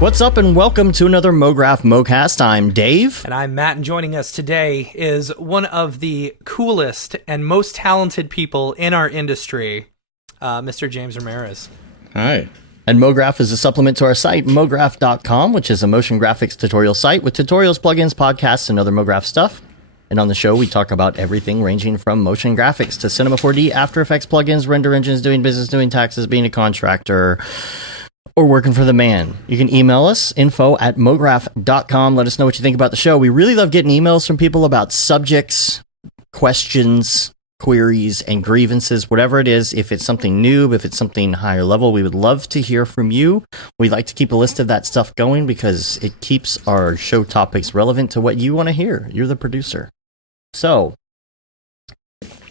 What's up and welcome to another Mograph Mocast. I'm Dave. And I'm Matt, and joining us today is one of the coolest and most talented people in our industry, Mr. James Ramirez. Hi. And Mograph is a supplement to our site, mograph.com, which is a motion graphics tutorial site with tutorials, plugins, podcasts, and other Mograph stuff. And on the show, we talk about everything ranging from motion graphics to Cinema 4D, After Effects plugins, render engines, doing business, doing taxes, being a contractor, or working for the man. You can email us, info@mograph.com. Let us know what you think about the show. We really love getting emails from people about subjects, questions, queries, and grievances, whatever it is. If it's something new, if it's something higher level, we would love to hear from you. We like to keep a list of that stuff going because it keeps our show topics relevant to what you want to hear. You're the producer. So,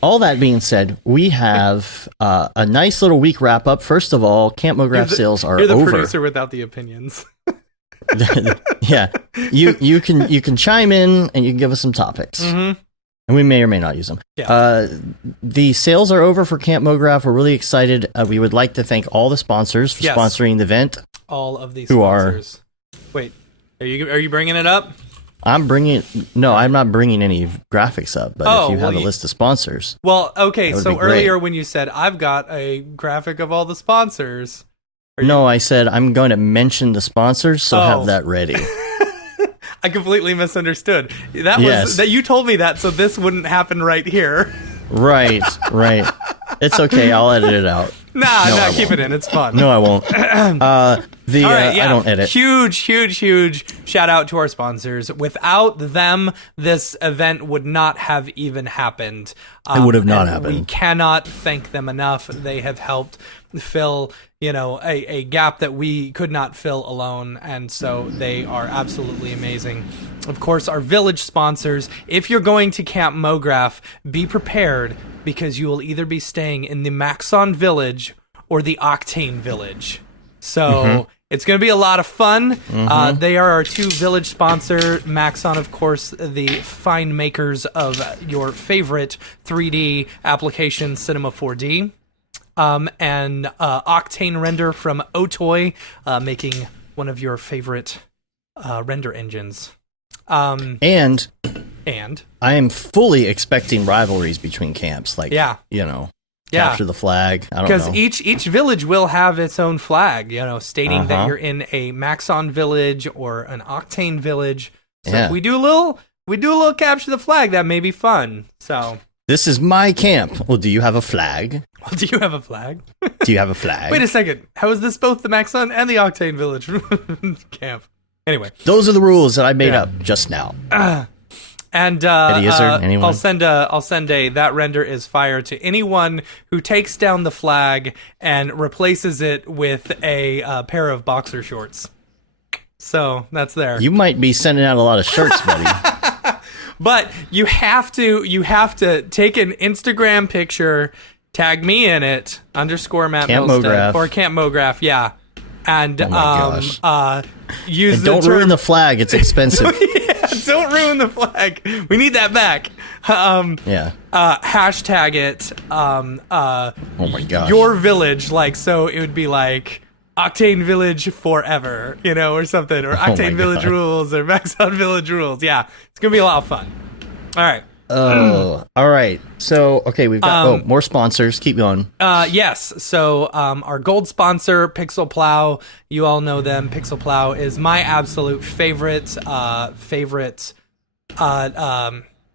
all that being said, we have a nice little week wrap up. First of all, Camp Mograph sales are over. You're the producer without the opinions. Yeah, you can chime in and you can give us some topics, and we may or may not use them. Yeah. The sales are over for Camp Mograph. We're really excited. We would like to thank all the sponsors for sponsoring the event. All of these sponsors. Wait, are you bringing it up? I'm not bringing any graphics up, but if you have a list of sponsors. Well, okay, so earlier when you said, I've got a graphic of all the sponsors. I said I'm going to mention the sponsors, so have that ready. I completely misunderstood. That you told me that, so this wouldn't happen right here. Right. It's okay, I'll edit it out. Nah, keep it in. It's fun. No, I won't. I don't edit. Huge shout out to our sponsors. Without them, this event would not have even happened. It would have not happened. We cannot thank them enough. They have helped fill, a gap that we could not fill alone, and so they are absolutely amazing. Of course, our village sponsors. If you're going to Camp Mograph, be prepared because you will either be staying in the Maxon Village or the Octane Village. So it's going to be a lot of fun. They are our two village sponsor. Maxon, of course, the fine makers of your favorite 3D application, Cinema 4D. And Octane Render from Otoy, making one of your favorite render engines. And I am fully expecting rivalries between camps. Capture the flag. I don't know. Because each village will have its own flag, stating that you're in a Maxon village or an Octane village. So if we do a little capture the flag, that may be fun. So this is my camp. Well, do you have a flag? Well, do you have a flag? Do you have a flag? Wait a second. How is this both the Maxon and the Octane village camp? Anyway, those are the rules that I made up just now. And I'll send a that render is fire to anyone who takes down the flag and replaces it with a pair of boxer shorts. So that's there. You might be sending out a lot of shirts, buddy. But you have to take an Instagram picture, tag me in it _Matt Camp Milstead Mograph. or Camp Mograph, yeah. And use and don't ruin the flag. It's expensive. Don't ruin the flag. We need that back. Hashtag it. Oh my gosh. Your village, so it would be like Octane Village forever, or something, or Octane Village rules, or Maxon Village rules. Yeah, it's gonna be a lot of fun. All right. Oh, all right. So, okay, we've got more sponsors. Keep going. Yes. So, our gold sponsor, Pixel Plow. You all know them. Pixel Plow is my absolute favorite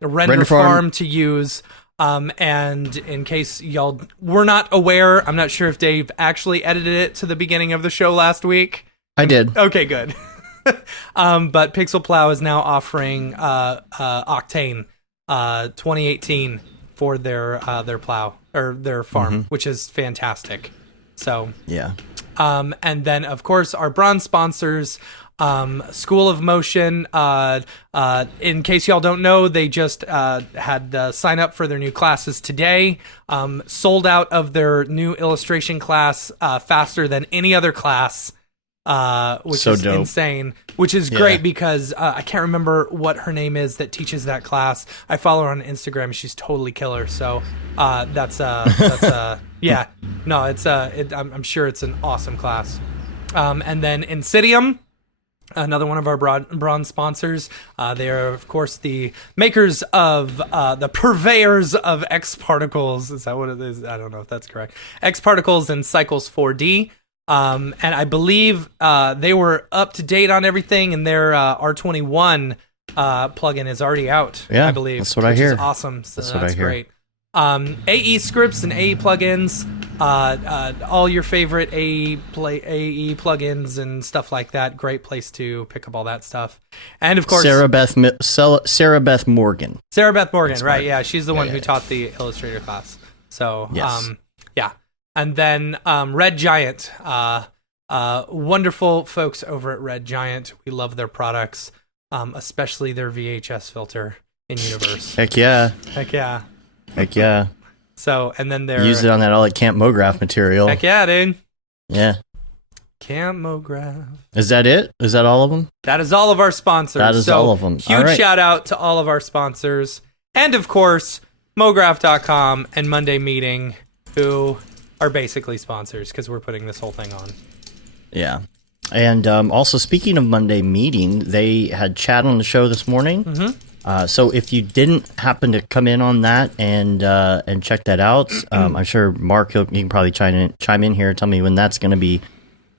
render farm to use. And in case y'all were not aware, I'm not sure if Dave actually edited it to the beginning of the show last week. I did. Okay, good. But Pixel Plow is now offering Octane 2018 for their plow or their farm, which is fantastic. So yeah. And then of course our bronze sponsors, School of Motion. In case y'all don't know, they just had sign up for their new classes today. Sold out of their new illustration class faster than any other class. Which so is dope. Insane, which is great because I can't remember what her name is that teaches that class. I follow her on Instagram. She's totally killer. So that's yeah. No, I'm sure it's an awesome class. And then Insidium, Another one of our bronze sponsors. They are, of course, the makers of the purveyors of X Particles. Is that what it is? I don't know if that's correct. X Particles and Cycles 4D. And I believe they were up to date on everything, and their R21 plugin is already out. Yeah, I believe. that's what I hear. Is awesome. So that's what I hear. Great. AE scripts and AE plugins, all your favorite AE plugins and stuff like that. Great place to pick up all that stuff. And of course, Sarah Beth Morgan. Sarah Beth Morgan, That's right? right. Yeah, she's the one who taught the Illustrator class. So, Yes. yeah. And then Red Giant, wonderful folks over at Red Giant. We love their products, especially their VHS filter in Universe. Heck yeah. Heck yeah. Heck yeah. So, and then they're... Use it on that all at Camp Mograph material. Heck yeah, dude. Yeah. Camp Mograph. Is that it? Is that all of them? That is all of our sponsors. That is all of them. Huge All right. shout out to all of our sponsors. And of course, Mograph.com and Monday Meeting, who are basically sponsors because we're putting this whole thing on. Yeah. And also, speaking of Monday Meeting, they had chat on the show this morning. Mm-hmm. So if you didn't happen to come in on that and check that out, I'm sure Mark, you can probably chime in here, tell me when that's going to be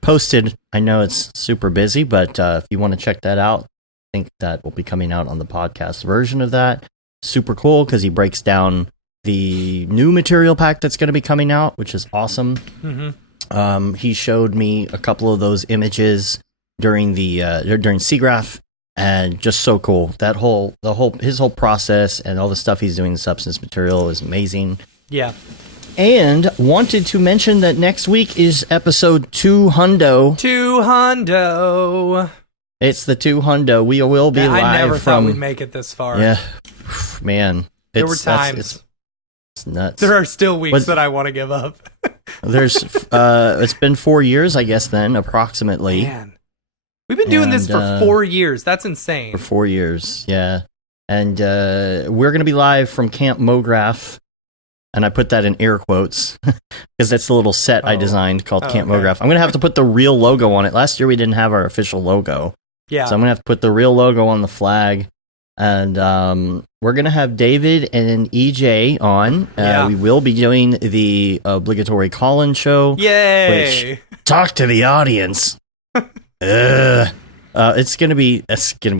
posted. I know it's super busy, but if you want to check that out, I think that will be coming out on the podcast version of that. Super cool because he breaks down the new material pack that's going to be coming out, which is awesome. Mm-hmm. He showed me a couple of those images during SIGGRAPH. And just so cool. His whole process and all the stuff he's doing in substance material is amazing. Yeah. And wanted to mention that next week is episode 200. 200. It's the 200. We will be live I never thought from. we'd make it this far. Yeah, man. There were times. It's nuts. There are still weeks that I want to give up. There's. It's been 4 years, I guess. Then approximately. Man. We've been doing this for 4 years. That's insane. For 4 years, yeah. And we're going to be live from Camp Mograph. And I put that in air quotes because that's the little set I designed called Camp Mograph. I'm going to have to put the real logo on it. Last year we didn't have our official logo. Yeah. So I'm going to have to put the real logo on the flag. And we're going to have David and EJ on. We will be doing the obligatory call-in show. Yay! Which, talk to the audience. It's gonna be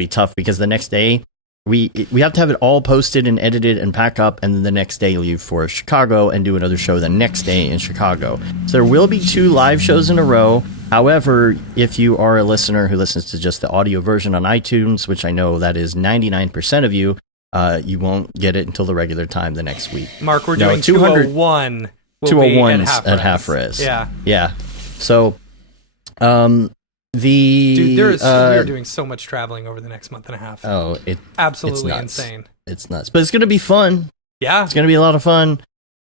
tough because the next day we have to have it all posted and edited and pack up, and then the next day leave for Chicago and do another show the next day in Chicago. So there will be 2 live shows in a row. However, if you are a listener who listens to just the audio version on iTunes, which I know that is 99% of you, you won't get it until the regular time the next week. Mark, we're doing 201. 201's at half res. Yeah. So, Dude, we're doing so much traveling over the next month and a half. Oh, absolutely it's insane. It's nuts, but it's going to be fun. Yeah, it's going to be a lot of fun.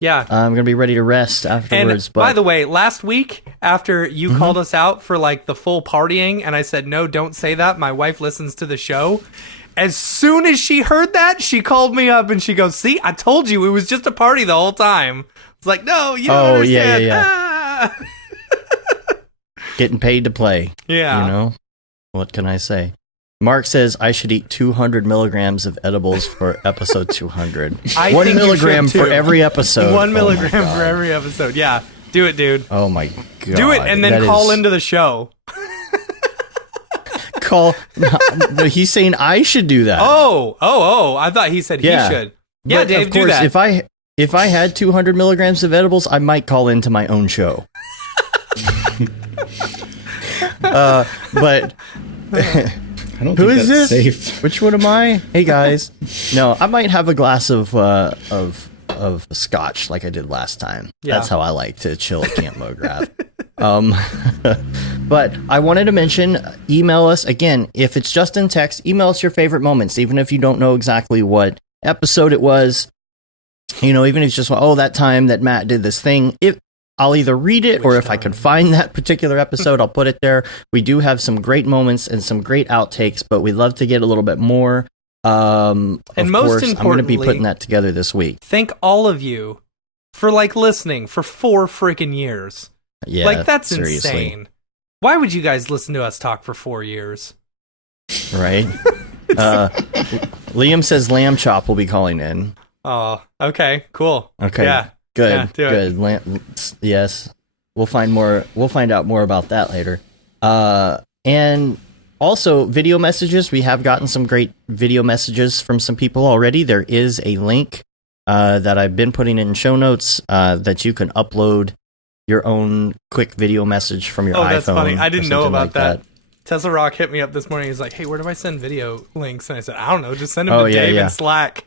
Yeah, I'm going to be ready to rest afterwards. And by the way, last week after you called us out for like the full partying, and I said no, don't say that. My wife listens to the show. As soon as she heard that, she called me up and she goes, "See, I told you it was just a party the whole time." It's like, no, you don't understand. Yeah. Ah. Getting paid to play. Yeah. You know? What can I say? Mark says I should eat 200 milligrams of edibles for episode 200. 1 milligram for every episode. 1 milligram for every episode. Yeah. Do it, dude. Oh my god. Do it and then call into the show. No, he's saying I should do that. Oh. I thought he said he should. Yeah, but Dave, of course, do that. If I had 200 milligrams of edibles, I might call into my own show. But I don't who think is that's this? safe. Which one am I? Hey guys. No, I might have a glass of scotch like I did last time. Yeah. That's how I like to chill at Camp Mograph. But I wanted to mention, email us again. If it's just in text, email us your favorite moments, even if you don't know exactly what episode it was. You know, even if it's just, that time that Matt did this thing. I'll either read it, or if I can find that particular episode, I'll put it there. We do have some great moments and some great outtakes, but we'd love to get a little bit more. And most importantly, I'm going to be putting that together this week. Thank all of you for listening for 4 freaking years. Yeah, that's seriously. insane. Why would you guys listen to us talk for 4 years? Right. Liam says Lamb Chop will be calling in. Oh, okay, cool. Okay. Yeah. Good. Yeah, do it. Good. Yes. We'll find out more about that later. And also video messages. We have gotten some great video messages from some people already. There is a link that I've been putting in show notes that you can upload your own quick video message from your iPhone. Oh, that's funny. I didn't know something about like that. Tesla Rock hit me up this morning. He's like, "Hey, where do I send video links?" And I said, "I don't know. Just send them to Dave in Slack."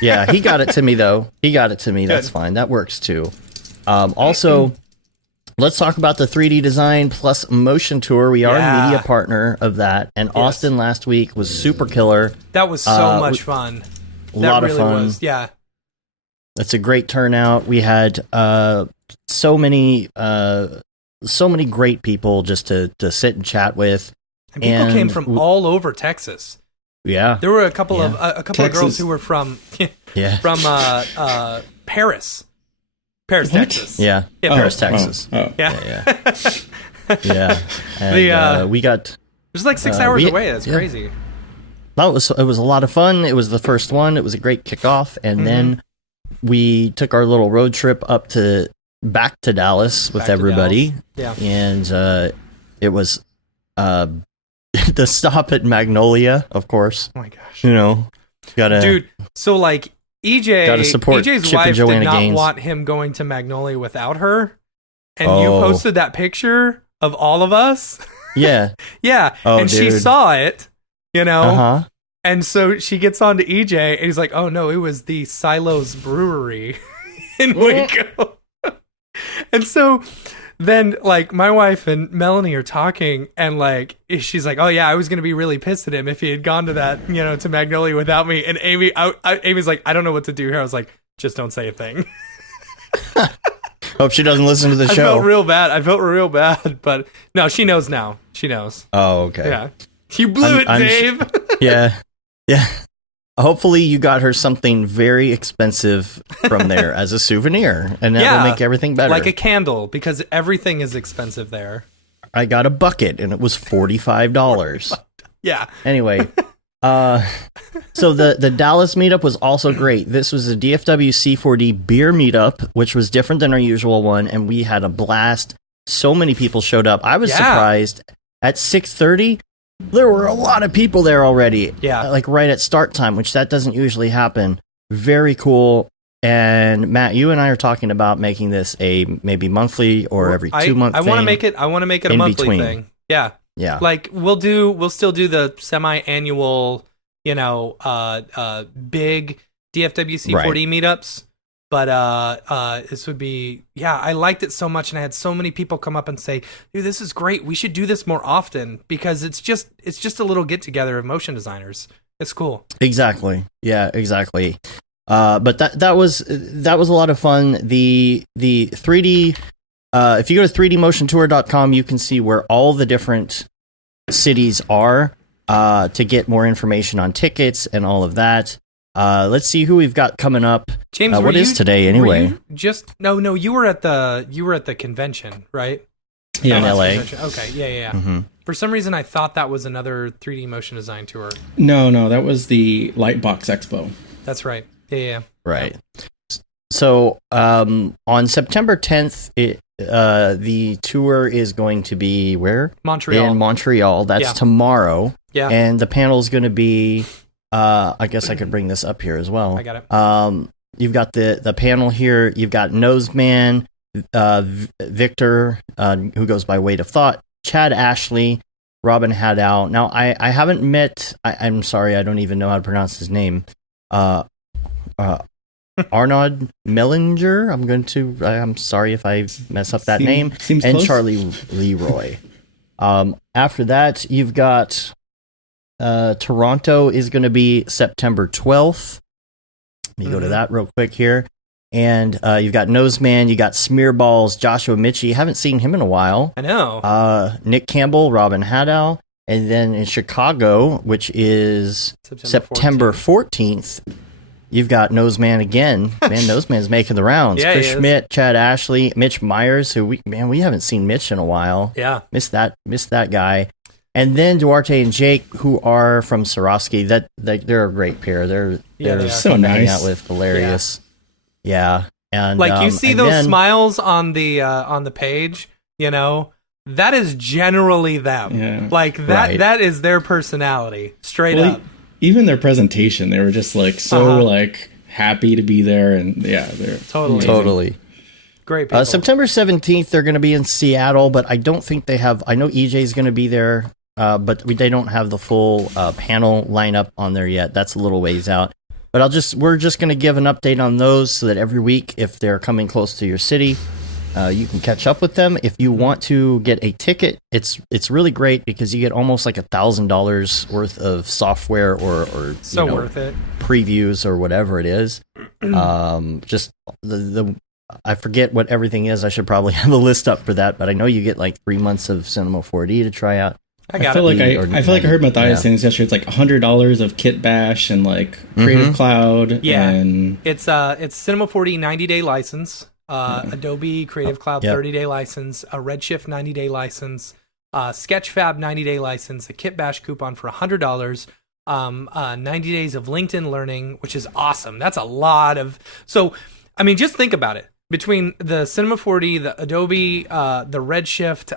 Yeah, he got it to me though. That's fine. That works too. Also, let's talk about the 3D Design Plus Motion Tour. We are a media partner of that, and Austin last week was super killer. That was so much fun. A lot of fun. Yeah. It's a great turnout. We had so many great people just to sit and chat with. And people came from all over Texas. Yeah. There were a couple of girls who were from Paris. Paris, Texas. Yeah. Paris, Texas. Yeah. Yeah. And we got It's like 6 hours away. That's crazy. It was a lot of fun. It was the first one. It was a great kickoff, and then we took our little road trip back to Dallas with everybody. Yeah. And it was the stop at Magnolia, of course. Oh my gosh. Dude, so like gotta support EJ's Chip and wife Joanna did not Gaines. want him going to Magnolia without her. And you posted that picture of all of us. Yeah. Yeah. Oh, and she dude. saw it, Uh-huh. And so she gets on to EJ, and he's like, "Oh no, it was the Silos Brewery in Waco." And so then, like, my wife and Melanie are talking, and like, she's like, "Oh yeah, I was gonna be really pissed at him if he had gone to that, to Magnolia without me." And Amy's like, "I don't know what to do here." I was like, "Just don't say a thing." Hope she doesn't listen to the show. I felt real bad, but no, she knows now. She knows. Oh, okay. Yeah, you blew it, Dave. Yeah. Hopefully you got her something very expensive from there as a souvenir, and that will make everything better. Like a candle, because everything is expensive there. I got a bucket, and it was $45. Yeah. Anyway, so the Dallas meetup was also great. This was a DFW C4D beer meetup, which was different than our usual one, and we had a blast. So many people showed up. I was surprised. At 6:30, there were a lot of people there already. Yeah. Like right at start time, which that doesn't usually happen. Very cool. And Matt, you and I are talking about making this a maybe monthly or every 2 month thing. I want to make it a monthly thing. Yeah. Yeah. Like we'll still do the semi-annual, big DFWC 4D meetups. But this would be, I liked it so much, and I had so many people come up and say, "Dude, this is great. We should do this more often," because it's just a little get together of motion designers. It's cool. Exactly. Yeah, exactly. But that was a lot of fun. The 3D, if you go to 3dmotiontour.com, you can see where all the different cities are to get more information on tickets and all of that. Let's see who we've got coming up. James, what is today anyway? You were at the convention, right? Yeah, in LA. Convention. Okay, yeah. Mm-hmm. For some reason, I thought that was another 3D motion design tour. No, that was the Lightbox Expo. That's right. Yeah. Right. So on September 10th, the tour is going to be where? Montreal. In Montreal. That's tomorrow. Yeah. And the panel is going to be. I guess I could bring this up here as well. I got it. You've got the panel here. You've got Noseman, Victor, who goes by Weight of Thought, Chad Ashley, Robin Hadow. Now, I haven't met. I'm sorry, I don't even know how to pronounce his name. Arnaud Mellinger. I'm sorry if I mess up that name. Seems and close. Charlie Leroy. After that, you've got. Toronto is going to be September 12th. Let me go to that real quick here. And you've got Noseman, you got Smearballs, Joshua Mitchie. Haven't seen him in a while. I know. Nick Campbell, Robin Hadow. And then in Chicago, which is September 14th, you've got Noseman again. Man, Noseman's making the rounds. Yeah, Chris Schmidt, Chad Ashley, Mitch Myers, who we haven't seen Mitch in a while. Yeah. Missed that guy. And then Duarte and Jake, who are from Swarovski, they're a great pair. They're so fun to hang nice. out with, hilarious. Yeah. And Like you see and those then- smiles on the page, you know, that is generally them. Yeah. Like that Right. that is their personality, straight Well, up. even their presentation, they were just like so like happy to be there, and yeah, they're Totally. amazing. Totally. Great people. September 17th, they're going to be in Seattle, but I don't think they have. I know EJ's going to be there, but they don't have the full panel lineup on there yet. That's a little ways out. But we're just going to give an update on those so that every week, if they're coming close to your city, you can catch up with them. If you want to get a ticket, it's really great because you get almost like $1,000 worth of software or so worth it. previews or whatever it is. Just the I forget what everything is. I should probably have a list up for that, but I know you get like 3 months of Cinema 4D to try out. I I got feel it. like I heard Matthias saying this yesterday. It's like $100 of Kit Bash and like Creative Cloud. Yeah. and It's Cinema 4D 90-day license, Adobe Creative Cloud 30-day license, a Redshift 90-day license, Sketchfab 90-day license, a Kit Bash coupon for $100, 90 days of LinkedIn Learning, which is awesome. That's a lot of. So, I mean, just think about it. Between the Cinema 4D, the Adobe, the Redshift,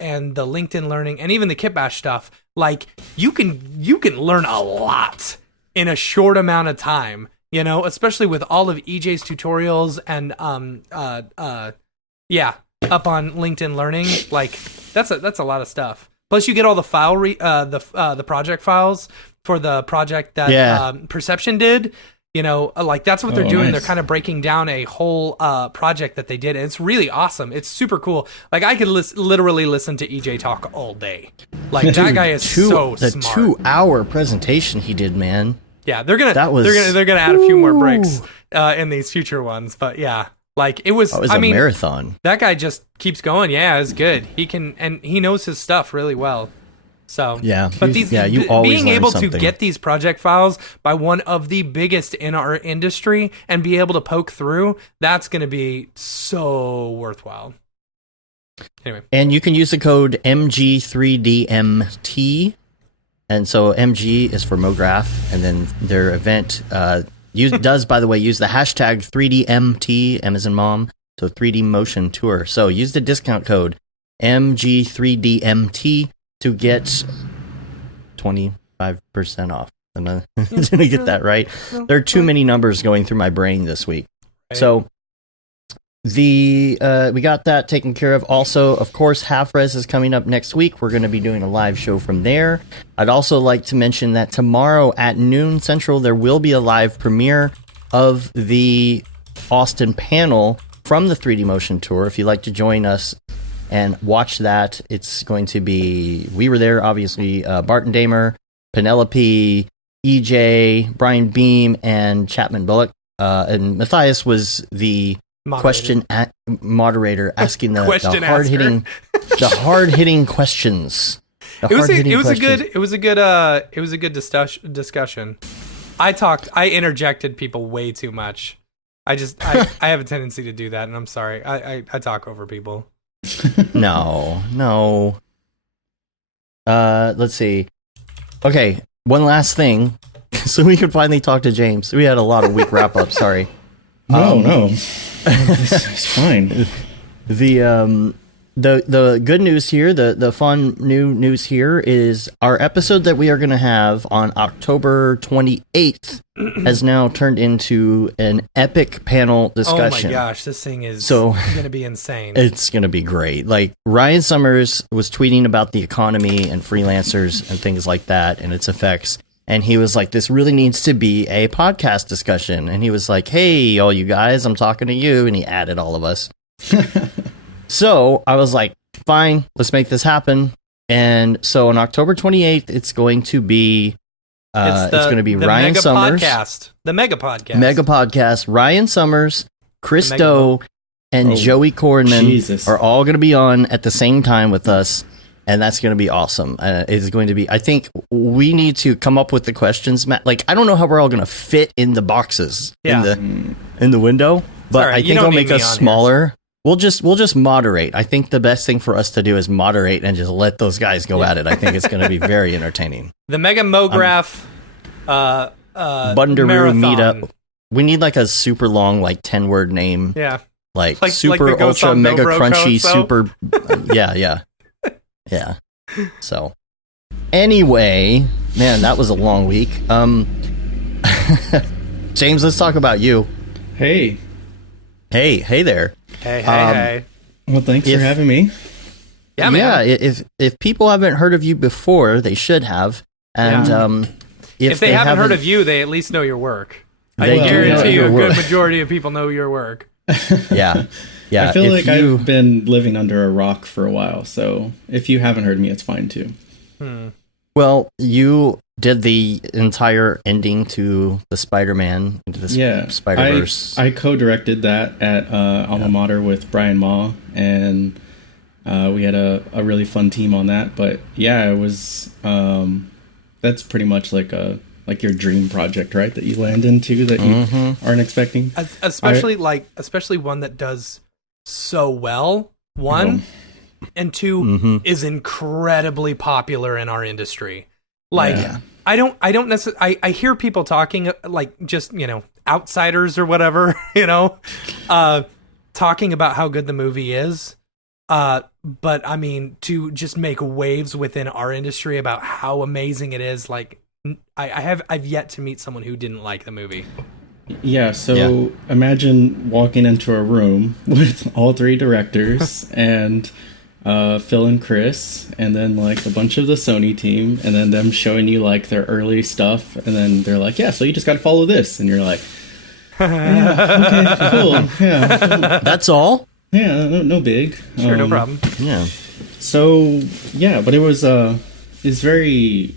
and the LinkedIn Learning, and even the Kit Bash stuff, like you can learn a lot in a short amount of time. You know, especially with all of EJ's tutorials and up on LinkedIn Learning, like that's a lot of stuff. Plus, you get all the the project files for the project that Perception did. You know, like that's what they're doing. Nice. They're kind of breaking down a whole project that they did, and it's really awesome. It's super cool. Like I could literally listen to EJ talk all day. Like that guy is so the smart. 2-hour presentation he did, man. Yeah, they're gonna add a few more breaks in these future ones. But yeah, like it was. A marathon. That guy just keeps going. Yeah, it's good. He can, and he knows his stuff really well. So yeah, but these you always being learn able something. to get these project files by one of the biggest in our industry and be able to poke through, that's going to be so worthwhile. Anyway, and you can use the code MG3DMT, and so MG is for Mograph, and then their event does, by the way, use the hashtag 3DMT, M as in mom, so 3D Motion Tour. So use the discount code MG3DMT to get 25% off. Did I get that right? There are too many numbers going through my brain this week. Right. So we got that taken care of. Also, of course, Half Res is coming up next week. We're going to be doing a live show from there. I'd also like to mention that tomorrow at noon Central, there will be a live premiere of the Austin panel from the 3D Motion Tour. If you'd like to join us and watch that, it's going to be, we were there, obviously, Barton Damer, Penelope, EJ, Brian Beam, and Chapman Bullock. And Matthias was the moderator asking the hard-hitting questions. It was a good discussion. I interjected people way too much. I have a tendency to do that, and I'm sorry. I talk over people. No. Let's see. Okay, one last thing, so we could finally talk to James. We had a lot of week wrap up. Sorry. No, it's fine. The good news here, the fun new news here is our episode that we are going to have on October 28th has now turned into an epic panel discussion. Oh my gosh, this thing is going to be insane. It's going to be great. Like Ryan Summers was tweeting about the economy and freelancers and things like that and its effects. And he was like, this really needs to be a podcast discussion. And he was like, hey, all you guys, I'm talking to you. And he added all of us. So I was like, fine, let's make this happen. And so on October 28th, it's going to be Ryan Summers. The Mega Podcast. Mega Podcast. Ryan Summers, Chris Doe, and Joey Cornman are all going to be on at the same time with us. And that's going to be awesome. It's going to be, I think we need to come up with the questions. Like, I don't know how we're all going to fit in the boxes in the window, but I think I'll make us smaller. We'll just moderate. I think the best thing for us to do is moderate and just let those guys go at it. I think it's going to be very entertaining. The Mega Mograph Bundaroo meetup. We need like a super long, like 10-word name. Yeah. Like super the ultra Ghost mega Dobro crunchy Coso. super. Yeah. So anyway, man, that was a long week. James, let's talk about you. Hey. Hey there. Hey. Well, thanks for having me. Yeah, man. Yeah, if people haven't heard of you before, they should have. And if they haven't heard of you, they at least know your work. I They can do know guarantee you your a good work. majority of people know your work. Yeah. I feel like I've been living under a rock for a while, so if you haven't heard me, it's fine too. Well, you did the entire ending to the Spider-Man, into the Spider-Verse. I co-directed that at Alma Mater with Brian Ma, and we had a really fun team on that. But yeah, it was that's pretty much like your dream project, right? That you land into that you aren't expecting. Especially one that does so well. One. And two is incredibly popular in our industry. Like I don't necessarily. I hear people talking like just outsiders or whatever talking about how good the movie is. But I mean, to just make waves within our industry about how amazing it is. Like I've yet to meet someone who didn't like the movie. Yeah, so imagine walking into a room with all three directors and Phil and Chris, and then like a bunch of the Sony team, and then them showing you like their early stuff, and then they're like, yeah, so you just got to follow this, and you're like, yeah, okay, cool, yeah. That's all? Yeah, no big. Sure, no problem. Yeah. So, yeah, but it's very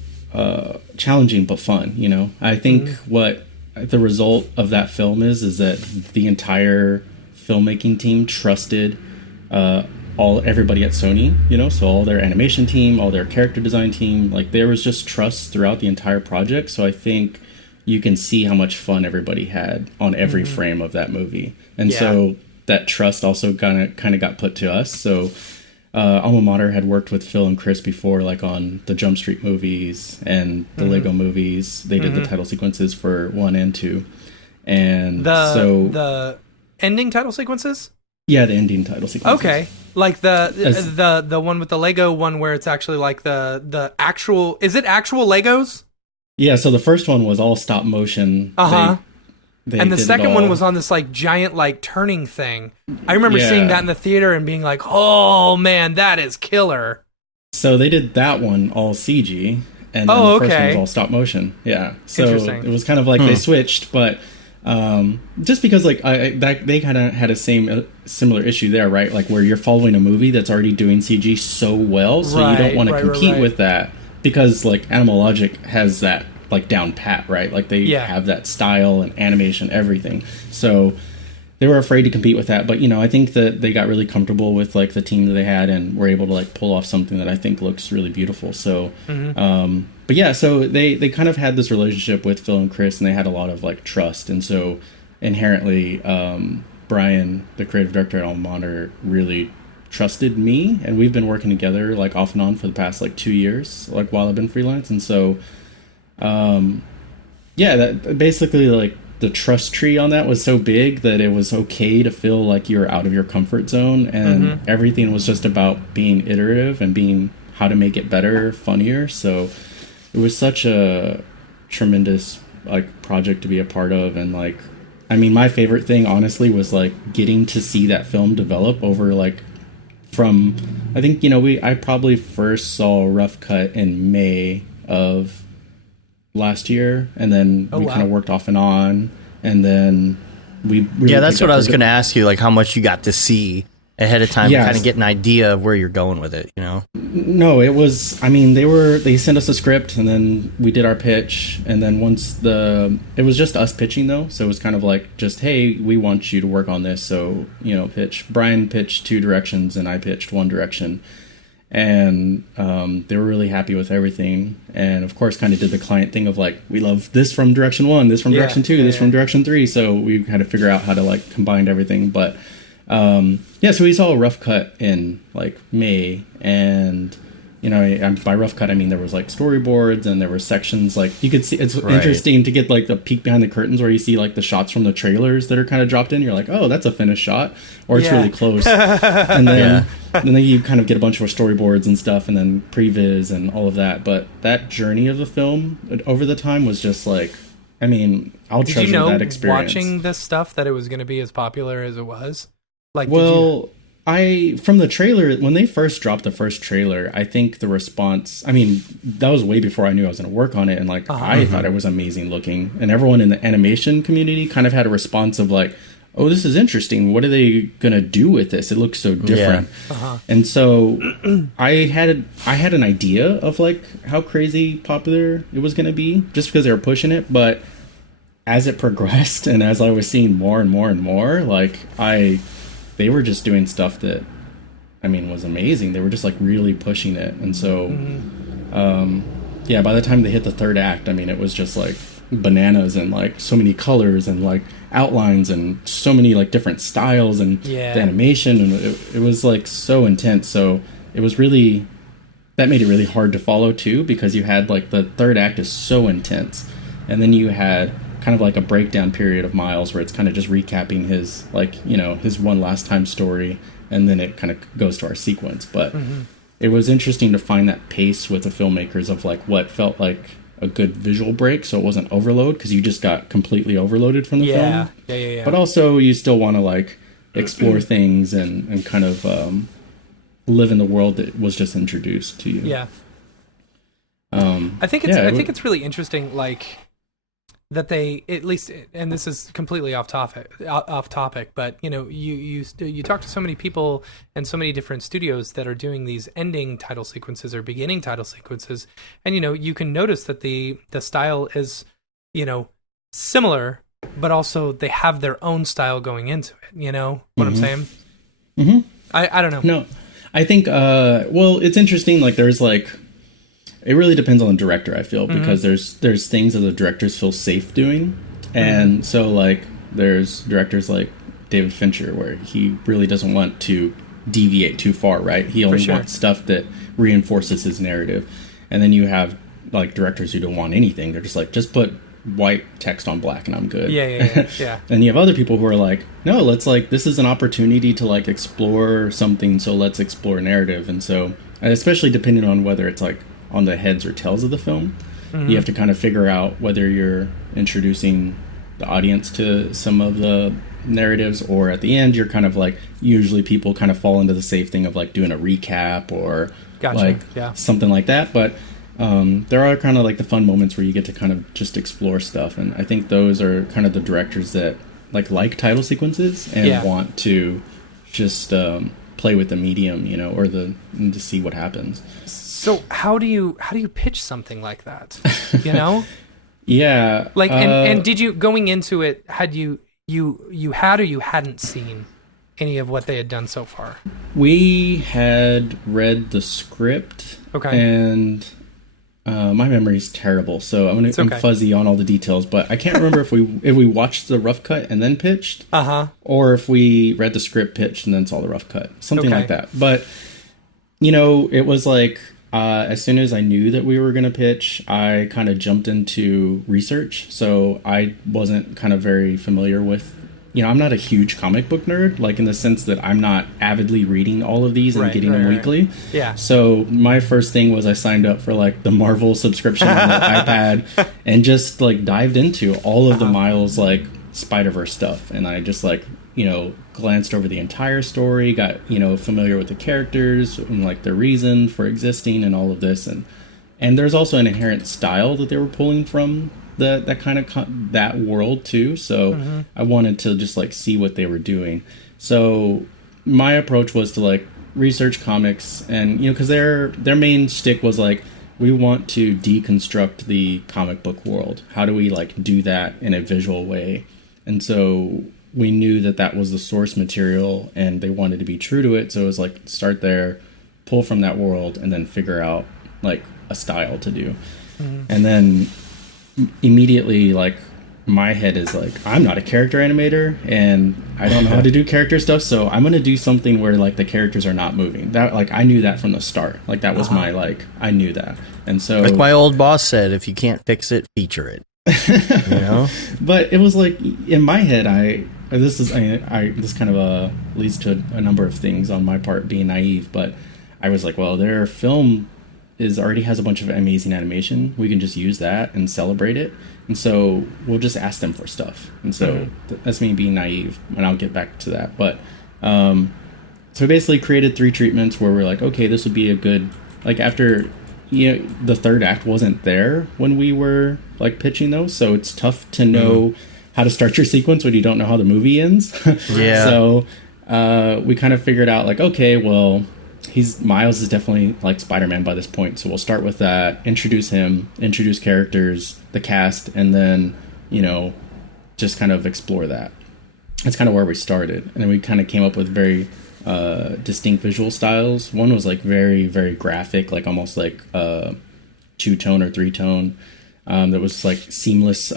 challenging but fun, I think what the result of that film is that the entire filmmaking team trusted everybody at Sony, so all their animation team, all their character design team, like there was just trust throughout the entire project. So I think you can see how much fun everybody had on every frame of that movie. And so that trust also kind of got put to us. So Alma Mater had worked with Phil and Chris before, like on the Jump Street movies and the Lego movies. They did the title sequences for 1 and 2. And the ending title sequences? Yeah, the ending title sequences. Okay. Like the one with the Lego one where it's actually like the actual... Is it actual Legos? Yeah, so the first one was all stop motion. And the second one was on this like giant like turning thing. I remember seeing that in the theater and being like, oh man, that is killer. So they did that one all CG, and then the first one was all stop motion. Yeah. So it was kind of like they switched, but just because like they kind of had a similar issue there, right? Like where you're following a movie that's already doing CG so well, so you don't want to compete with that, because like Animal Logic has that like down pat, right? Like they have that style and animation, everything. So they were afraid to compete with that. But I think that they got really comfortable with like the team that they had and were able to like pull off something that I think looks really beautiful. So, but yeah, so they kind of had this relationship with Phil and Chris, and they had a lot of like trust. And so inherently, Brian, the creative director at Alma Mater, really trusted me, and we've been working together like off and on for the past like 2 years, like while I've been freelance. And so that basically like the trust tree on that was so big that it was okay to feel like you're out of your comfort zone, and everything was just about being iterative and being how to make it better, funnier. So it was such a tremendous like project to be a part of. And like, I mean, my favorite thing honestly was like getting to see that film develop over like from, I think, I probably first saw a rough cut in May of last year, and then we kind of worked off and on, and then we really that's what I was going to ask you, like how much you got to see ahead of time to kind of get an idea of where you're going with it. No, it was, I mean, they sent us a script, and then we did our pitch, and then it was just us pitching though, so it was kind of like just, hey, we want you to work on this, so pitch. Brian pitched 2 directions and I pitched 1 direction. And they were really happy with everything, and of course kind of did the client thing of like, we love this from direction 1, this from direction 2, this from direction 3, so we had to figure out how to like combine everything. But Yeah, so we saw a rough cut in like May, and by rough cut I mean there was like storyboards and there were sections like you could see. It's interesting to get like the peek behind the curtains where you see like the shots from the trailers that are kind of dropped in. You're like, oh, that's a finished shot, or it's really close. And then you kind of get a bunch of storyboards and stuff, and then previs and all of that. But that journey of the film over the time was just like, I mean, I'll treasure that experience. Watching this stuff that it was going to be as popular as it was? Like, from the trailer, when they first dropped the first trailer, I think the response, I mean, that was way before I knew I was going to work on it. And like, I thought it was amazing looking. And everyone in the animation community kind of had a response of like, oh, this is interesting. What are they going to do with this? It looks so different. Yeah. And so I had an idea of like how crazy popular it was going to be just because they were pushing it. But as it progressed and as I was seeing more and more and more, like they were just doing stuff that, I mean, was amazing. They were just like really pushing it. And so, by the time they hit the third act, I mean, it was just like bananas and like so many colors and like outlines and so many like different styles and the animation. And it was like so intense. So it was really, that made it really hard to follow too, because you had like the third act is so intense. And then you had kind of like a breakdown period of Miles where it's kind of just recapping his like, his one last time story, and then it kind of goes to our sequence. But it was interesting to find that pace with the filmmakers of like what felt like a good visual break, so it wasn't overload, because you just got completely overloaded from the film. Yeah. But also you still want to like explore things and kind of live in the world that was just introduced to you. Yeah. I think it's really interesting, like, that they, at least, and this is completely off topic, but you talk to so many people and so many different studios that are doing these ending title sequences or beginning title sequences, and you can notice that the style is similar, but also they have their own style going into it. You know what I'm saying? Mm-hmm. I don't know. No, I think it's interesting. Like there's like, it really depends on the director, I feel, because there's things that the directors feel safe doing. And so, like, there's directors like David Fincher where he really doesn't want to deviate too far, right? He only wants stuff that reinforces his narrative. And then you have, like, directors who don't want anything. They're just like, just put white text on black and I'm good. Yeah. And you have other people who are like, no, let's, like, this is an opportunity to, like, explore something, so let's explore narrative. And so, especially depending on whether it's, like, on the heads or tails of the film, you have to kind of figure out whether you're introducing the audience to some of the narratives, or at the end you're kind of like, usually people kind of fall into the safe thing of like doing a recap or something like that. But there are kind of like the fun moments where you get to kind of just explore stuff, and I think those are kind of the directors that like title sequences and want to just play with the medium, or to see what happens. So how do you pitch something like that? Yeah. Like, and did you, going into it, had you had or you hadn't seen any of what they had done so far? We had read the script. Okay. And my memory's terrible, so I'm fuzzy on all the details, but I can't remember if we watched the rough cut and then pitched, or if we read the script, pitched, and then saw the rough cut, something like that. But it was like, as soon as I knew that we were going to pitch, I kind of jumped into research. So I wasn't kind of very familiar with, I'm not a huge comic book nerd, like in the sense that I'm not avidly reading all of these and getting them weekly. Yeah. So my first thing was I signed up for like the Marvel subscription on the iPad and just like dived into all of the Miles like Spider-Verse stuff. And I just like, glanced over the entire story, got, familiar with the characters and like their reason for existing and all of this. And there's also an inherent style that they were pulling from that kind of that world too. So I wanted to just like see what they were doing. So my approach was to like research comics and, because their main shtick was like, we want to deconstruct the comic book world. How do we like do that in a visual way? And so we knew that was the source material and they wanted to be true to it. So it was like, start there, pull from that world, and then figure out like a style to do. And then immediately, like my head is like, I'm not a character animator and I don't know how to do character stuff, so I'm gonna do something where like the characters are not moving. That, like, I knew that from the start. Like, that was my, like, I knew that. And so, like my old boss said, if you can't fix it, feature it. You know? But it was like, in my head, this kind of leads to a number of things on my part being naive, but I was like, well, their film already has a bunch of amazing animation. We can just use that and celebrate it. And so we'll just ask them for stuff. And so that's me being naive, and I'll get back to that. But so we basically created 3 treatments where we're like, okay, this would be a good, like, after, you know, the third act wasn't there when we were like pitching those, so it's tough to know how to start your sequence when you don't know how the movie ends. Yeah. So we kind of figured out, like, okay, well, Miles is definitely like Spider-Man by this point, so we'll start with that, introduce him, introduce characters, the cast, and then, you know, just kind of explore that. That's kind of where we started, and then we kind of came up with very distinct visual styles. One was like very, very graphic, like almost like 2-tone or 3-tone. That was like seamless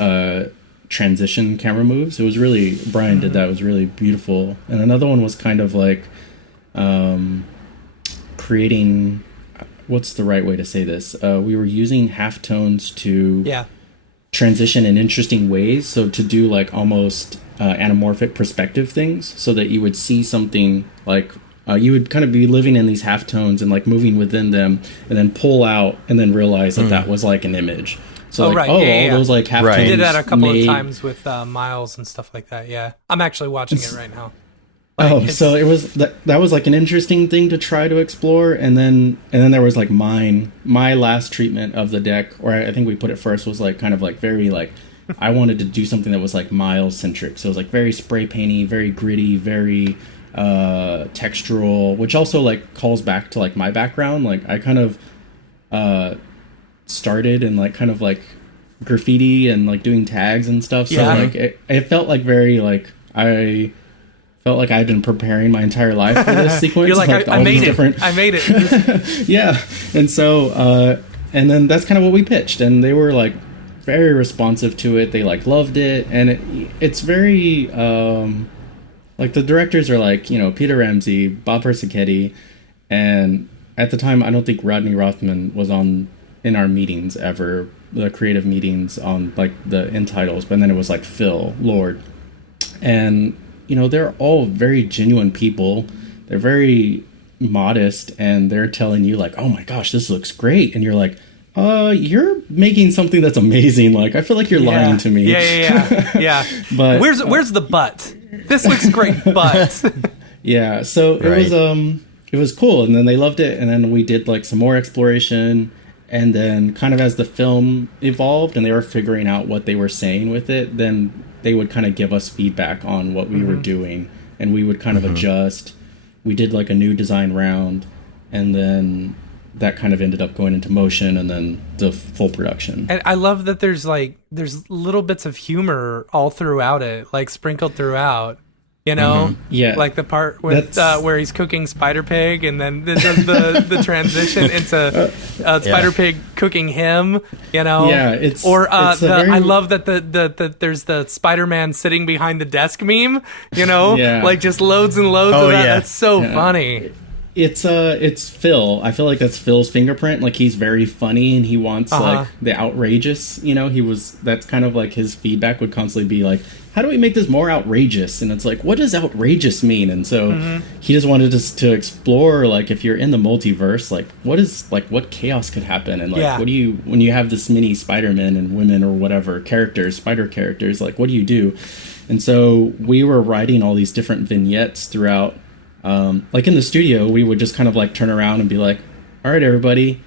transition camera moves. It was really, Brian did that. It was really beautiful. And another one was kind of like creating, what's the right way to say this? We were using halftones to transition in interesting ways. So to do like almost anamorphic perspective things, so that you would see something like you would kind of be living in these halftones and like moving within them, and then pull out and then realize that was like an image. So all those like halftones. We did that a couple of times with Miles and stuff like that. Yeah, I'm actually watching it right now. Like, so it was that was like an interesting thing to try to explore, and then there was like my last treatment of the deck, or I think we put it first, was like kind of like very like I wanted to do something that was like Miles centric, so it was like very spray painty, very gritty, very textural, which also like calls back to like my background. Like I kind of started in like kind of like graffiti and like doing tags and stuff, so like it felt like very like I felt like I'd been preparing my entire life for this sequence. You're like, I made it. I made it. Yeah. And so, and then that's kind of what we pitched. And they were like very responsive to it. They like loved it. And it's very, like the directors are like, you know, Peter Ramsey, Bob Persichetti. And at the time, I don't think Rodney Rothman was in our meetings ever, the creative meetings on like the end titles. But then it was like Phil Lord. And, you know, they're all very genuine people. They're very modest, and they're telling you like, oh my gosh, this looks great. And you're like, you're making something that's amazing. Like, I feel like you're lying to me. Yeah. But where's the but? This looks great, but. Yeah. So it was cool. And then they loved it. And then we did like some more exploration. And then kind of as the film evolved and they were figuring out what they were saying with it, then they would kind of give us feedback on what we were doing, and we would kind of adjust. We did like a new design round, and then that kind of ended up going into motion and then the full production. And I love that there's little bits of humor all throughout it, like sprinkled throughout. You know, like the part with where he's cooking Spider Pig, and then it does the transition into Spider Pig cooking him. You know, I love that the there's the Spider-Man sitting behind the desk meme. You know, like just loads and loads of that. That's so funny. It's Phil. I feel like that's Phil's fingerprint. Like he's very funny and he wants like the outrageous. You know, that's kind of like his feedback would constantly be like, how do we make this more outrageous? And it's like, what does outrageous mean? And so he just wanted us to explore, like, if you're in the multiverse, like, what chaos could happen? And like, what do you, when you have this many Spider-Men and women or whatever characters, spider characters, like, what do you do? And so we were writing all these different vignettes throughout. Like in the studio, we would just kind of like turn around and be like, all right, everybody,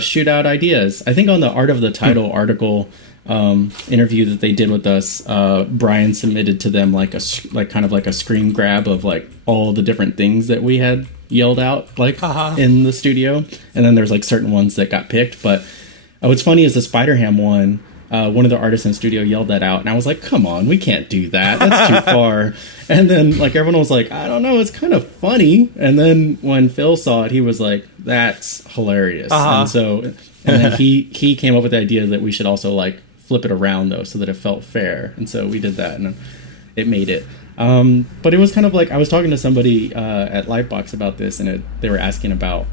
shoot out ideas. I think on the Art of the Title article, interview that they did with us, Brian submitted to them like kind of like a screen grab of like all the different things that we had yelled out like in the studio, and then there's like certain ones that got picked. But what's funny is the Spider-Ham one, one of the artists in the studio yelled that out, and I was like, come on, we can't do that, that's too far. And then like everyone was like, I don't know, it's kind of funny. And then when Phil saw it, he was like, that's hilarious. And so and then he came up with the idea that we should also like flip it around though, so that it felt fair. And so we did that, and it made it. But it was kind of like I was talking to somebody at Lightbox about this, and they were asking about,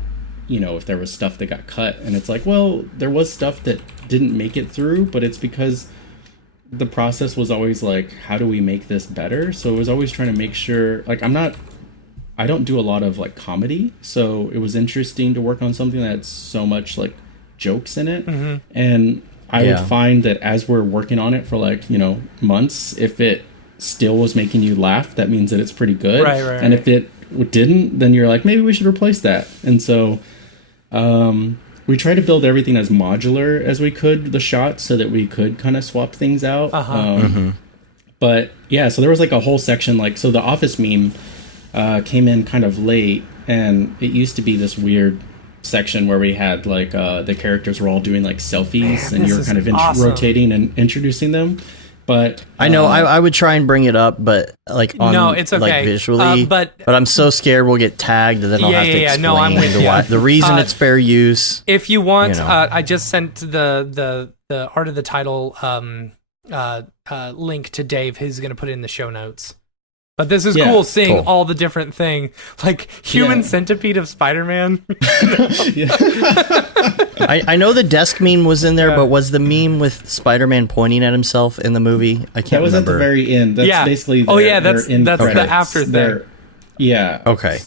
if there was stuff that got cut, and it's like, well, there was stuff that didn't make it through, but it's because the process was always like, how do we make this better? So it was always trying to make sure, like, I don't do a lot of like comedy, so it was interesting to work on something that's so much like jokes in it. And I would find that as we're working on it for like, months, if it still was making you laugh, that means that it's pretty good. Right. And if it didn't, then you're like, maybe we should replace that. And so we tried to build everything as modular as we could, the shots, so that we could kind of swap things out. But yeah, so there was like a whole section, like, so the Office meme came in kind of late, and it used to be this weird section where we had like the characters were all doing like selfies, and you were kind of rotating and introducing them. But I know I would try and bring it up, but like on it's okay. like visually, but I'm so scared we'll get tagged, and then I'll have to explain no, I'm with the reason it's fair use. If you want, I just sent the art of the title link to Dave. He's going to put it in the show notes. But this is cool seeing all the different thing, like human centipede of Spider-Man. I know the desk meme was in there, but was the meme with Spider-Man pointing at himself in the movie? I can't remember. That was at the very end. That's basically that's the after thing. Yeah. Okay.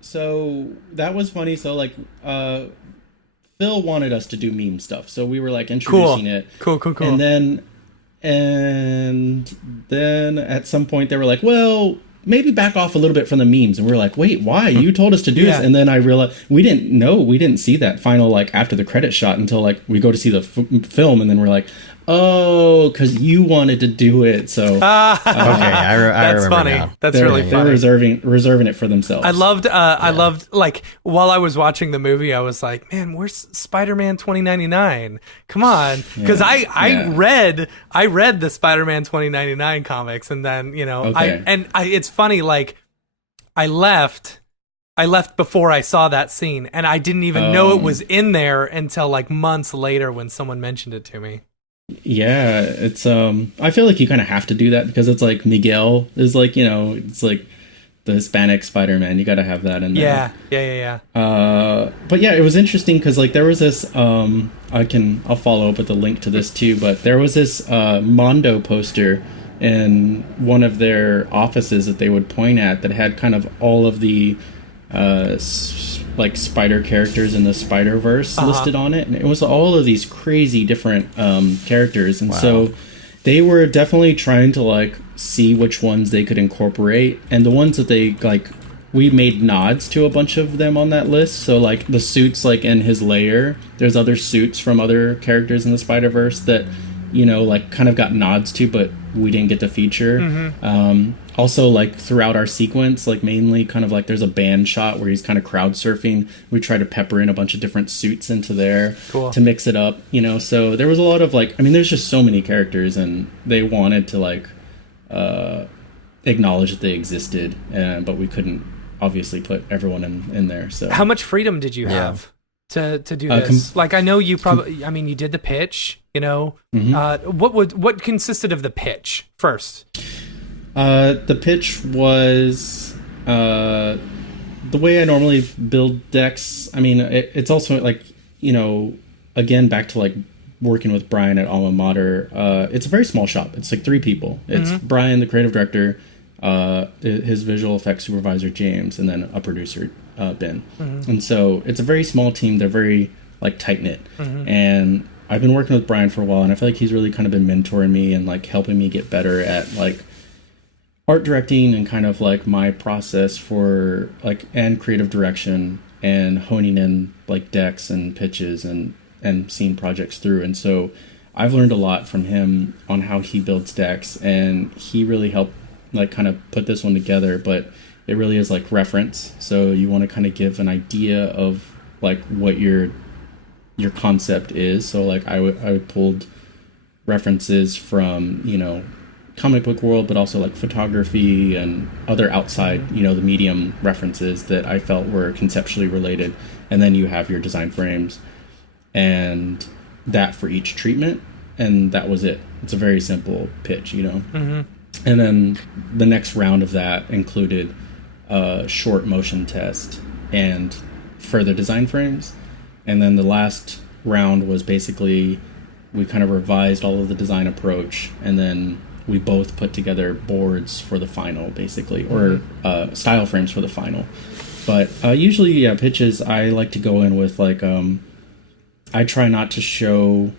So that was funny. So like Phil wanted us to do meme stuff, so we were like introducing it. Cool. And then at some point they were like, well, maybe back off a little bit from the memes. And we were like, wait, why? You told us to do this. And then I realized we didn't see that final, like, after the credit shot until like we go to see the film, and then we're like, oh, because you wanted to do it. So okay, I that's remember funny. now. That's really funny. They're reserving it for themselves. I loved like while I was watching the movie, I was like, man, where's Spider-Man 2099? Come on, because I read the Spider-Man 2099 comics, and then it's funny, like I left before I saw that scene, and I didn't even know it was in there until like months later when someone mentioned it to me. Yeah, it's I feel like you kind of have to do that because it's like Miguel is like, it's like the Hispanic Spider-Man. You got to have that in there. Yeah. But yeah, it was interesting because like there was this I'll follow up with a link to this too, but there was this Mondo poster in one of their offices that they would point at that had kind of all of the like spider characters in the Spider-Verse listed on it, and it was all of these crazy different characters, and so they were definitely trying to like see which ones they could incorporate, and the ones that they like, we made nods to a bunch of them on that list. So like the suits, like in his lair, there's other suits from other characters in the Spider-Verse that like kind of got nods to, but we didn't get to feature. Also, like throughout our sequence, like mainly kind of like there's a band shot where he's kind of crowd surfing. We try to pepper in a bunch of different suits into there to mix it up, so there was a lot of like, I mean, there's just so many characters, and they wanted to like acknowledge that they existed, but we couldn't obviously put everyone in there. So how much freedom did you have to do this? Like, I know you probably, I mean, you did the pitch, what consisted of the pitch first? The pitch was the way I normally build decks. I mean, it's also like, again, back to like working with Brian at Alma Mater. It's a very small shop. It's like 3 people. It's Brian, the creative director, his visual effects supervisor, James, and then a producer, Ben. And so it's a very small team. They're very like tight knit. And I've been working with Brian for a while, and I feel like he's really kind of been mentoring me and like helping me get better at like art directing and kind of like my process for like, and creative direction, and honing in like decks and pitches and seeing projects through. And so I've learned a lot from him on how he builds decks, and he really helped like kind of put this one together. But it really is like reference, so you want to kind of give an idea of like what your concept is. So like I pulled references from comic book world, but also like photography and other outside the medium references that I felt were conceptually related. And then you have your design frames and that for each treatment. and that was it. It's a very simple pitch, you know. Mm-hmm. And then the next round of that included a short motion test and further design frames. And then the last round was basically we kind of revised all of the design approach, and then we both put together boards for the final, basically, or style frames for the final. But usually, yeah, pitches, I like to go in with, like, I try not to show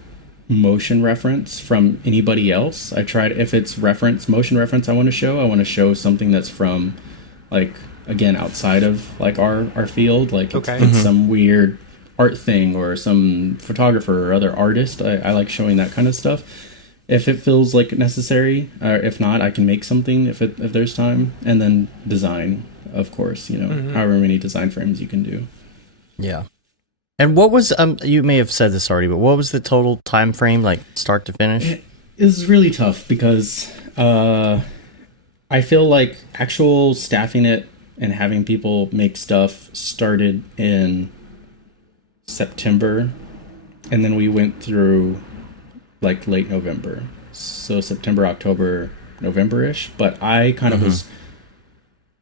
motion reference from anybody else. I tried, if it's motion reference I want to show something that's from, like, again, outside of, like, our field. Like, if it's some weird art thing or some photographer or other artist, I like showing that kind of stuff if it feels like necessary. If not, I can make something if there's time. And then design, of course, you know, however many design frames you can do. Yeah. And what was you may have said this already, but what was the total time frame, like start to finish? It was really tough because I feel like actual staffing it and having people make stuff started in September, and then we went through like late November, so September, October, November-ish. But I kind of was,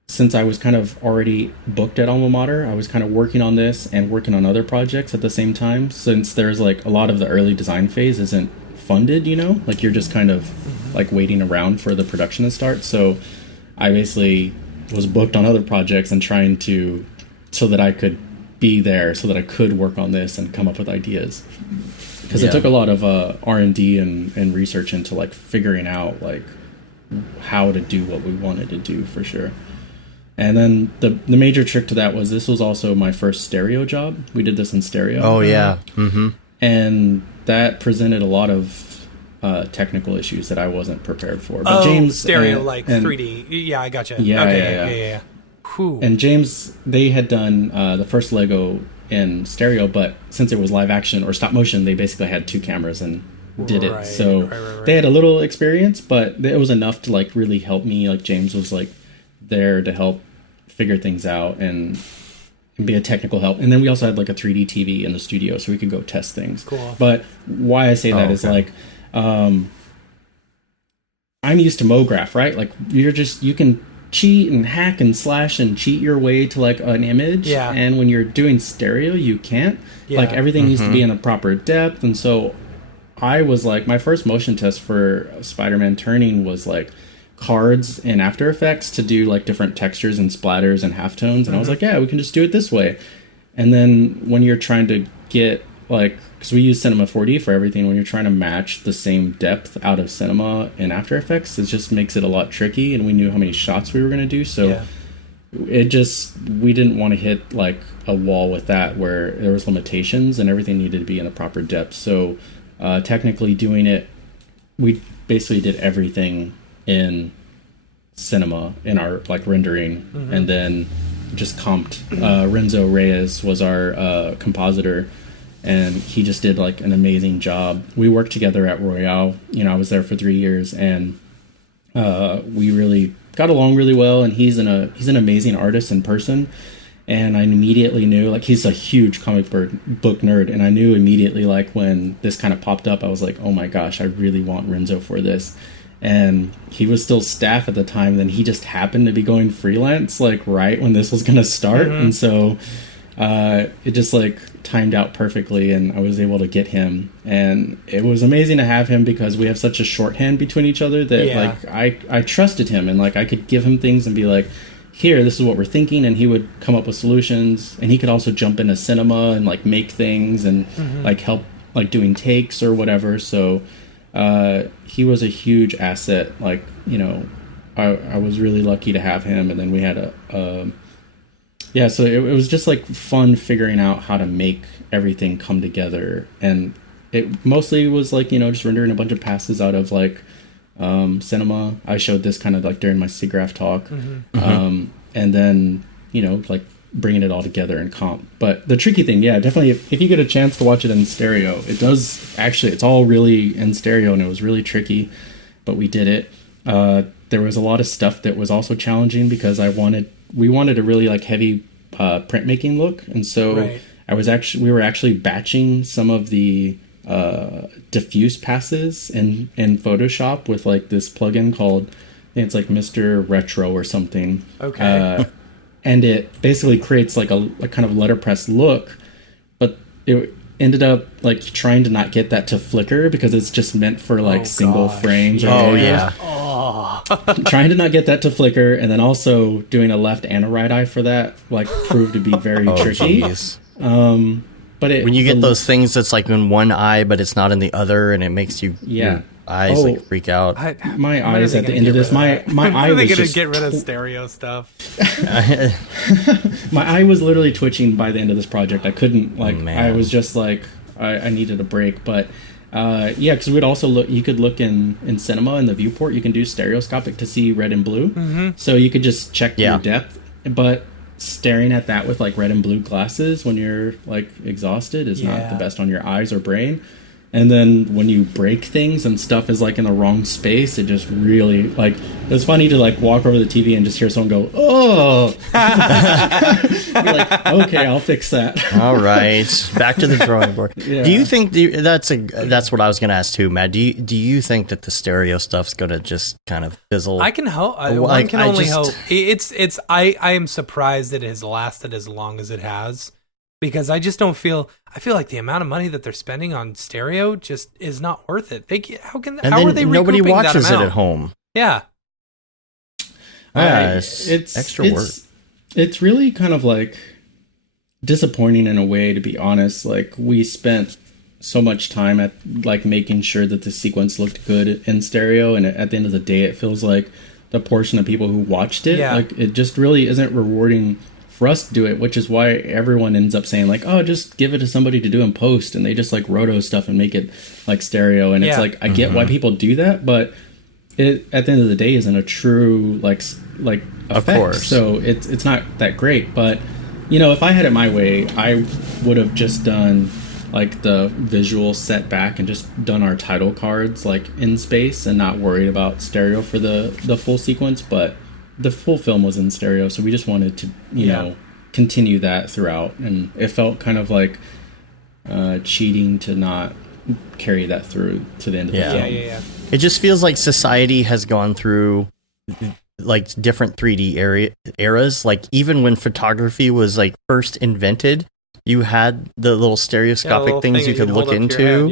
since I was kind of already booked at Alma Mater, I was kind of working on this and working on other projects at the same time, since there's like a lot of the early design phase isn't funded, you know, like you're just kind of like waiting around for the production to start. So I basically was booked on other projects and trying to, so that I could be there, so that I could work on this and come up with ideas, because it took a lot of R&D and research into like figuring out like how to do what we wanted to do, for sure. And then the major trick to that was, this was also my first stereo job. We did this in stereo. Oh yeah. Mm-hmm. And that presented a lot of technical issues that I wasn't prepared for. But James, stereo, like 3D. Yeah, I gotcha. Yeah. Whew. And James, they had done the first Lego in stereo, but since it was live action or stop motion, they basically had 2 cameras and did it. So they had a little experience, but it was enough to like really help me. Like James was like there to help figure things out and be a technical help. And then we also had like a 3D TV in the studio, so we could go test things. Cool. But why I say that is like, I'm used to Mograph, right? Like you can cheat and hack and slash and cheat your way to like an image. Yeah. And when you're doing stereo, you can't. Yeah. Like everything needs to be in a proper depth. And so I was like, my first motion test for Spider-Man Turning was like cards in After Effects to do like different textures and splatters and halftones. And I was like, yeah, we can just do it this way. And then when you're trying to get like, because we use Cinema 4D for everything, when you're trying to match the same depth out of Cinema in After Effects, it just makes it a lot tricky. And we knew how many shots we were going to do, so we didn't want to hit like a wall with that where there was limitations and everything needed to be in a proper depth. So technically doing it, we basically did everything in Cinema in our like rendering, and then just comped. Renzo Reyes was our compositor, and he just did like an amazing job. We worked together at Royale. You know, I was there for 3 years, and we really got along really well. And he's an amazing artist in person. And I immediately knew, like, he's a huge comic book nerd, and I knew immediately, like, when this kind of popped up, I was like, oh my gosh, I really want Renzo for this. And he was still staff at the time, then he just happened to be going freelance, like, right when this was going to start. And so it just like timed out perfectly, and I was able to get him, and it was amazing to have him because we have such a shorthand between each other that like I trusted him, and like I could give him things and be like, here, this is what we're thinking, and he would come up with solutions. And he could also jump into Cinema and like make things and like help like doing takes or whatever. So he was a huge asset. Like, you know, I was really lucky to have him. And then we had so it was just like fun figuring out how to make everything come together. And it mostly was like, you know, just rendering a bunch of passes out of like Cinema. I showed this kind of like during my Mograph talk. And then, you know, like bringing it all together in comp. But the tricky thing, definitely if you get a chance to watch it in stereo, it does actually, it's all really in stereo, and it was really tricky, but we did it. There was a lot of stuff that was also challenging because we wanted a really like heavy printmaking look, and so we were actually batching some of the diffuse passes in Photoshop with like this plugin called, I think it's like Mr. Retro or something. Okay. And it basically creates like a kind of letterpress look, but it ended up like trying to not get that to flicker because it's just meant for like single frames. Oh yeah. Trying to not get that to flicker, and then also doing a left and a right eye for that like proved to be very tricky. Geez. But when you get those things that's like in one eye but it's not in the other, and it makes you your eyes like freak out. My eyes at the end of this, my eye was gonna just get rid of stereo stuff. My eye was literally twitching by the end of this project. I couldn't I was just like I needed a break. But because we'd also look. You could look in cinema in the viewport. You can do stereoscopic to see red and blue, so you could just check your depth. But staring at that with like red and blue glasses when you're like exhausted is not the best on your eyes or brain. And then when you break things and stuff is like in the wrong space, it just really like it's funny to like walk over the TV and just hear someone go, "Oh," you're like, "Okay, I'll fix that." All right, back to the drawing board. Yeah. Do you think that's what I was going to ask too, Matt? Do you think that the stereo stuff's going to just kind of fizzle? I can hope. One can only hope. I am surprised that it has lasted as long as it has. Because I just don't feel. I feel like the amount of money that they're spending on stereo just is not worth it. How are they? Nobody watches that amount? it at home. Yeah. It's extra work. It's really kind of like disappointing in a way, to be honest. Like we spent so much time at like making sure that the sequence looked good in stereo, and at the end of the day, it feels like the portion of people who watched it, like it just really isn't rewarding for us to do it, which is why everyone ends up saying like, oh, just give it to somebody to do in post, and they just like roto stuff and make it like stereo. And it's like, I get why people do that, but it at the end of the day isn't a true like effect. Of course. So it's not that great. But you know, if I had it my way, I would have just done like the visual set back and just done our title cards like in space and not worried about stereo for the full sequence. But the full film was in stereo, so we just wanted to, you know, continue that throughout, and it felt kind of like cheating to not carry that through to the end of the film. Yeah. It just feels like society has gone through like different 3D eras. Like even when photography was like first invented, you had the little stereoscopic things you could look into.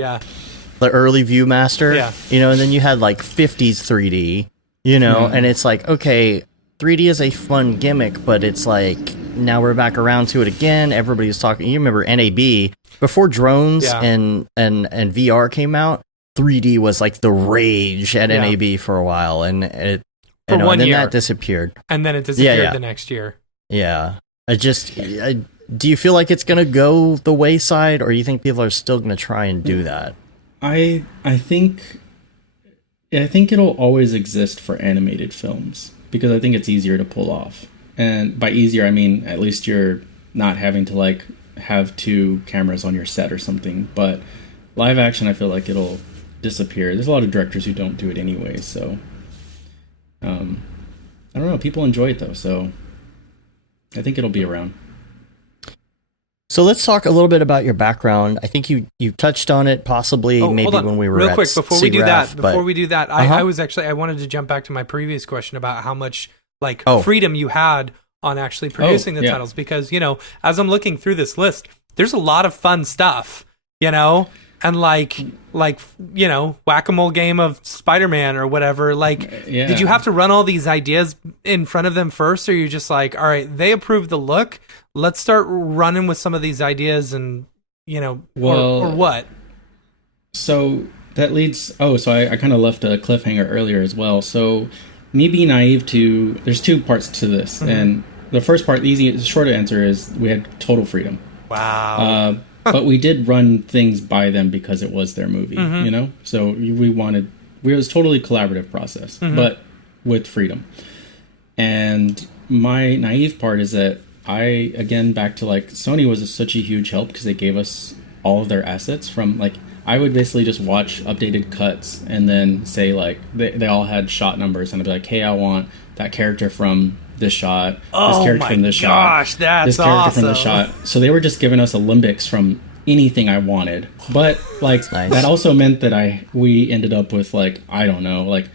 The early Viewmaster, you know, and then you had like 50s 3D, you know, and it's like, okay, 3D is a fun gimmick, but it's like now we're back around to it again. Everybody's talking. You remember NAB before drones and VR came out? 3D was like the rage at NAB for a while, and it for 1 year. Then that disappeared, and then it disappeared the next year. Yeah, do you feel like it's gonna go the wayside, or you think people are still gonna try and do that? I think it'll always exist for animated films because I think it's easier to pull off. And by easier, I mean at least you're not having to like have 2 cameras on your set or something. But live action, I feel like it'll disappear. There's a lot of directors who don't do it anyway. So I don't know. People enjoy it though, so I think it'll be around. So let's talk a little bit about your background. I think you touched on it possibly when we were real at quick before we do that. I wanted to jump back to my previous question about how much freedom you had on actually producing the titles, because you know, as I'm looking through this list, there's a lot of fun stuff, you know, and like you know, whack-a-mole game of Spider-Man or whatever. Did you have to run all these ideas in front of them first, or you're just like, all right, they approved the look, let's start running with some of these ideas, and you know, or what? So that leads. So I kind of left a cliffhanger earlier as well. So me being naive to, there's 2 parts to this, and the first part, the short answer is we had total freedom. Wow. But we did run things by them because it was their movie, you know? So it was totally collaborative process, but with freedom. And my naive part is that back to like, Sony was such a huge help because they gave us all of their assets from like, I would basically just watch updated cuts and then say like, they all had shot numbers, and I'd be like, hey, I want that character from this shot, this character from this shot, that's this character awesome. from this shot. So they were just giving us a limbics from anything I wanted. But like nice. That also meant that we ended up with like, I don't know, like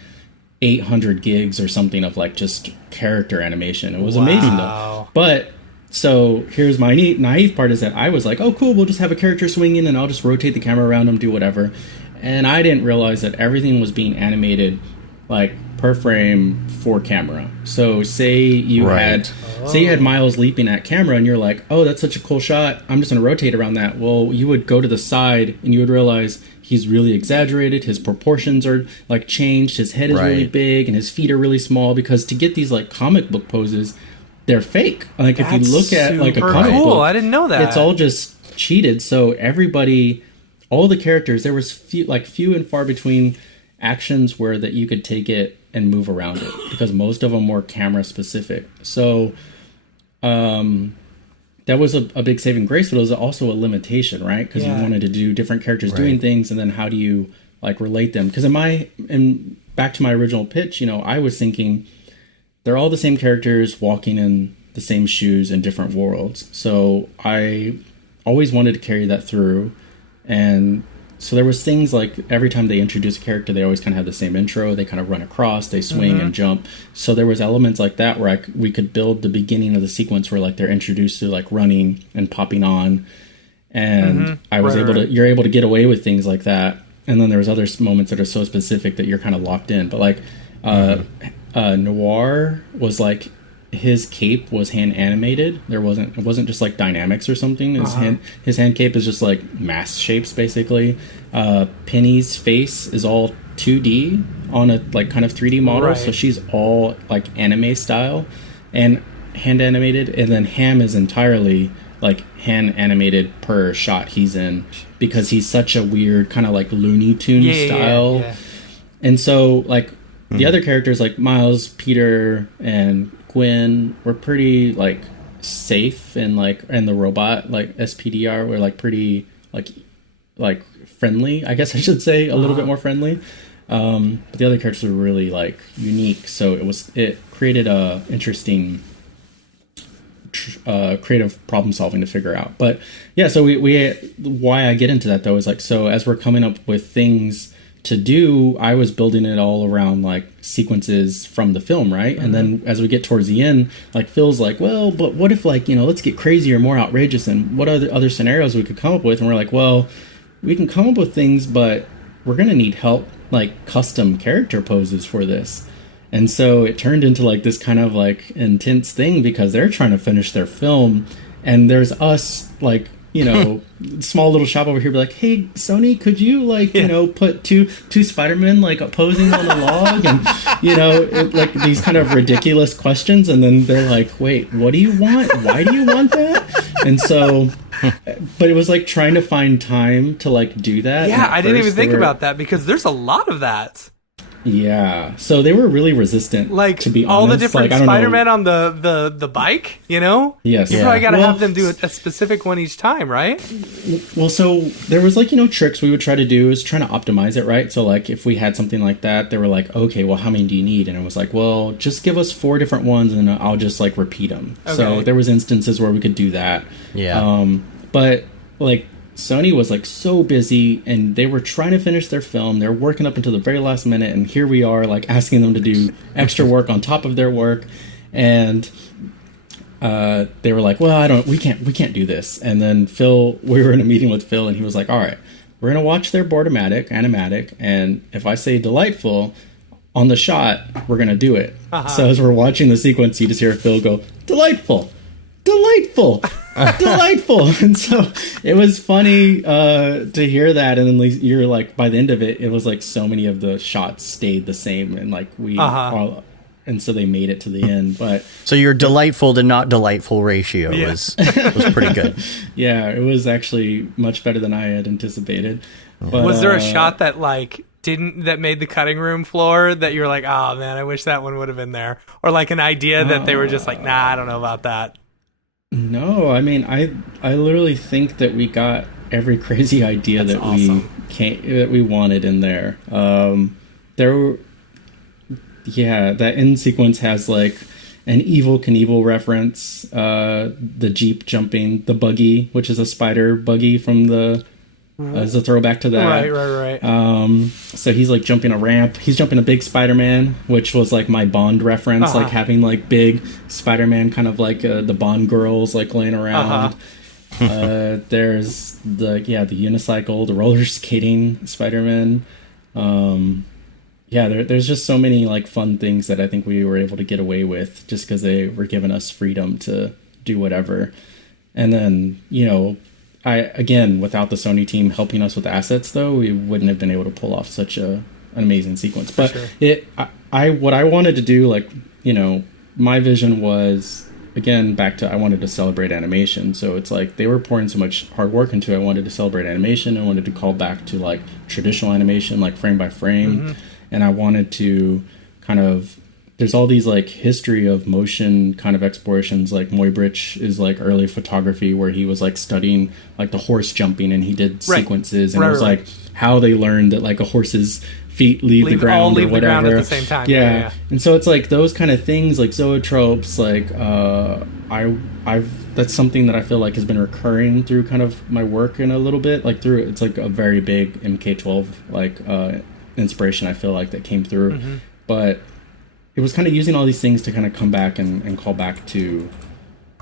800 gigs or something of like just character animation. It was amazing though. But so here's my naive part, is that I was like, oh cool, we'll just have a character swinging and I'll just rotate the camera around him, do whatever. And I didn't realize that everything was being animated like per frame for camera. So say you had Miles leaping at camera and you're like, oh, that's such a cool shot, I'm just going to rotate around that. Well, you would go to the side and you would realize he's really exaggerated, his proportions are like changed, his head is really big and his feet are really small, because to get these like comic book poses, they're fake. Like if you look at like a comic book, I didn't know that. It's all just cheated. So everybody, all the characters, there was few and far between actions where that you could take it and move around it, because most of them were camera specific. So that was a big saving grace, but it was also a limitation, right? Because you wanted to do different characters doing things, and then how do you like relate them? Because back to my original pitch, I was thinking they're all the same characters walking in the same shoes in different worlds. So I always wanted to carry that through. And so there was things like every time they introduce a character, they always kind of have the same intro. They kind of run across, they swing and jump. So there was elements like that where we could build the beginning of the sequence where like they're introduced to like running and popping on. And I was you're able to get away with things like that. And then there was other moments that are so specific that you're kind of locked in. But like Noir was like, his cape was hand animated. It wasn't just like dynamics or something. His hand cape is just like mass shapes basically. Penny's face is all 2D on a like kind of 3D model, so she's all like anime style and hand animated. And then Ham is entirely like hand animated per shot he's in, because he's such a weird kind of like Looney Tunes style. Yeah. And so like the other characters like Miles, Peter, and Gwen were pretty like safe, and the robot like SPDR were like pretty like friendly, I guess I should say, a little bit more friendly. But the other characters were really like unique, so it created a interesting creative problem solving to figure out. But yeah, so we why I get into that though is like, so as we're coming up with things to do, I was building it all around like sequences from the film, right? And then as we get towards the end, like Phil's like, well, but what if like, let's get crazier, more outrageous, and what other scenarios we could come up with? And we're like, well, we can come up with things, but we're gonna need help, like custom character poses for this. And so it turned into like this kind of like intense thing, because they're trying to finish their film, and there's us like, small little shop over here be like, hey Sony, could you like put two Spider-Men like posing on a log, and like these kind of ridiculous questions, and then they're like, wait, what do you want, why do you want that? And so but it was like trying to find time to like do that. I didn't even think about that, because there's a lot of that. Yeah, so they were really resistant, like, to be honest. All the different Spider-Man on the bike, Yes. You probably got to have them do a specific one each time, right? Well, so there was like, tricks we would try to do, is trying to optimize it, right? So like if we had something like that, they were like, okay, well, how many do you need? And it was like, well, just give us 4 different ones and I'll just like repeat them. Okay. So there was instances where we could do that. Yeah. But like Sony was like so busy, and they were trying to finish their film. They're working up until the very last minute, and here we are like asking them to do extra work on top of their work. And they were like, well, we can't do this. And then we were in a meeting with Phil, and he was like, all right, we're gonna watch their animatic, and if I say delightful on the shot, we're gonna do it. So as we're watching the sequence, you just hear Phil go, delightful, delightful. Delightful. And so it was funny to hear that, and then you're like, by the end of it was like so many of the shots stayed the same, and like and so they made it to the end. But so your delightful to not delightful ratio was pretty good. Yeah, it was actually much better than I had anticipated. But, was there a shot that like that made the cutting room floor that you're like, oh man, I wish that one would have been there, or like an idea that they were just like, nah, I don't know about that? No, I mean, I literally think that we got every crazy idea that we wanted in there. That end sequence has like, an Evel Knievel reference, the Jeep jumping, the buggy, which is a spider buggy from the as a throwback to that. Right. So he's like jumping a ramp. He's jumping a big Spider-Man, which was like my Bond reference, like having like big Spider-Man, kind of like the Bond girls like laying around. There's the unicycle, the roller skating Spider-Man. There's just so many like fun things that I think we were able to get away with just because they were giving us freedom to do whatever. And then, without the Sony team helping us with assets, though, we wouldn't have been able to pull off such an amazing sequence. But what I wanted to do, like, my vision was, again, back to I wanted to celebrate animation. So it's like they were pouring so much hard work into it. I wanted to celebrate animation. I wanted to call back to like traditional animation, like frame by frame. And I wanted to kind of, there's all these like history of motion kind of explorations, like Muybridge is like early photography where he was like studying like the horse jumping and he did sequences and it was like how they learned that like a horse's feet leave the ground or whatever. The ground at the same time. Yeah. And so it's like those kind of things like zoetropes, like that's something that I feel like has been recurring through kind of my work in a little bit, like through it's like a very big MK12 like inspiration I feel like that came through. But it was kind of using all these things to kind of come back and call back to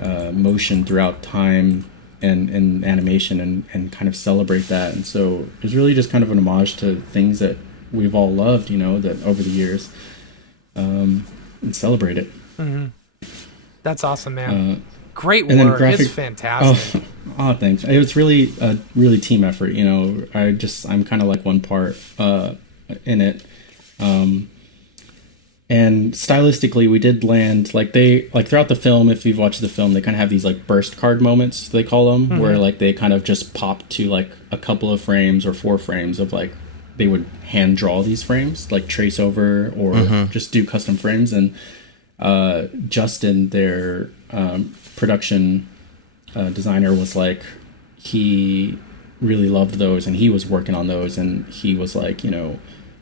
motion throughout time and animation and kind of celebrate that. And so it was really just kind of an homage to things that we've all loved, that over the years, and celebrate it. That's awesome, man. Great work. It's fantastic. Oh, thanks. It was really a really team effort. I'm kind of like one part in it. And stylistically, we did land like throughout the film. If you've watched the film, they kind of have these like burst card moments, they call them, where like they kind of just pop to like a couple of frames or 4 frames of like they would hand draw these frames, like trace over or just do custom frames. And Justin, their production designer, was like, he really loved those and he was working on those and he was like,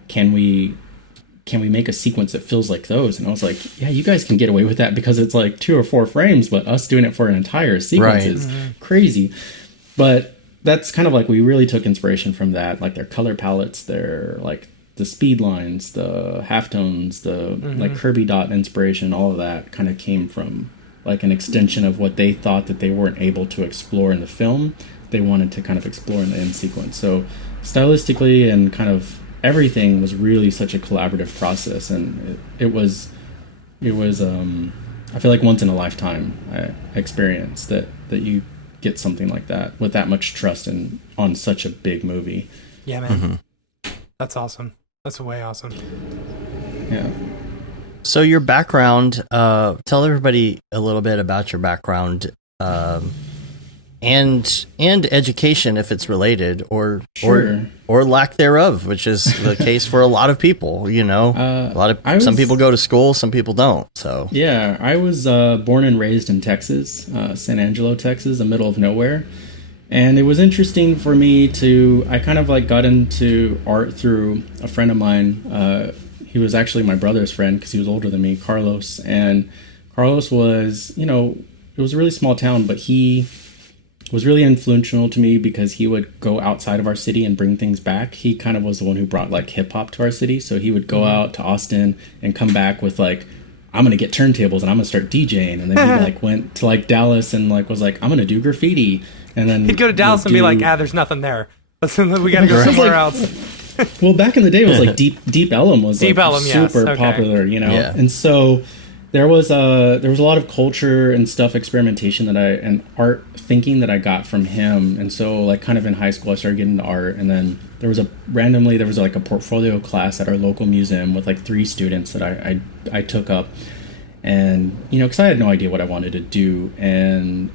can we make a sequence that feels like those? And I was like, yeah, you guys can get away with that because it's like 2 or 4 frames, but us doing it for an entire sequence is crazy. But that's kind of like, we really took inspiration from that, like their color palettes, their like the speed lines, the halftones, the like Kirby dot inspiration, all of that kind of came from like an extension of what they thought that they weren't able to explore in the film. They wanted to kind of explore in the end sequence. So stylistically and kind of everything was really such a collaborative process, and it was I feel like once in a lifetime experience that you get something like that with that much trust and on such a big movie. Yeah, man. That's awesome. That's way awesome. Yeah. So your background, tell everybody a little bit about your background, and education if it's related, or lack thereof, which is the case for a lot of people. Some people go to school, some people don't. So yeah, I was born and raised in Texas, San Angelo, Texas, the middle of nowhere. And it was interesting for me I kind of like got into art through a friend of mine. He was actually my brother's friend because he was older than me, Carlos. And Carlos was, it was a really small town, but he was really influential to me because he would go outside of our city and bring things back. He kind of was the one who brought like hip hop to our city. So he would go out to Austin and come back with like, I'm going to get turntables and I'm going to start DJing. And then he like went to like Dallas and like was like, I'm going to do graffiti. And then he'd go to Dallas and be like, there's nothing there. We got to go somewhere else. Well, back in the day, it was like Deep Ellum was like super popular, Yeah. And so there was a lot of culture and stuff, experimentation and art thinking that I got from him. And so like kind of in high school, I started getting into art. And then there was like a portfolio class at our local museum with like 3 students that I took up. And, because I had no idea what I wanted to do. And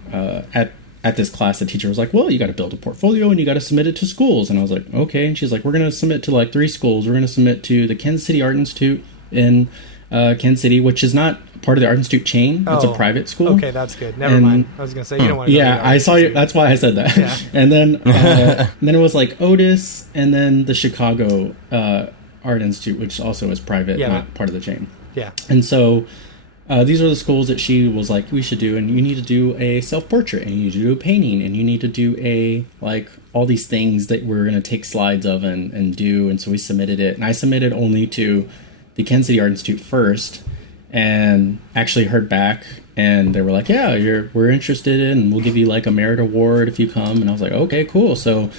at this class, the teacher was like, well, you got to build a portfolio and you got to submit it to schools. And I was like, okay. And she's like, we're going to submit to like 3 schools. We're going to submit to the Kansas City Art Institute in Kansas City, which is not part of the Art Institute chain. It's a private school. Okay, that's good. Never mind. I was going to say, you don't want to go to I saw you. That's why I said that. Yeah. And then it was like Otis and then the Chicago Art Institute, which also is private, not part of the chain. Yeah. And so these are the schools that she was like, we should do, and you need to do a self-portrait, and you need to do a painting, and you need to do a, like, all these things that we're going to take slides of and do. And so we submitted it, and I submitted only to the Kansas City Art Institute first, and actually heard back, and they were like, yeah, we're interested in, and we'll give you like a merit award if you come. And I was like, okay, cool. So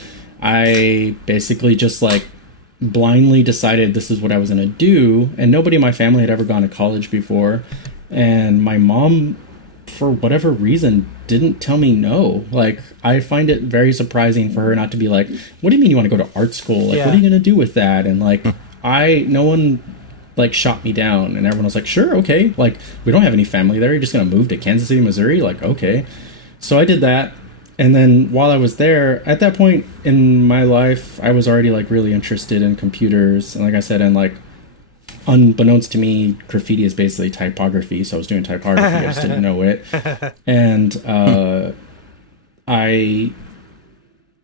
I basically just like blindly decided this is what I was going to do, and nobody in my family had ever gone to college before. And my mom, for whatever reason, didn't tell me no. Like, I find it very surprising for her not to be like, what do you mean you want to go to art school? Like, what are you going to do with that? And like, no one like shot me down, and everyone was like, sure, okay. Like, we don't have any family there. You're just going to move to Kansas City, Missouri? Like, okay. So I did that. And then while I was there, at that point in my life, I was already like really interested in computers. And like I said, and like, unbeknownst to me, graffiti is basically typography, so I was doing typography. I just didn't know it. And I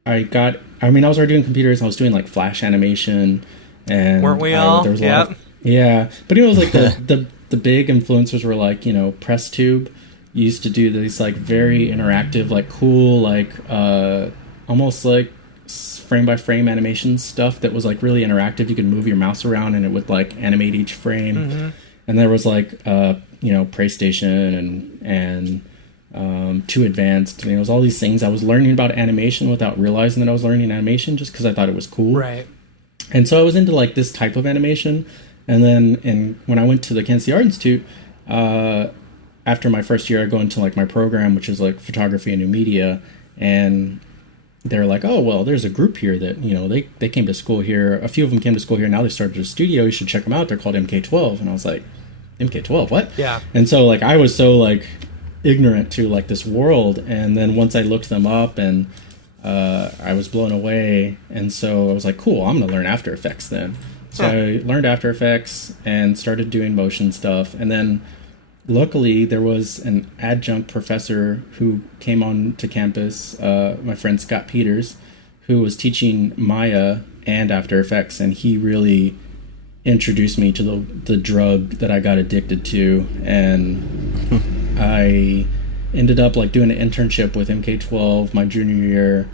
was already doing computers. I was doing like Flash animation, and weren't we all? There was a lot of, yeah, but it was like the big influencers were like, you know, PressTube used to do these like very interactive, like cool, like almost like frame by frame animation stuff that was like really interactive. You could move your mouse around and it would like animate each frame. Mm-hmm. And there was like you know, PlayStation and Too Advanced. And it was all these things. I was learning about animation without realizing that I was learning animation, just because I thought it was cool. Right. And so I was into like this type of animation. And then when I went to the Kansas City Art Institute, after my first year, I go into like my program, which is like photography and new media, and they're like, oh, well, there's a group here that, you know, they came to school here. A few of them came to school here. Now they started a studio. You should check them out. They're called MK12. And I was like, MK12, what? Yeah. And so like I was so like ignorant to like this world. And then once I looked them up, and I was blown away. And so I was like, cool, I'm going to learn After Effects then. So I learned After Effects and started doing motion stuff. And then luckily, there was an adjunct professor who came on to campus, my friend Scott Peters, who was teaching Maya and After Effects, and he really introduced me to the drug that I got addicted to. And I ended up like doing an internship with MK12 my junior year.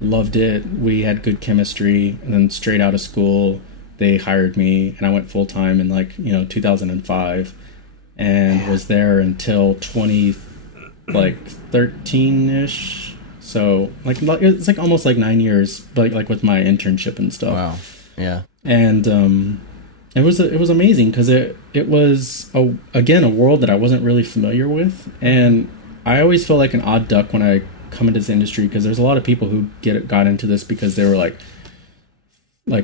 Loved it. We had good chemistry, and then straight out of school, they hired me, and I went full time in like, you know, 2005. And was there until 2013-ish. So like it's like almost like 9 years, but like with my internship and stuff. Wow. Yeah. And it was amazing, because it was a world that I wasn't really familiar with, and I always feel like an odd duck when I come into this industry, because there's a lot of people who got into this because they were like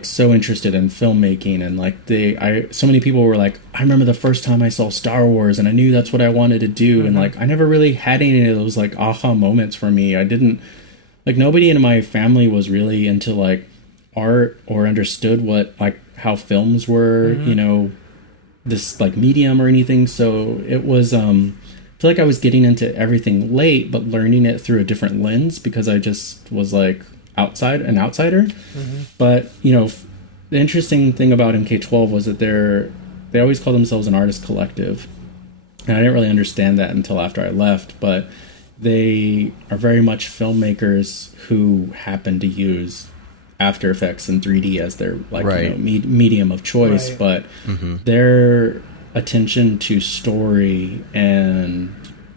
so interested in filmmaking, and like so many people were like, I remember the first time I saw Star Wars and I knew that's what I wanted to do. Mm-hmm. And like I never really had any of those like aha moments for me. I didn't, like, nobody in my family was really into like art or understood what, like, how films were, mm-hmm. you know, this like medium or anything. So it was I feel like I was getting into everything late, but learning it through a different lens, because I just was like an outsider. Mm-hmm. But you know, the interesting thing about MK12 was that they always call themselves an artist collective, and I didn't really understand that until after I left. But they are very much filmmakers who happen to use After Effects and 3D as their like right. you know, medium of choice. Right. But mm-hmm. their attention to story and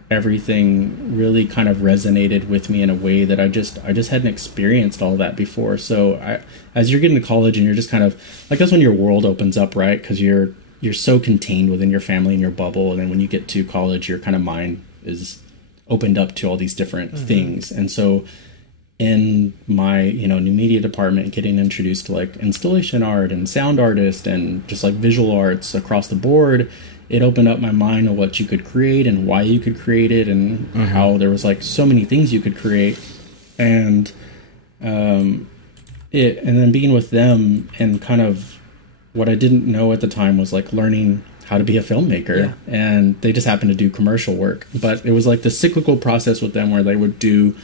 everything really kind of resonated with me in a way that I just hadn't experienced all that before. So as you're getting to college, and you're just kind of like, that's when your world opens up, right? Because you're so contained within your family and your bubble, and then when you get to college, your kind of mind is opened up to all these different mm-hmm. things. And so in my, you know, new media department, getting introduced to like installation art and sound artist and just like visual arts across the board, it opened up my mind of what you could create and why you could create it, and mm-hmm. how there was like so many things you could create. And and then being with them, and kind of what I didn't know at the time was like learning how to be a filmmaker. Yeah. And they just happened to do commercial work, but it was like the cyclical process with them where they would do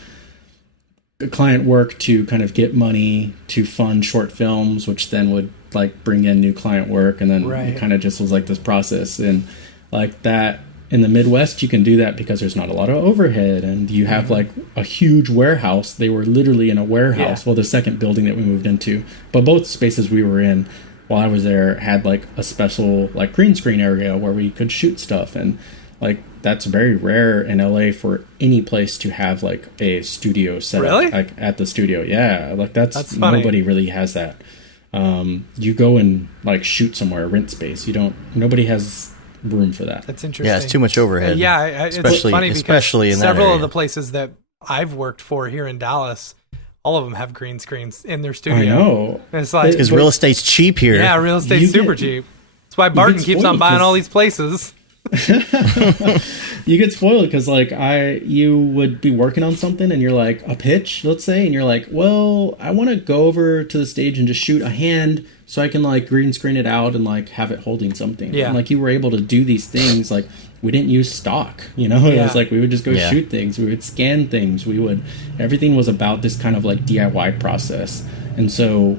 client work to kind of get money to fund short films, which then would like bring in new client work, and then right. it kind of just was like this process. And like that in the Midwest, you can do that because there's not a lot of overhead, and you have like a huge warehouse. They were literally in a warehouse. Well, the second building that we moved into, but both spaces we were in while I was there had like a special like green screen area where we could shoot stuff, and like that's very rare in LA for any place to have like a studio set up like at the studio. Yeah, like that's nobody really has that. You go and like shoot somewhere, rent space. Nobody has room for that. That's interesting. Yeah, it's too much overhead. It's funny because especially in several that of the places that I've worked for here in Dallas, all of them have green screens in their studio. I know. And it's like because real estate's cheap here. Yeah, real estate's super cheap. That's why Barton keeps on buying all these places. You get spoiled because like you would be working on something and you're like a pitch, let's say, and you're like, well, I want to go over to the stage and just shoot a hand so I can like green screen it out and like have it holding something. And like you were able to do these things. Like we didn't use stock, it was like we would just go shoot things, we would scan things, everything was about this kind of like DIY process. And so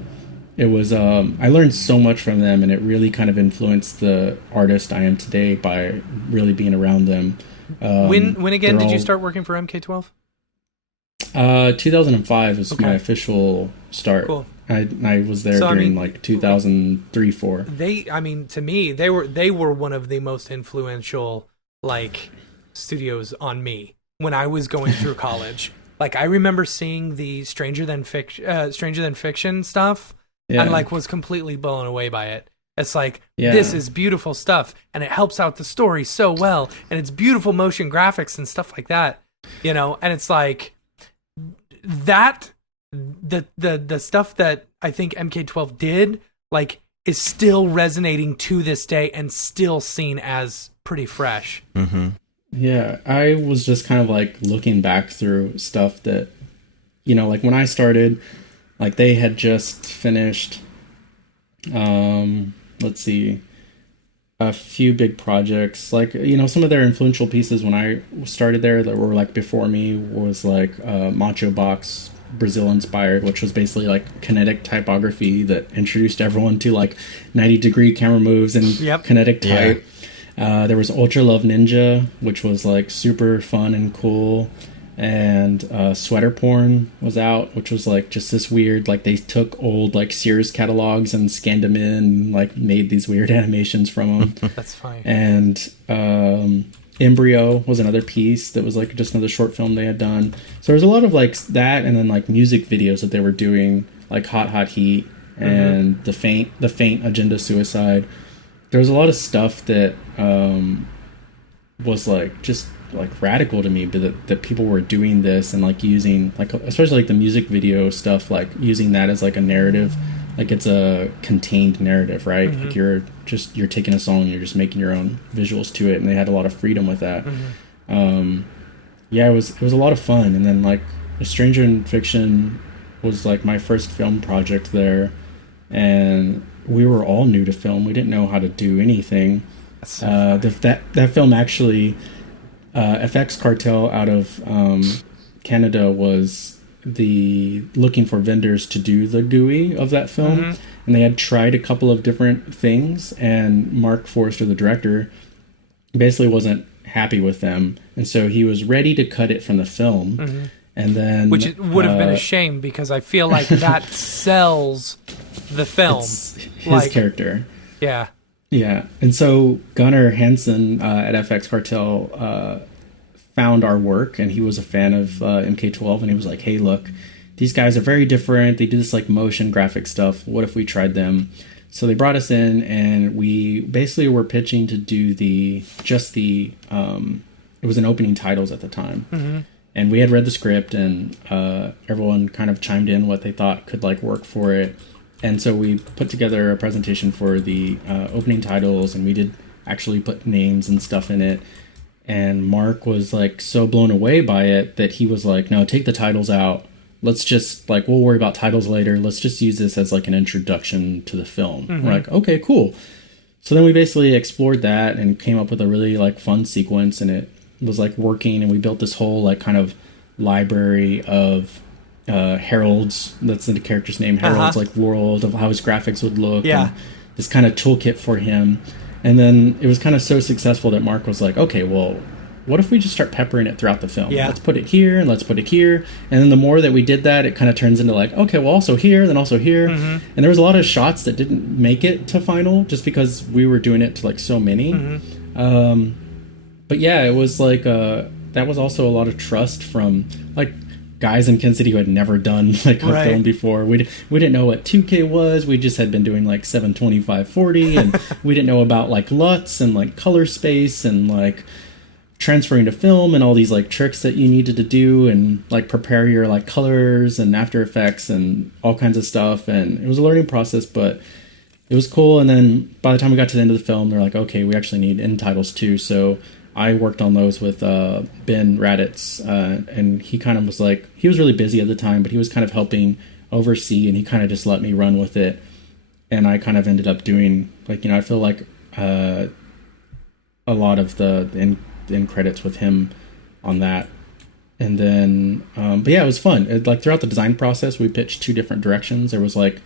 it was I learned so much from them, and it really kind of influenced the artist I am today by really being around them. When again did you start working for MK12? 2005 was my official start. Cool. I was there during like 2003-04. To me, they were one of the most influential like studios on me when I was going through college. Like I remember seeing the Stranger Than Fiction stuff. Yeah. And like was completely blown away by it. It's like this is beautiful stuff, and it helps out the story so well, and it's beautiful motion graphics and stuff like that, And it's like that the stuff that I think MK12 did like is still resonating to this day and still seen as pretty fresh. Mm-hmm. Yeah, I was just kind of like looking back through stuff that, like when I started. Like they had just finished, let's see, a few big projects. Like, some of their influential pieces when I started there that were like before me was like Macho Box, Brazil inspired, which was basically like kinetic typography that introduced everyone to like 90-degree camera moves and kinetic type. Yeah. There was Ultra Love Ninja, which was like super fun and cool. And Sweater Porn was out, which was like just this weird, like they took old like Sears catalogs and scanned them in and like made these weird animations from them. That's fine. And Embryo was another piece that was like just another short film they had done. So there's a lot of like that, and then like music videos that they were doing, like Hot Hot Heat and the Faint Agenda Suicide. There was a lot of stuff that was like just like radical to me, but that people were doing this and like using like especially like the music video stuff, like using that as like a narrative, like it's a contained narrative, right? Like you're taking a song and you're just making your own visuals to it, and they had a lot of freedom with that. It was a lot of fun. And then like Stranger in Fiction was like my first film project there, and we were all new to film. We didn't know how to do anything. That film actually FX Cartel out of Canada was looking for vendors to do the GUI of that film, and they had tried a couple of different things, and Mark Forrester, the director, basically wasn't happy with them, and so he was ready to cut it from the film. And then which would have been a shame, because I feel like that sells the film. It's his character. Yeah. Yeah, and so Gunnar Hansen at FX Cartel found our work, and he was a fan of MK12, and he was like, hey, look, these guys are very different. They do this like motion graphic stuff. What if we tried them? So they brought us in, and we basically were pitching to do it was an opening titles at the time. And we had read the script, and everyone kind of chimed in what they thought could like work for it. And so we put together a presentation for the opening titles, and we did actually put names and stuff in it. And Mark was like so blown away by it that he was like, no, take the titles out. Let's just like, we'll worry about titles later. Let's just use this as like an introduction to the film. We're like, okay, cool. So then we basically explored that and came up with a really like fun sequence, and it was like working, and we built this whole like kind of library of Harold's, that's the character's name, Harold's like world of how his graphics would look, and this kind of toolkit for him. And then it was kind of so successful that Mark was like, okay, well, what if we just start peppering it throughout the film? Yeah. Let's put it here and let's put it here. And then the more that we did that, it kind of turns into like, okay, well, also here, then also here. And there was a lot of shots that didn't make it to final just because we were doing it to like so many. But yeah, it was like, that was also a lot of trust from like guys in Kansas City who had never done like a film before. We didn't know what 2K was. We just had been doing like 725/40 and we didn't know about like LUTs and like color space and like transferring to film and all these like tricks that you needed to do and like prepare your like colors and After Effects and all kinds of stuff. And it was a learning process, but it was cool. And then by the time we got to the end of the film, they're like, okay, we actually need end titles too. So I worked on those with Ben Raditz, and he kind of was like, he was really busy at the time, but he was kind of helping oversee, and he kind of just let me run with it. And I kind of ended up doing, like, I feel like a lot of the end credits with him on that. And then, but yeah, it was fun. Like throughout the design process, we pitched 2 different directions. There was like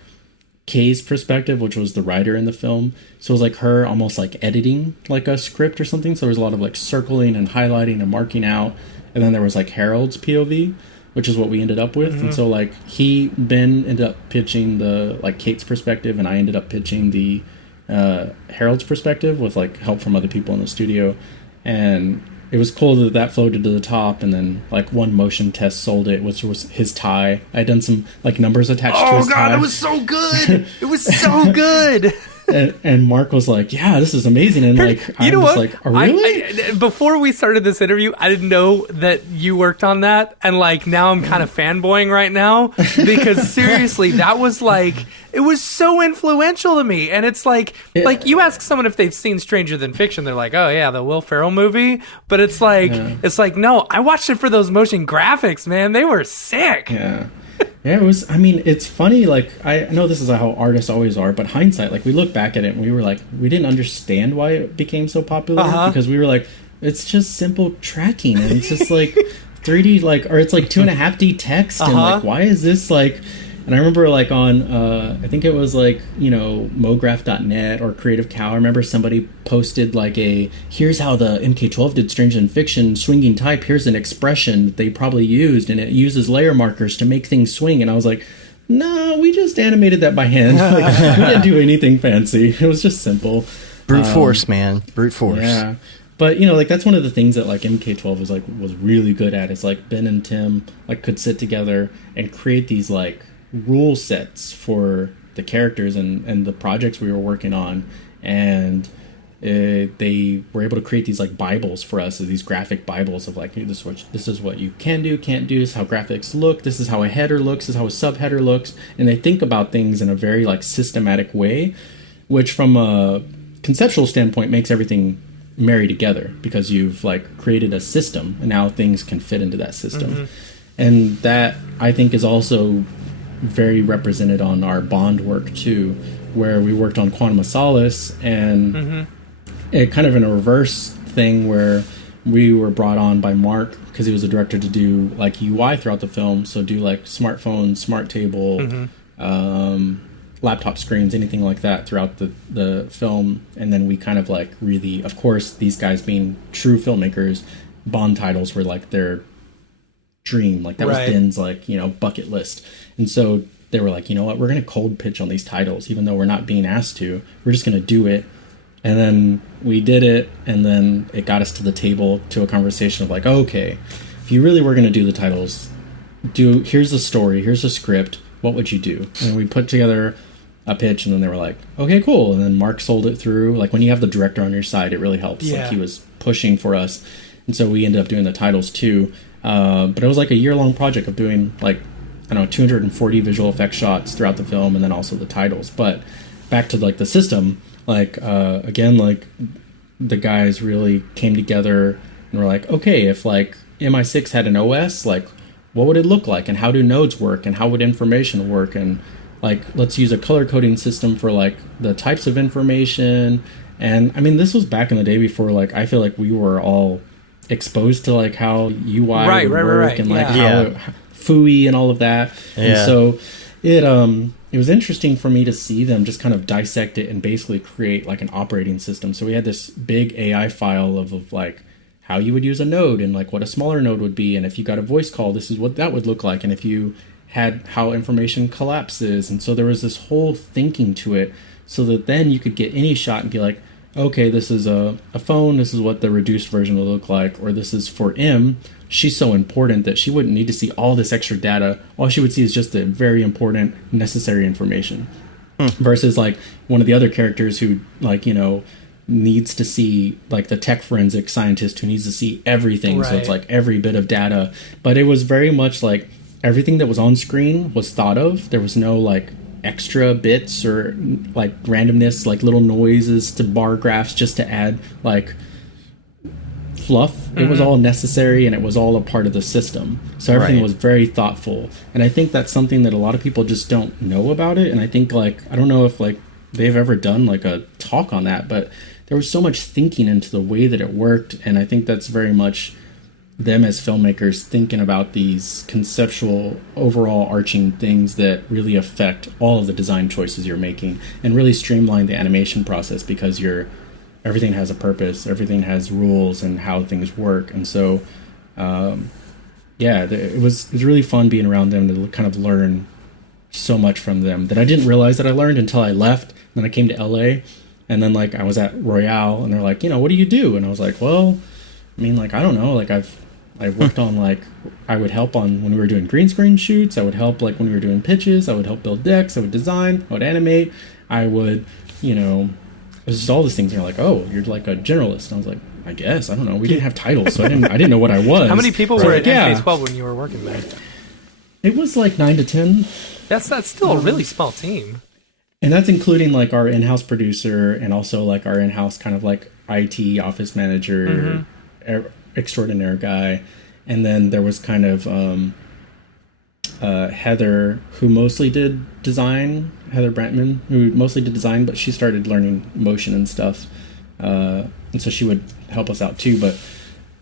Kay's perspective, which was the writer in the film. So it was like her almost like editing like a script or something. So there was a lot of like circling and highlighting and marking out. And then there was like Harold's POV, which is what we ended up with. And so like Ben ended up pitching the like Kate's perspective, and I ended up pitching the Harold's perspective with like help from other people in the studio. And it was cool that floated to the top, and then like one motion test sold it, which was his tie. I had done some like numbers attached to his tie. Oh god, it was so good! It was so good. And Mark was like, "Yeah, this is amazing." And like, you know was what? like, oh, really? Before we started this interview, I didn't know that you worked on that, and like now I'm kind of fanboying right now because seriously, that was like, it was so influential to me. And it's like you ask someone if they've seen Stranger Than Fiction, they're like, "Oh yeah, the Will Ferrell movie," but it's like, no, I watched it for those motion graphics, man. They were sick. Yeah. Yeah, it was, I mean, it's funny, like, I know this is how artists always are, but hindsight, like, we look back at it and we were like, we didn't understand why it became so popular, because we were like, it's just simple tracking, and it's just, like, 3D, like, or it's, like, 2.5D text, and, like, why is this, like, and I remember, like, on, I think it was, like, Mograph.net or Creative Cow, I remember somebody posted, like, here's how the MK12 did Stranger Than Fiction swinging type, here's an expression that they probably used, and it uses layer markers to make things swing, and I was like, no, we just animated that by hand. Like, we didn't do anything fancy. It was just simple. Brute force, man. Brute force. Yeah. But, like, that's one of the things that, like, MK12 was really good at, is, like, Ben and Tim, like, could sit together and create these, like, rule sets for the characters and the projects we were working on, and they were able to create these like Bibles for us, these graphic Bibles of like, hey, this is what you can do, can't do, this is how graphics look, this is how a header looks, this is how a subheader looks, and they think about things in a very like systematic way, which from a conceptual standpoint makes everything marry together, because you've like created a system and now things can fit into that system. And that I think is also very represented on our Bond work too, where we worked on Quantum of Solace, and it kind of in a reverse thing where we were brought on by Mark because he was a director to do like UI throughout the film, so do like smartphone, smart table, laptop screens, anything like that throughout the film. And then we kind of like really, of course, these guys being true filmmakers, Bond titles were like their dream, like that was Ben's like bucket list. And so they were like, you know what, we're gonna cold pitch on these titles even though we're not being asked to, we're just gonna do it. And then we did it, and then it got us to the table to a conversation of like, okay, if you really were gonna do the titles, here's the story, here's the script, what would you do? And we put together a pitch, and then they were like, okay, cool. And then Mark sold it through. Like when you have the director on your side, it really helps. Like he was pushing for us, and so we ended up doing the titles too. But it was like a year-long project of doing like, I don't know, 240 visual effects shots throughout the film, and then also the titles. But back to like the system, like again, like the guys really came together and were like, okay, if like MI6 had an OS, like what would it look like, and how do nodes work, and how would information work, and like let's use a color coding system for like the types of information. And I mean, this was back in the day before like I feel like we were all exposed to like how UI would work and like how FUI and all of that. And so it was interesting for me to see them just kind of dissect it and basically create like an operating system. So we had this big AI file of like how you would use a node and like what a smaller node would be, and if you got a voice call, this is what that would look like, and if you had how information collapses. And so there was this whole thinking to it, so that then you could get any shot and be like, okay, this is a phone, this is what the reduced version will look like, or this is for M. She's so important that she wouldn't need to see all this extra data. All she would see is just the very important, necessary information. Versus like one of the other characters who, like, you know, needs to see, like the tech forensic scientist who needs to see everything. Right. So it's like every bit of data. But it was very much like everything that was on screen was thought of. There was no like extra bits or like randomness, like little noises to bar graphs just to add like fluff. It was all necessary, and it was all a part of the system. So everything was very thoughtful, and I think that's something that a lot of people just don't know about it. And I think, like, I don't know if like they've ever done like a talk on that, but there was so much thinking into the way that it worked, and I think that's very much them as filmmakers thinking about these conceptual overall arching things that really affect all of the design choices you're making, and really streamline the animation process, because everything has a purpose, everything has rules and how things work. And so it was really fun being around them to kind of learn so much from them that I didn't realize that I learned until I left. Then I came to LA, and then like I was at Royale, and they're like, you know, what do you do? And I was like, well, I mean, like, I don't know, like I worked on, like, I would help on when we were doing green screen shoots, I would help like when we were doing pitches, I would help build decks, I would design, I would animate, I would, you know, it's just all these things. And you're like, oh, you're like a generalist. And I was like, I guess, I don't know. We didn't have titles, so I didn't know what I was. How many people were at MK12 when you were working there? It was like 9 to 10. That's still a really small team. And that's including like our in-house producer, and also like our in-house kind of like IT office manager, extraordinaire guy. And then there was kind of Heather, who mostly did design, Heather Brantman, who mostly did design, but she started learning motion and stuff. And so she would help us out too. But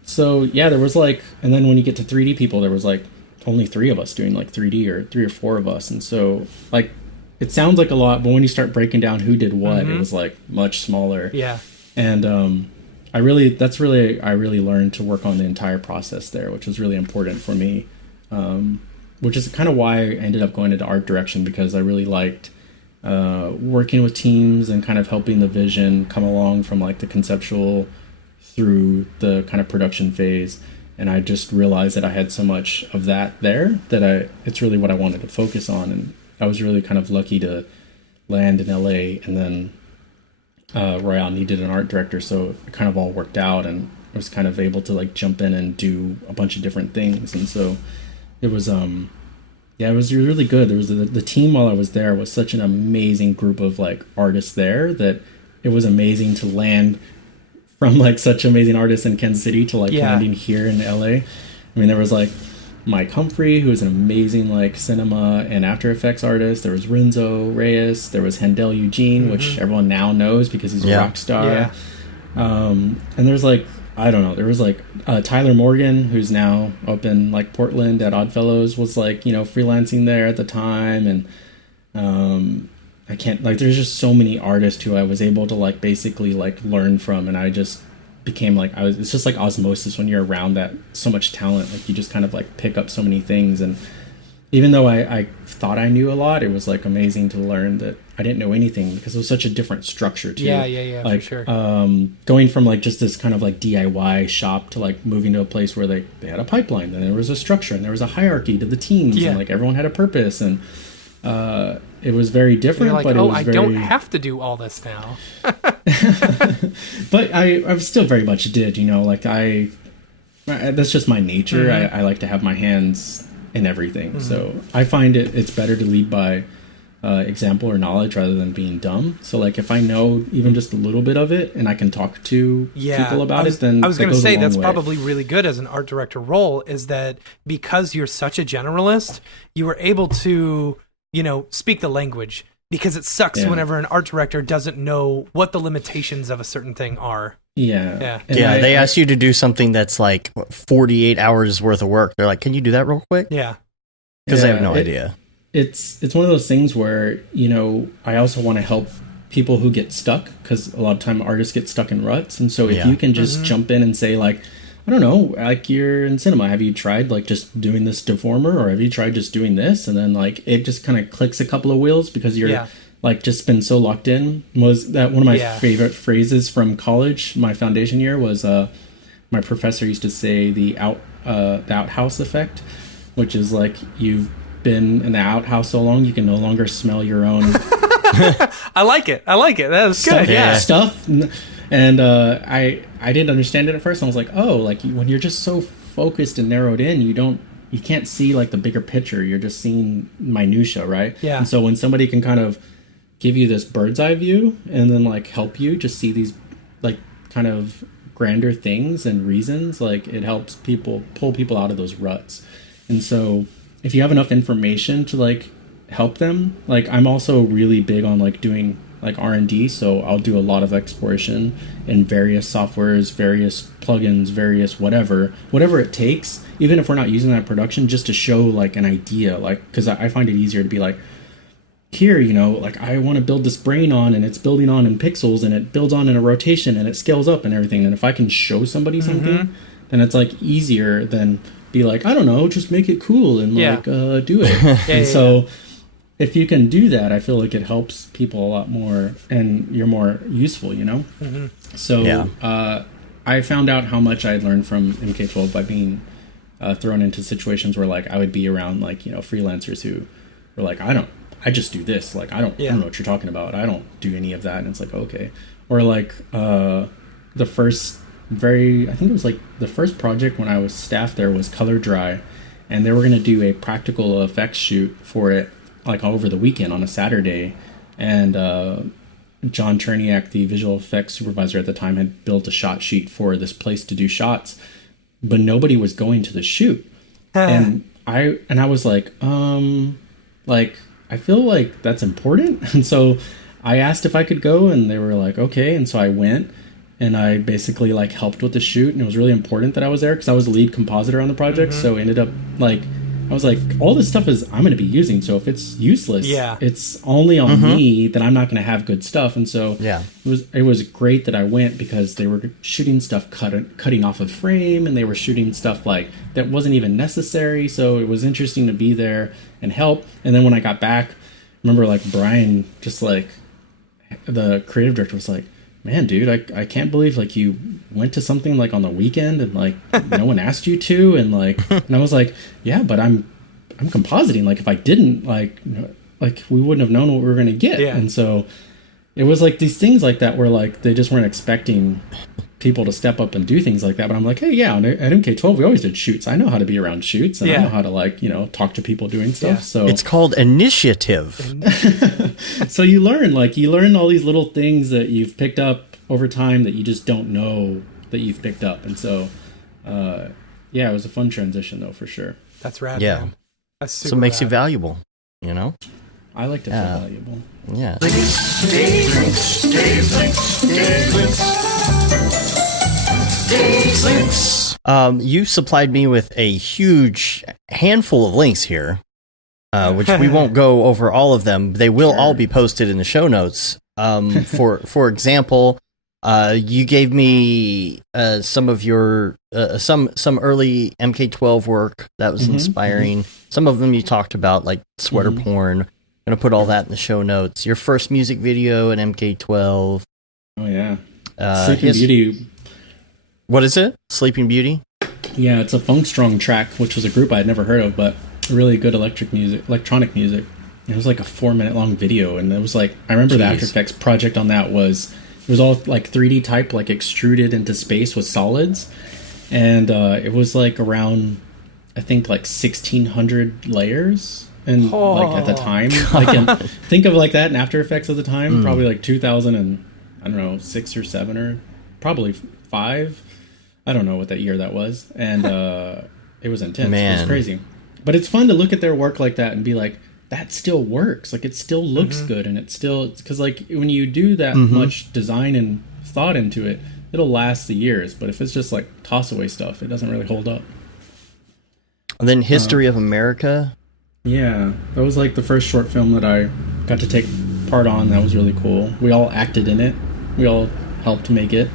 so, yeah, there was like, and then when you get to 3D people, there was like only 3 of us doing like 3D, or 3 or 4 of us. And so like, it sounds like a lot, but when you start breaking down who did what, it was like much smaller. Yeah. And, I really learned to work on the entire process there, which was really important for me. Which is kind of why I ended up going into art direction, because I really liked working with teams and kind of helping the vision come along from like the conceptual through the kind of production phase. And I just realized that I had so much of that there that it's really what I wanted to focus on. And I was really kind of lucky to land in LA, and then Royale needed an art director, so it kind of all worked out, and I was kind of able to like jump in and do a bunch of different things. And so it was it was really good. There was the team while I was there was such an amazing group of like artists there, that it was amazing to land from like such amazing artists in Kansas City to like landing here in LA. I mean, there was like Mike Humphrey, who was an amazing like cinema and After Effects artist. There was Renzo Reyes. There was Handel Eugene, which everyone now knows because he's a rock star. Yeah. And there's like, I don't know, there was like Tyler Morgan, who's now up in like Portland at Oddfellows, was like, you know, freelancing there at the time. And I can't, like, there's just so many artists who I was able to like basically like learn from, and I just became like, it's just like osmosis when you're around that so much talent. Like, you just kind of like pick up so many things. And even though I thought I knew a lot, it was like amazing to learn that I didn't know anything, because it was such a different structure too. Yeah, like, for sure. Going from like just this kind of like DIY shop to like moving to a place where they had a pipeline, and there was a structure, and there was a hierarchy to the teams, and like everyone had a purpose, and it was very different. You're like, but it was I don't have to do all this now. But I still very much did, you know, like that's just my nature. I like to have my hands in everything. So I find it's better to lead by example or knowledge rather than being dumb. So like, if I know even just a little bit of it and I can talk to people about it, then I was going to say that's way. Probably really good as an art director role, is that because you're such a generalist, you were able to, you know, speak the language, because it sucks whenever an art director doesn't know what the limitations of a certain thing are. Yeah. They ask you to do something that's like 48 hours worth of work. They're like, can you do that real quick? Yeah. Because they have no idea. it's one of those things where, you know, I also want to help people who get stuck, because a lot of time artists get stuck in ruts. And so if you can just jump in and say, like, I don't know, like, you're in cinema, have you tried like just doing this deformer, or have you tried just doing this? And then like it just kind of clicks a couple of wheels because you're like just been so locked in. Was that one of my favorite phrases from college? My foundation year was my professor used to say the outhouse effect, which is like, you've been in the outhouse so long you can no longer smell your own I like it. That was good. Stuff. And I didn't understand it at first. I was like, oh, like when you're just so focused and narrowed in, you can't see like the bigger picture. You're just seeing minutia, right? Yeah. And so when somebody can kind of give you this bird's eye view and then like help you just see these like kind of grander things and reasons, like it helps pull people out of those ruts. And so if you have enough information to like help them, like I'm also really big on like doing like R&D, so I'll do a lot of exploration in various softwares, various plugins, various whatever it takes, even if we're not using that in production, just to show like an idea, like, because I find it easier to be like, here, you know, like I want to build this brain on, and it's building on in pixels, and it builds on in a rotation, and it scales up and everything. And if I can show somebody something, then it's like easier than be like, I don't know, just make it cool and like do it. So if you can do that, I feel like it helps people a lot more, and you're more useful, you know? So I found out how much I had learned from MK12 by being thrown into situations where like I would be around like, you know, freelancers who were like, I just do this. Like, I don't know what you're talking about. I don't do any of that. And it's like, okay. Or like I think it was like the first project when I was staff there was Color Dry, and they were going to do a practical effects shoot for it like over the weekend on a Saturday. And John Cherniak, the visual effects supervisor at the time, had built a shot sheet for this place to do shots, but nobody was going to the shoot. And I was like, I feel like that's important. And so I asked if I could go, and they were like, okay. And so I went, and I basically like helped with the shoot, and it was really important that I was there because I was the lead compositor on the project. So it ended up like, I was like, all this stuff is I'm going to be using, so if it's useless, it's only on me that I'm not going to have good stuff. And so it was great that I went, because they were shooting stuff cutting off of frame, and they were shooting stuff like that wasn't even necessary. So it was interesting to be there and help. And then when I got back, I remember like Brian, just like the creative director, was like, man, dude, I can't believe like you went to something like on the weekend and like no one asked you to, and like, and I was like, yeah, but I'm compositing. Like if I didn't, like we wouldn't have known what we were gonna get. And so it was like these things like that where like they just weren't expecting people to step up and do things like that. But I'm like, hey, at MK12 we always did shoots. I know how to be around shoots, and I know how to like, you know, talk to people doing stuff. So it's called initiative. So you learn all these little things that you've picked up over time that you just don't know that you've picked up. And so it was a fun transition though, for sure. That's rad. Yeah. Man. That's super so it makes rad. you valuable, you know? I like to feel valuable. Yeah. You supplied me with a huge handful of links here, which we won't go over all of them. They will all be posted in the show notes. For example, you gave me some of your some early MK12 work that was inspiring. Some of them you talked about, like sweater porn. I'm gonna put all that in the show notes. Your first music video in MK12. Oh yeah, Sleeping Beauty. What is it? Sleeping Beauty? Yeah, it's a Funk Strong track, which was a group I had never heard of, but really good electronic music. It was like a 4-minute long video, and it was like, I remember the After Effects project on that was all like 3D type, like extruded into space with solids, and it was like around, I think like 1,600 layers, and like at the time, like think of like that in After Effects at the time, probably like 2006 or 7 or probably 5. I don't know what that year that was, and it was intense. Man. It was crazy, but it's fun to look at their work like that and be like, that still works. Like it still looks good, and it's because like when you do that much design and thought into it, it'll last the years. But if it's just like toss away stuff, it doesn't really hold up. And then History of America. Yeah, that was like the first short film that I got to take part on. That was really cool. We all acted in it. We all helped make it.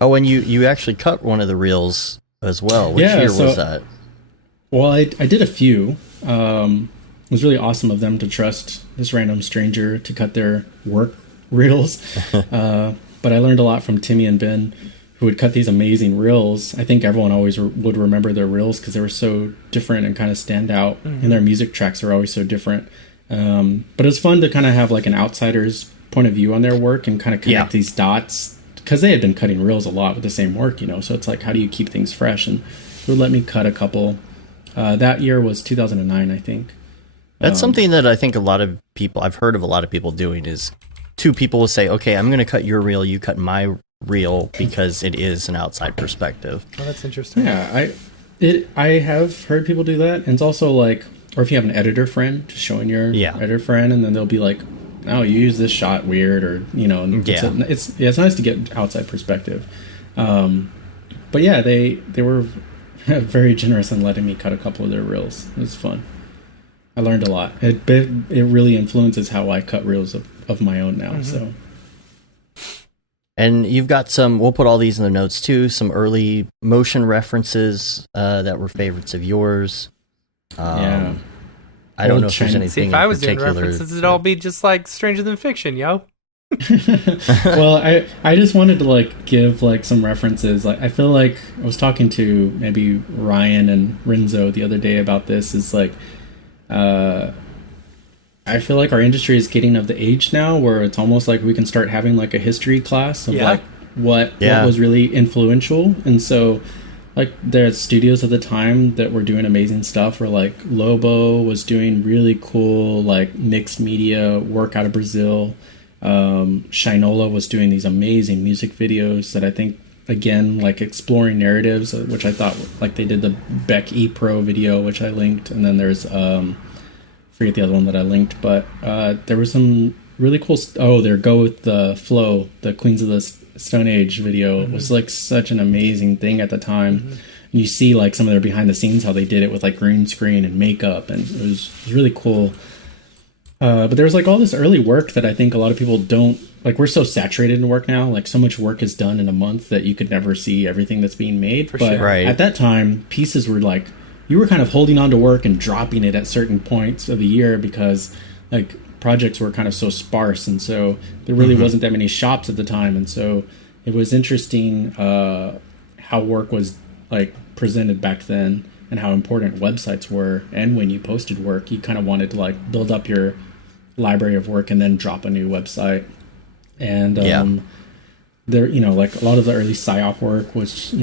Oh, and you actually cut one of the reels as well. Which year was that? Well, I did a few. It was really awesome of them to trust this random stranger to cut their work reels. But I learned a lot from Timmy and Ben, who would cut these amazing reels. I think everyone always would remember their reels because they were so different and kind of stand out. Mm-hmm. And their music tracks are always so different. But it's fun to kind of have like an outsider's point of view on their work and kind of connect these dots, because they had been cutting reels a lot with the same work, so it's like, how do you keep things fresh? And it would let me cut a couple. That year was 2009, I think. That's something that I think I've heard of a lot of people doing, is two people will say, okay, I'm going to cut your reel, you cut my reel, because it is an outside perspective. Oh, that's interesting. Yeah, I have heard people do that. And it's also like, or if you have an editor friend, just showing your editor friend, and then they'll be like, oh, you use this shot weird, or it's nice to get outside perspective. But yeah, they were very generous in letting me cut a couple of their reels. It was fun. I learned a lot. It really influences how I cut reels of my own now. Mm-hmm. So, and you've got we'll put all these in the notes too, some early motion references that were favorites of yours. I don't know if there's anything. See, if I was doing references, it'd all be just like Stranger Than Fiction, yo. Well, I just wanted to like give like some references. Like, I feel like I was talking to maybe Ryan and Renzo the other day about this. Is like, I feel like our industry is getting of the age now where it's almost like we can start having like a history class of like what was really influential. And so, like, there's studios at the time that were doing amazing stuff, where like Lobo was doing really cool like mixed media work out of Brazil. Shinola was doing these amazing music videos that I think, again, like exploring narratives, which I thought, like, they did the Beck E Pro video, which I linked, and then there's forget the other one that I linked, but there was some really cool their Go With The Flow, the Queens of the Stone Age video. Mm-hmm. Was like such an amazing thing at the time. Mm-hmm. And you see like some of their behind the scenes, how they did it with like green screen and makeup, and it was really cool. But there was like all this early work that I think a lot of people don't like. We're so saturated in work now, like so much work is done in a month that you could never see everything that's being made. But at that time, pieces were like, you were kind of holding on to work and dropping it at certain points of the year, because like projects were kind of so sparse, and so there really wasn't that many shops at the time. And so it was interesting how work was like presented back then, and how important websites were. And when you posted work, you kind of wanted to like build up your library of work and then drop a new website. And there, like a lot of the early psyop work was,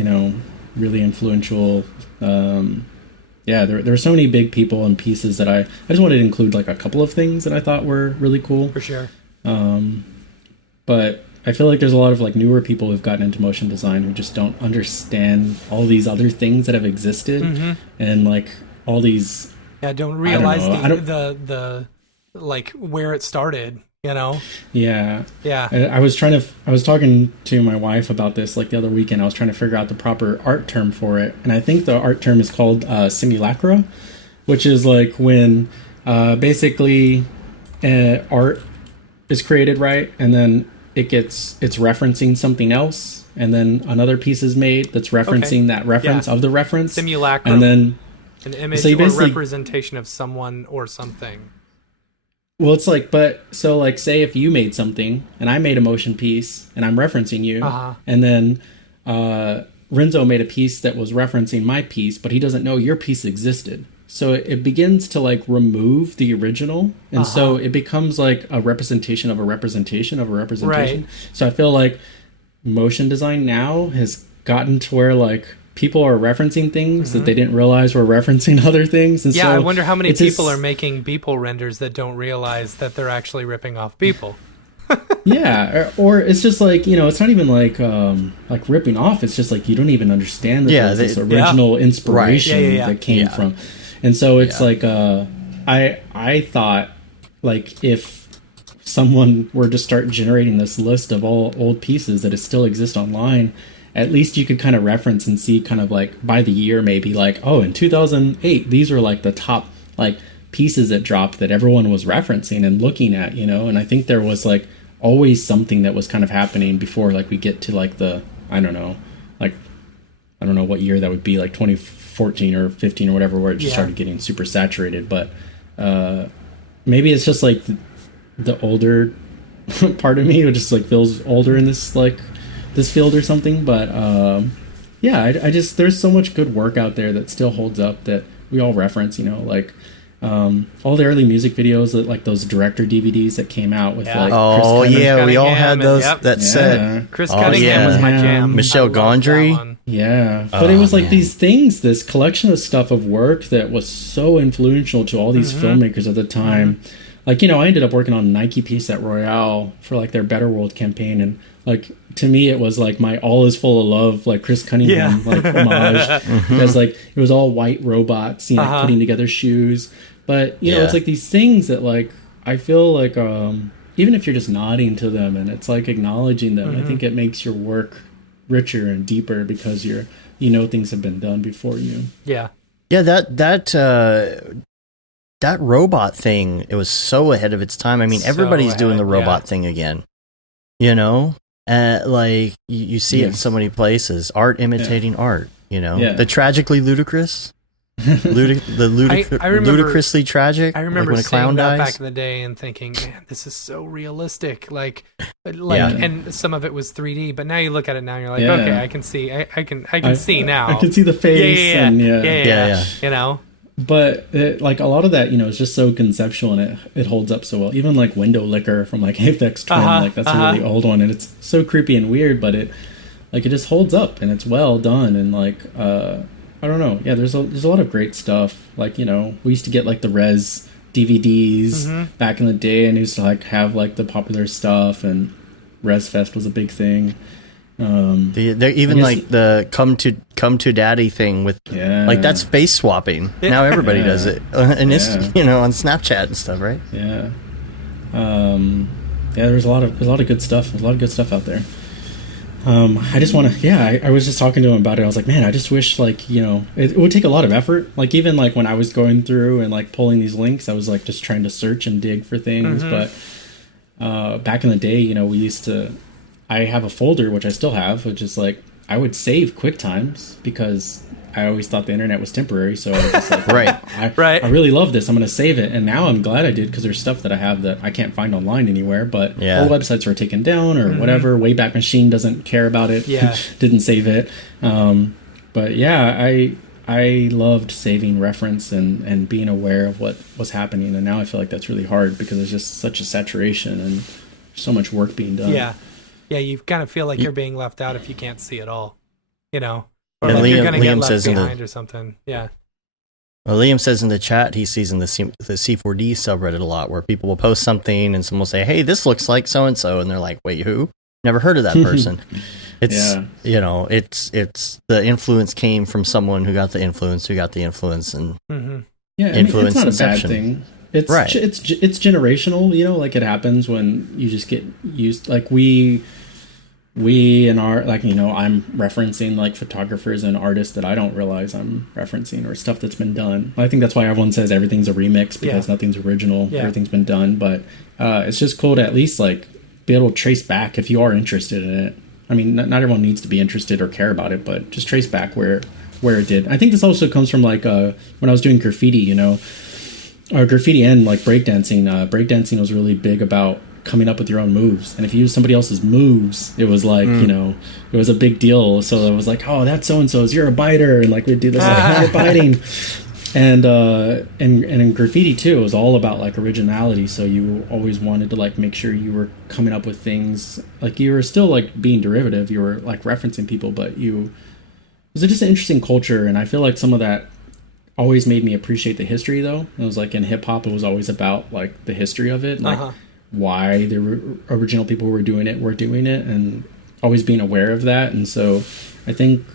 really influential. There were so many big people and pieces that I just wanted to include like a couple of things that I thought were really cool. For sure. But I feel like there's a lot of like newer people who've gotten into motion design who just don't understand all these other things that have existed, and like all these. Yeah, don't realize the like where it started. Yeah. I was talking to my wife about this like the other weekend. I was trying to figure out the proper art term for it, and I think the art term is called simulacra, which is like when basically art is created, right, and then it's referencing something else, and then another piece is made that's referencing that reference of the reference. Simulacra, and then an image or representation of someone or something. Well, it's like, like, say if you made something and I made a motion piece and I'm referencing you, and then Renzo made a piece that was referencing my piece, but he doesn't know your piece existed. So it begins to like remove the original, and so it becomes like a representation of a representation of a representation. Right. So I feel like motion design now has gotten to where like people are referencing things that they didn't realize were referencing other things. And so I wonder how many people are making Beeple renders that don't realize that they're actually ripping off Beeple. Yeah, or it's just like, it's not even like ripping off. It's just like you don't even understand that there's this original inspiration that came from. And so it's like I thought like if someone were to start generating this list of all old pieces that still exist online, at least you could kind of reference and see kind of like by the year, maybe like, oh, in 2008, these are like the top like pieces that dropped that everyone was referencing and looking at, you know. And I think there was like always something that was kind of happening before like we get to like the, I don't know what year that would be, like 2014 or 15 or whatever, where it just started getting super saturated. But maybe it's just like the older part of me, who just like feels older in this field or something. But I just, there's so much good work out there that still holds up that we all reference, you know, like all the early music videos, that like those director DVDs that came out with like Chris we all had those that said Chris Cunningham was my jam. Michelle Gondry. But it was like these things, this collection of stuff of work that was so influential to all these filmmakers at the time. Like, you know, I ended up working on a Nike piece at Royale for like their Better World campaign, and like to me it was like my All Is Full of Love, like Chris Cunningham like homage, because like it was all white robots, you know, putting together shoes. But you know, it's like these things that like I feel like even if you're just nodding to them and it's like acknowledging them, I think it makes your work richer and deeper because you know things have been done before you. That robot thing, it was so ahead of its time. I mean, everybody's doing the robot thing again, you know. Like you see it in so many places. Art imitating art, you know. The tragically ludicrous. Ludicrously tragic. I remember like when a clown dies. Back in the day and thinking, man, this is so realistic. And some of it was 3D, but now you look at it now and you're like, okay, I can see. I can see now. I can see the face. Yeah. You know. But like a lot of that, you know, is just so conceptual and it holds up so well. Even like Window Licker from like Aphex Twin, like that's a really old one, and it's so creepy and weird, but it just holds up and it's well done. And like I don't know, there's a lot of great stuff. Like, you know, we used to get like the Res DVDs back in the day, and used to like have like the popular stuff, and Res Fest was a big thing. They're even like the come to daddy thing with like that's face swapping. Now everybody does it, and it's you know, on Snapchat and stuff, right? There's a lot of good stuff. There's a lot of good stuff out there. I just want to I was just talking to him about it. I was like, man, I just wish like, you know, it would take a lot of effort. Like even like when I was going through and like pulling these links, I was like just trying to search and dig for things. But back in the day, you know, I have a folder, which I still have, which is like, I would save QuickTimes because I always thought the internet was temporary. So I was just like, I really love this. I'm going to save it. And now I'm glad I did, because there's stuff that I have that I can't find online anywhere, but all websites are taken down or whatever. Wayback Machine doesn't care about it. Didn't save it. But I loved saving reference and being aware of what was happening. And now I feel like that's really hard because there's just such a saturation and so much work being done. Yeah, you kind of feel like you're being left out if you can't see it all, you know, or and like you're going to get left says behind or something. Yeah. Well, Liam says in the chat he sees in the C4D subreddit a lot where people will post something and someone will say, "Hey, this looks like so and so," and they're like, "Wait, who? Never heard of that person." It's you know, it's the influence came from someone who got the influence, and influence it's not inception. A bad thing. It's it's generational, you know, like it happens when you just get used, like we in our, like, you know, I'm referencing like photographers and artists that I don't realize I'm referencing, or stuff that's been done. I think that's why everyone says everything's a remix, because nothing's original. Everything's been done. But it's just cool to at least like be able to trace back if you are interested in it. I mean, not everyone needs to be interested or care about it, but just trace back where it did. I think this also comes from like when I was doing graffiti, you know, or graffiti and like breakdancing. Breakdancing was really big about coming up with your own moves, and if you use somebody else's moves, it was like you know, it was a big deal. So it was like, oh, that's so and so's, you're a biter, and like we'd do this like you're biting. And in graffiti too, it was all about like originality. So you always wanted to like make sure you were coming up with things, like you were still like being derivative, you were like referencing people, but it was just an interesting culture. And I feel like some of that always made me appreciate the history, though. It was like in hip hop, it was always about like the history of it, like why the original people who were doing it, and always being aware of that. And so I think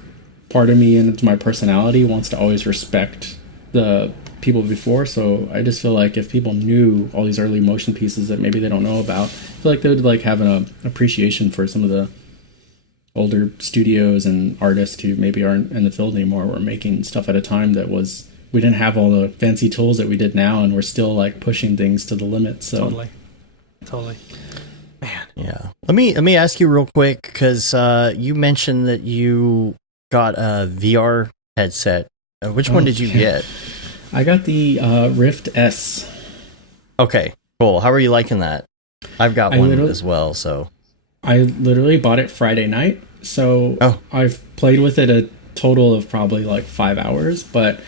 part of me, and it's my personality, wants to always respect the people before. So I just feel like if people knew all these early motion pieces that maybe they don't know about, I feel like they would like have an appreciation for some of the older studios and artists who maybe aren't in the field anymore were making stuff at a time that was, we didn't have all the fancy tools that we did now, and we're still like pushing things to the limit. So totally, man. Yeah. Let me ask you real quick, because you mentioned that you got a VR headset. Which one did you get? I got the Rift S. Okay, cool. How are you liking that? I've got one as well, so. I literally bought it Friday night, so I've played with it a total of probably like 5 hours. But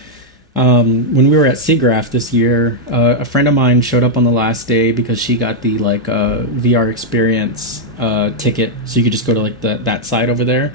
when we were at SIGGRAPH this year, a friend of mine showed up on the last day because she got the like VR experience ticket, so you could just go to like that side over there.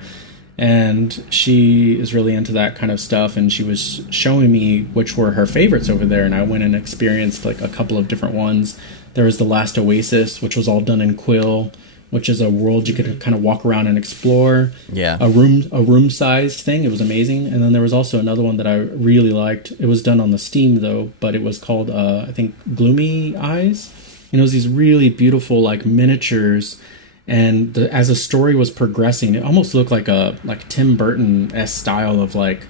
And she is really into that kind of stuff, and she was showing me which were her favorites over there, and I went and experienced like a couple of different ones. There was the Last Oasis, which was all done in Quill, which is a world you could kind of walk around and explore. Yeah. A room-sized thing. It was amazing. And then there was also another one that I really liked. It was done on the Steam, though, but it was called, I think, Gloomy Eyes. And it was these really beautiful, like, miniatures. And as the story was progressing, it almost looked like a Tim Burton-esque style of, like,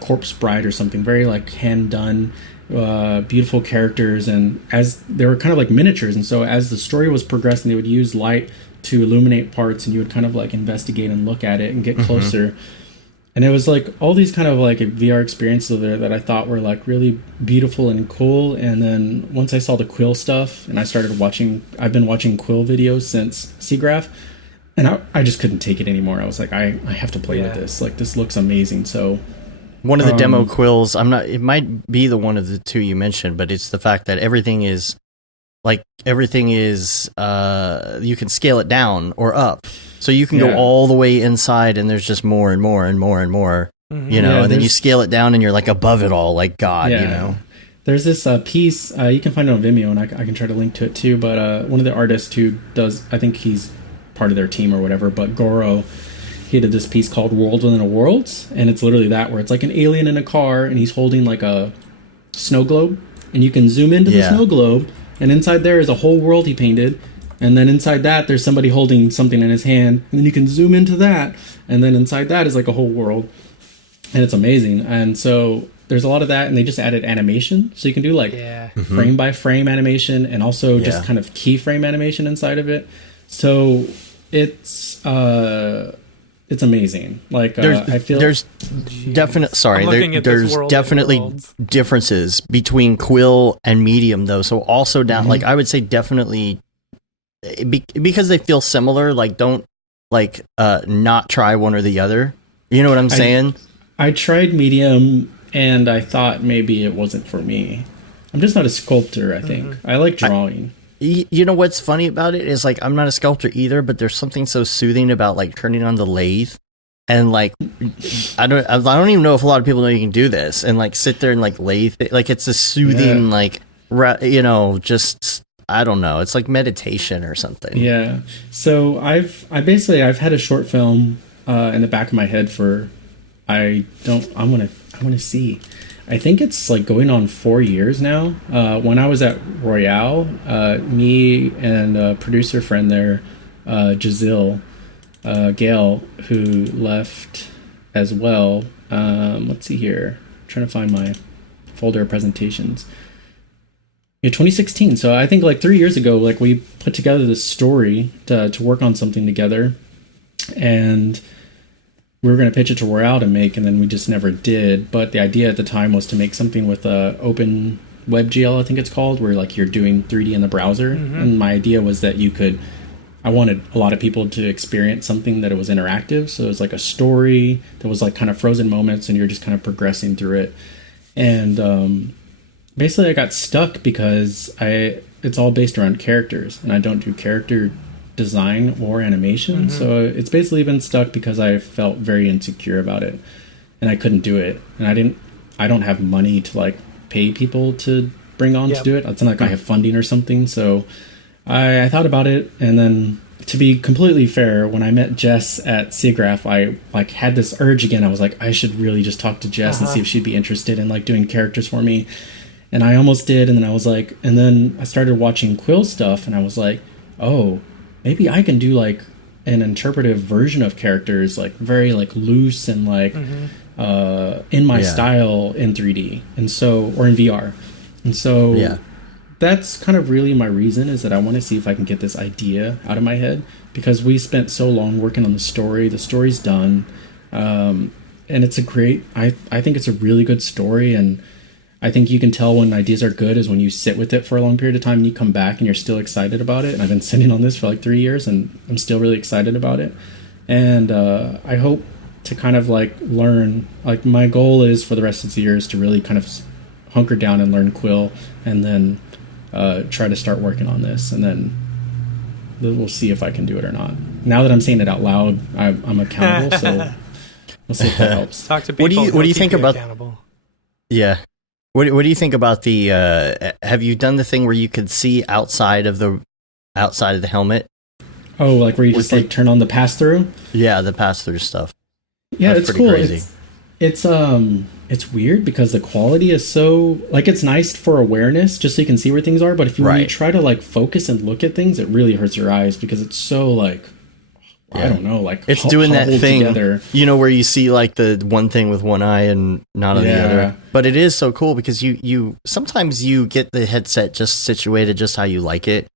Corpse Bride or something. Very, like, hand-done, beautiful characters. And as they were kind of like miniatures. And so as the story was progressing, they would use light to illuminate parts, and you would kind of like investigate and look at it and get closer. And it was like all these kind of like VR experiences there that I thought were like really beautiful and cool. And then once I saw the Quill stuff, and I've been watching Quill videos since SIGGRAPH, and I just couldn't take it anymore. I was like, I have to play with this. Like, this looks amazing. So one of the demo Quills, it might be the one of the two you mentioned, but it's the fact that everything is you can scale it down or up, so you can go all the way inside, and there's just more and more and more and more, you know, and then you scale it down and you're like above it all, like God, you know. There's this piece, you can find it on Vimeo, and I can try to link to it too, but one of the artists who does, I think he's part of their team or whatever, but Goro, he did this piece called World Within a World, and it's literally that, where it's like an alien in a car, and he's holding like a snow globe, and you can zoom into the snow globe, and inside there is a whole world he painted, and then inside that there's somebody holding something in his hand, and then you can zoom into that, and then inside that is like a whole world, and it's amazing. And so there's a lot of that, and they just added animation, so you can do like frame by frame animation, and also just kind of keyframe animation inside of it. So it's amazing. Like I feel there's definitely differences between Quill and Medium, though. So also down, like I would say definitely because they feel similar. Like don't not try one or the other. You know what I'm saying? I tried Medium, and I thought maybe it wasn't for me. I'm just not a sculptor. I think I like drawing. You know what's funny about it is, like, I'm not a sculptor either, but there's something so soothing about like turning on the lathe, and like I don't even know if a lot of people know you can do this, and like sit there and like lathe it. Like it's a soothing just I don't know, it's like meditation or something. Yeah. So I've had a short film in the back of my head for I want to see. I think it's like going on 4 years now. When I was at Royale, me and a producer friend there, Giselle Gale, who left as well. Let's see here. I'm trying to find my folder of presentations. Yeah, 2016. So I think like 3 years ago, like we put together this story to work on something together, and we were going to pitch it to Royale to make, and then we just never did. But the idea at the time was to make something with open WebGL, I think it's called, where like you're doing 3D in the browser. And my idea was that I wanted a lot of people to experience something that it was interactive. So it was like a story that was like kind of frozen moments, and you're just kind of progressing through it. And basically I got stuck because it's all based around characters, and I don't do character design or animation. So it's basically been stuck because I felt very insecure about it, and I couldn't do it. And I don't have money to like pay people to bring on to do it. It's not like I have funding or something. So I thought about it, and then to be completely fair, when I met Jess at SIGGRAPH, I like had this urge again. I was like, I should really just talk to Jess and see if she'd be interested in like doing characters for me. And I almost did, and then I was like, and then I started watching Quill stuff, and I was like, oh, maybe I can do like an interpretive version of characters, like very like loose and like in my style in 3D, and so, or in VR, and so that's kind of really my reason, is that I want to see if I can get this idea out of my head, because we spent so long working on the story. The story's done, and it's a great. I think it's a really good story, and I think you can tell when ideas are good is when you sit with it for a long period of time and you come back and you're still excited about it. And I've been sitting on this for like 3 years and I'm still really excited about it. And I hope to kind of like learn, like my goal is for the rest of the year is to really kind of hunker down and learn Quill, and then try to start working on this. And then we'll see if I can do it or not. Now that I'm saying it out loud, I'm accountable. So we'll see if that helps. Talk to people. What do you think about? Accountable. Yeah. What do you think about the? Have you done the thing where you could see outside of the helmet? Oh, like where you just like turn on the pass through? Yeah, the pass through stuff. Yeah, That's it's cool. Crazy. It's weird because the quality is so like, it's nice for awareness just so you can see where things are, but when you try to like focus and look at things, it really hurts your eyes because it's so like. I don't know, like it's doing that thing, together. You know, where you see like the one thing with one eye and not on the other. But it is so cool because you sometimes you get the headset just situated just how you like it,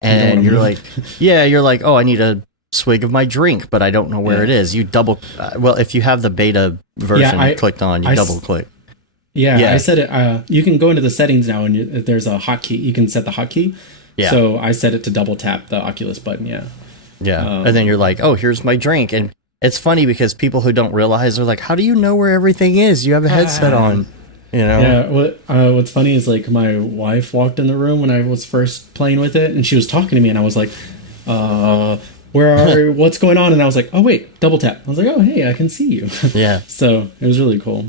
and you're like, you're like, oh, I need a swig of my drink, but I don't know where it is. You double, well, if you have the beta version clicked on, you double click. I said it. You can go into the settings now, and there's a hotkey. You can set the hotkey. Yeah. So I set it to double tap the Oculus button. Yeah. Yeah, and then you're like, oh, here's my drink. And it's funny because people who don't realize are like, how do you know where everything is? You have a headset on, you know? Yeah, what's funny is like my wife walked in the room when I was first playing with it, and she was talking to me, and I was like, what's going on? And I was like, oh, wait, double tap. I was like, oh, hey, I can see you. Yeah. So it was really cool.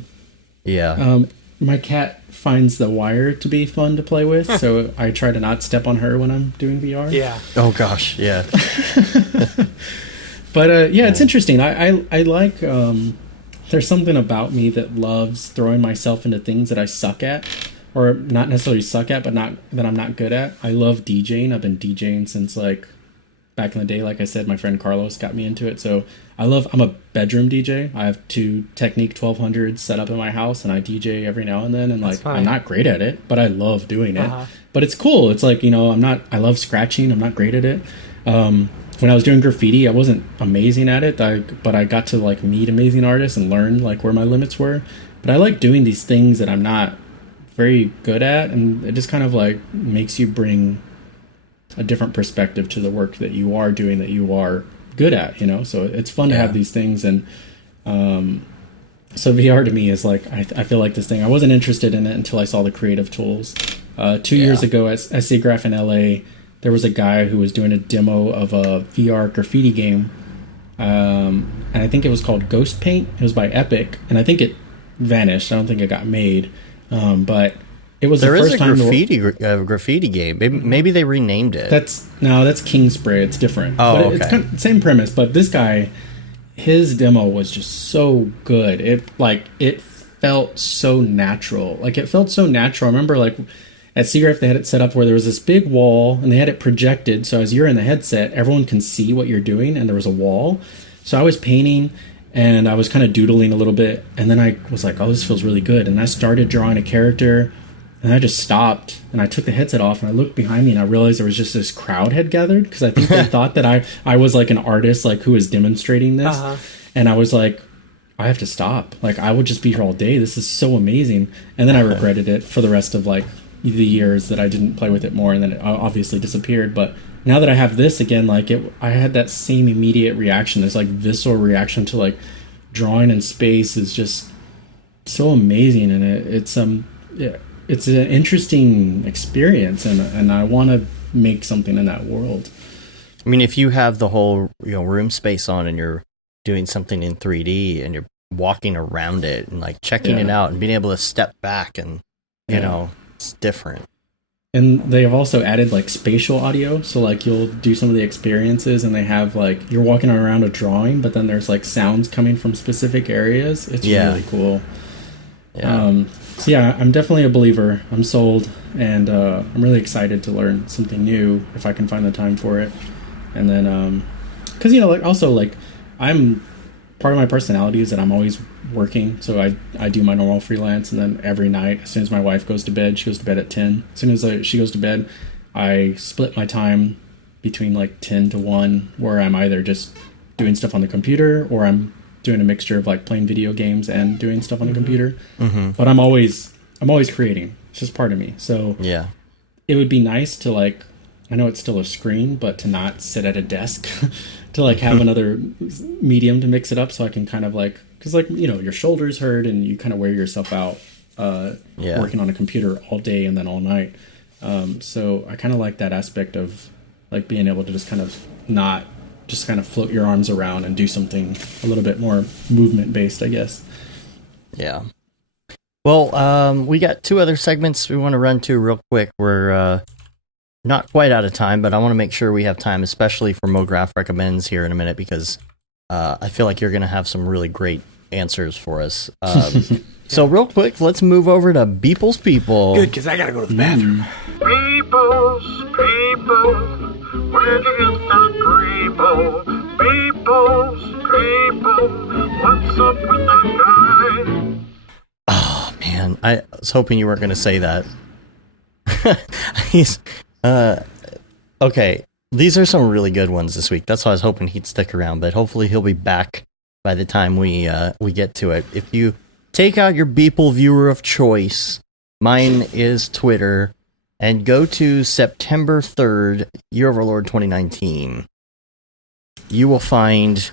Yeah. My cat finds the wire to be fun to play with, so I try to not step on her when I'm doing VR. Yeah. Oh gosh, yeah. But it's interesting. I like. There's something about me that loves throwing myself into things that I suck at, or not necessarily suck at, but not that I'm not good at. I love DJing. I've been DJing since like back in the day. Like I said, my friend Carlos got me into it. So I'm a bedroom DJ. I have 2 Technique 1200s set up in my house, and I DJ every now and then. And like, I'm not great at it, but I love doing it. But it's cool. It's like, I love scratching. I'm not great at it. When I was doing graffiti, I wasn't amazing at it, but I got to like meet amazing artists and learn like where my limits were. But I like doing these things that I'm not very good at, and it just kind of like makes you bring a different perspective to the work that you are doing, that you are good at, so it's fun to have these things. And so VR to me is like, I feel like this thing, I wasn't interested in it until I saw the creative tools. 2 years ago at SCGraph in LA, there was a guy who was doing a demo of a VR graffiti game, and I think it was called Ghost Paint. It was by Epic, and I think it vanished. I don't think it got made, but it was the first time. There is a graffiti game. Maybe they renamed it. That's King Spray. It's different. Oh, but okay. It's kind of the same premise, but this guy, his demo was just so good. It felt so natural. Like, it felt so natural. I remember, like, at SeaGraph, they had it set up where there was this big wall, and they had it projected, so as you're in the headset, everyone can see what you're doing, and there was a wall. So I was painting, and I was kind of doodling a little bit, and then I was like, oh, this feels really good. And I started drawing a character, and I just stopped, and I took the headset off, and I looked behind me, and I realized there was just this crowd had gathered, because I think they thought that I was like an artist, like, who was demonstrating this. And I was like, I have to stop. Like, I would just be here all day. This is so amazing. And then I regretted it for the rest of, like, the years that I didn't play with it more, and then it obviously disappeared. But now that I have this again, like, I had that same immediate reaction. This, like, visceral reaction to, like, drawing in space is just so amazing, and it's an interesting experience, and I want to make something in that world. I mean, if you have the whole room space on, and you're doing something in 3D, and you're walking around it, and like checking it out, and being able to step back, and you know, it's different. And they have also added like spatial audio, so like you'll do some of the experiences, and they have like you're walking around a drawing, but then there's like sounds coming from specific areas. It's really cool. So yeah, I'm definitely a believer. I'm sold, and I'm really excited to learn something new if I can find the time for it. And then because, you know, like, also, like, I'm, part of my personality is that I'm always working, so I do my normal freelance, and then every night, as soon as my wife goes to bed, she goes to bed at 10. As soon as she goes to bed, I split my time between, like, 10 to 1, where I'm either just doing stuff on the computer, or I'm doing a mixture of, like, playing video games and doing stuff on the computer. But I'm always creating. It's just part of me. So yeah, it would be nice to, like, I know it's still a screen, but to not sit at a desk, to, like, have another medium to mix it up, so I can kind of, like, because, like, you know, your shoulders hurt and you kind of wear yourself out working on a computer all day and then all night. So I kind of like that aspect of, like, being able to just kind of not just kind of float your arms around and do something a little bit more movement based, I guess. Yeah. Well, we got 2 other segments we want to run to real quick. We're not quite out of time, but I want to make sure we have time, especially for Mograph Recommends here in a minute, because I feel like you're going to have some really great answers for us. So real quick, let's move over to Beeple's People. Good, because I got to go to the bathroom. Beeple's People. Where'd you get that Beeple? Beeple's People. What's up with that guy? Oh, man. I was hoping you weren't going to say that. He's... okay. These are some really good ones this week. That's why I was hoping he'd stick around, but hopefully he'll be back by the time we get to it. If you take out your Beeple viewer of choice, mine is Twitter, and go to September 3rd, Year of Our Lord 2019. You will find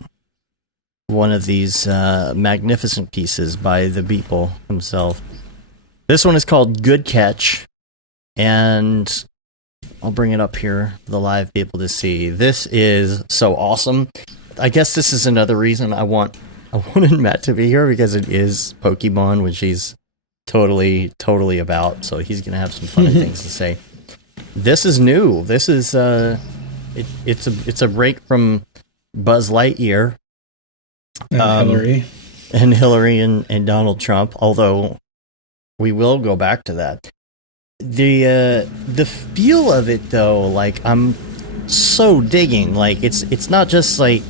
one of these magnificent pieces by the Beeple himself. This one is called Good Catch, and I'll bring it up here for the live people to see. This is so awesome. I guess this is another reason I wanted Matt to be here, because it is Pokemon, which he's totally about. So he's gonna have some fun things to say. This is new. This is it's a break from Buzz Lightyear, And Hillary and Donald Trump. Although we will go back to that. The feel of it though, like, I'm so digging. Like, it's not just like,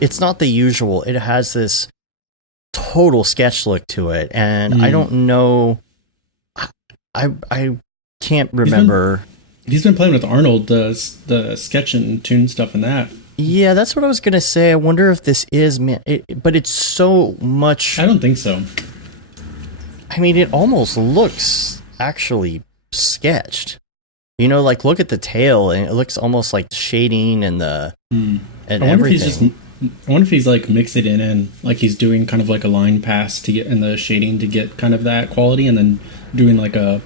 it's not the usual. It has this total sketch look to it, and I don't know. I can't remember. He's been playing with Arnold, the sketch and tune stuff and that. Yeah, that's what I was gonna say. I wonder if this is, but it's so much. I don't think so. I mean, it almost looks actually sketched. You know, like, look at the tail, and it looks almost like the shading and the and everything. I wonder if he's like mix it in and like he's doing kind of like a line pass to get in the shading to get kind of that quality, and then doing like a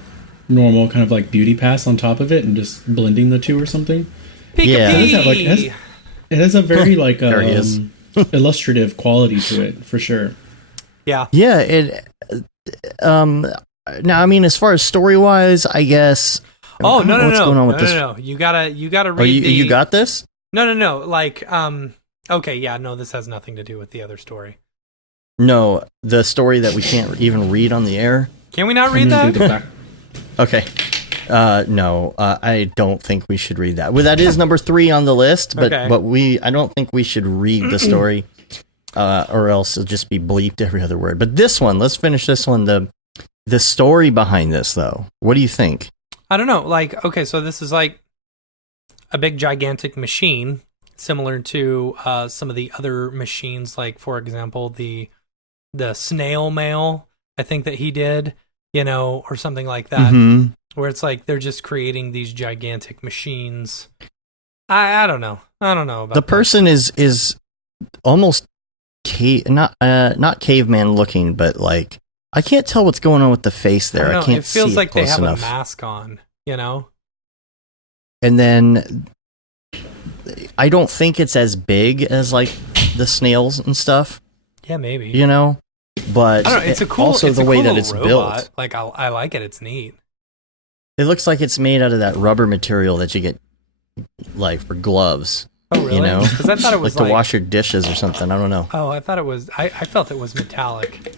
normal kind of like beauty pass on top of it and just blending the two or something. Yeah, it has a very like illustrative quality to it for sure. Yeah. It now, I mean, as far as story wise, I guess. Oh, no. What's going on with this? No. You gotta read. Oh, you got this? No. Like, okay, yeah, no, this has nothing to do with the other story. No, the story that we can't even read on the air. Can we not read that? Okay. No, I don't think we should read that. Well, that is number 3 on the list, but I don't think we should read the story, or else it'll just be bleeped every other word. But this one, let's finish this one. The story behind this, though, what do you think? I don't know. Like, okay, so this is like a big gigantic machine, similar to some of the other machines, like, for example, the snail mail, I think that he did, you know, or something like that, where it's like they're just creating these gigantic machines. I don't know. I don't know about the person is almost not caveman looking, but like, I can't tell what's going on with the face there. I can't see it. It feels like they have a mask on, you know? And then I don't think it's as big as like the snails and stuff. Yeah, maybe. You know? But I don't know, it's a cool, also it's the a way cool that it's robot. built. Like, I like it. It's neat. It looks like it's made out of that rubber material that you get like for gloves. Oh, really? You know? Because I thought it was like to wash your dishes or something. I don't know. Oh, I thought it was. I felt it was metallic.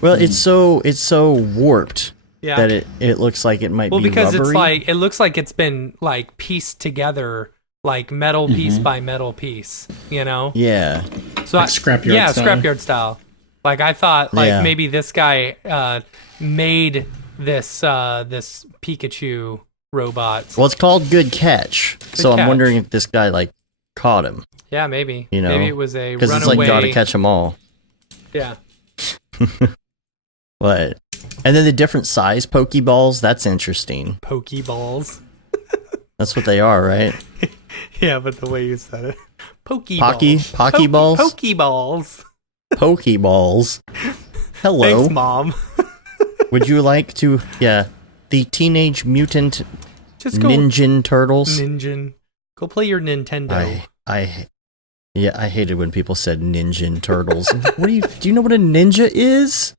Well, it's so warped that it looks like it might be because rubbery. it's like, it looks like it's been like pieced together like metal piece by metal piece, you know? Yeah. So like scrapyard style. Scrapyard style. Like I thought, like maybe this guy made this this Pikachu robot. Well, it's called Good Catch. I'm wondering if this guy like caught him. Yeah, maybe. You know, maybe it was a runaway. Because it's like gotta catch them all. Yeah. What? And then the different size Pokeballs. That's interesting. Pokeballs. That's what they are, right? Yeah, but the way you said it. Pokeballs. Pokeballs? Pokeballs. Pokeballs. Hello. Thanks, Mom. Would you like to, the Teenage Mutant Ninja Turtles? Ninja. Go play your Nintendo. I hated when people said Ninja Turtles. Do you know what a ninja is?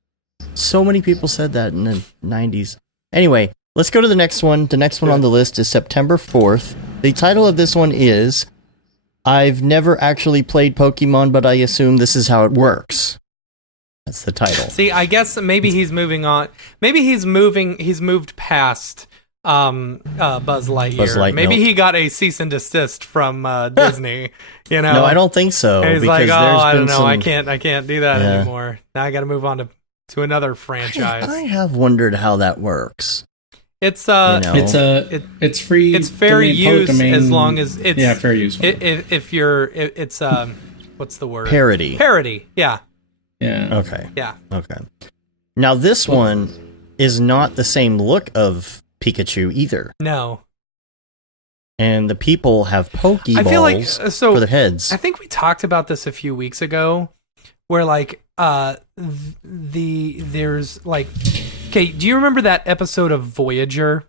So many people said that in the 90s. Anyway, let's go to the next one. The next one on the list is September 4th. The title of this one is, I've never actually played Pokemon, but I assume this is how it works. That's the title. See, I guess maybe he's moving on. Maybe he's moved past Buzz Lightyear. Maybe he got a cease and desist from Disney. You know? No, I don't think so. And he's like, I don't know. I can't do that anymore. Now I got to move on to another franchise. I have wondered how that works. It's it's free. It's fair use as long as it's fair use. If you're it's what's the word? Parody. Yeah. Yeah. Okay. Yeah. Okay. Now this one is not the same look of Pikachu either. No. And the people have Pokeballs I feel like, for their heads. I think we talked about this a few weeks ago, where like there's like, okay, do you remember that episode of Voyager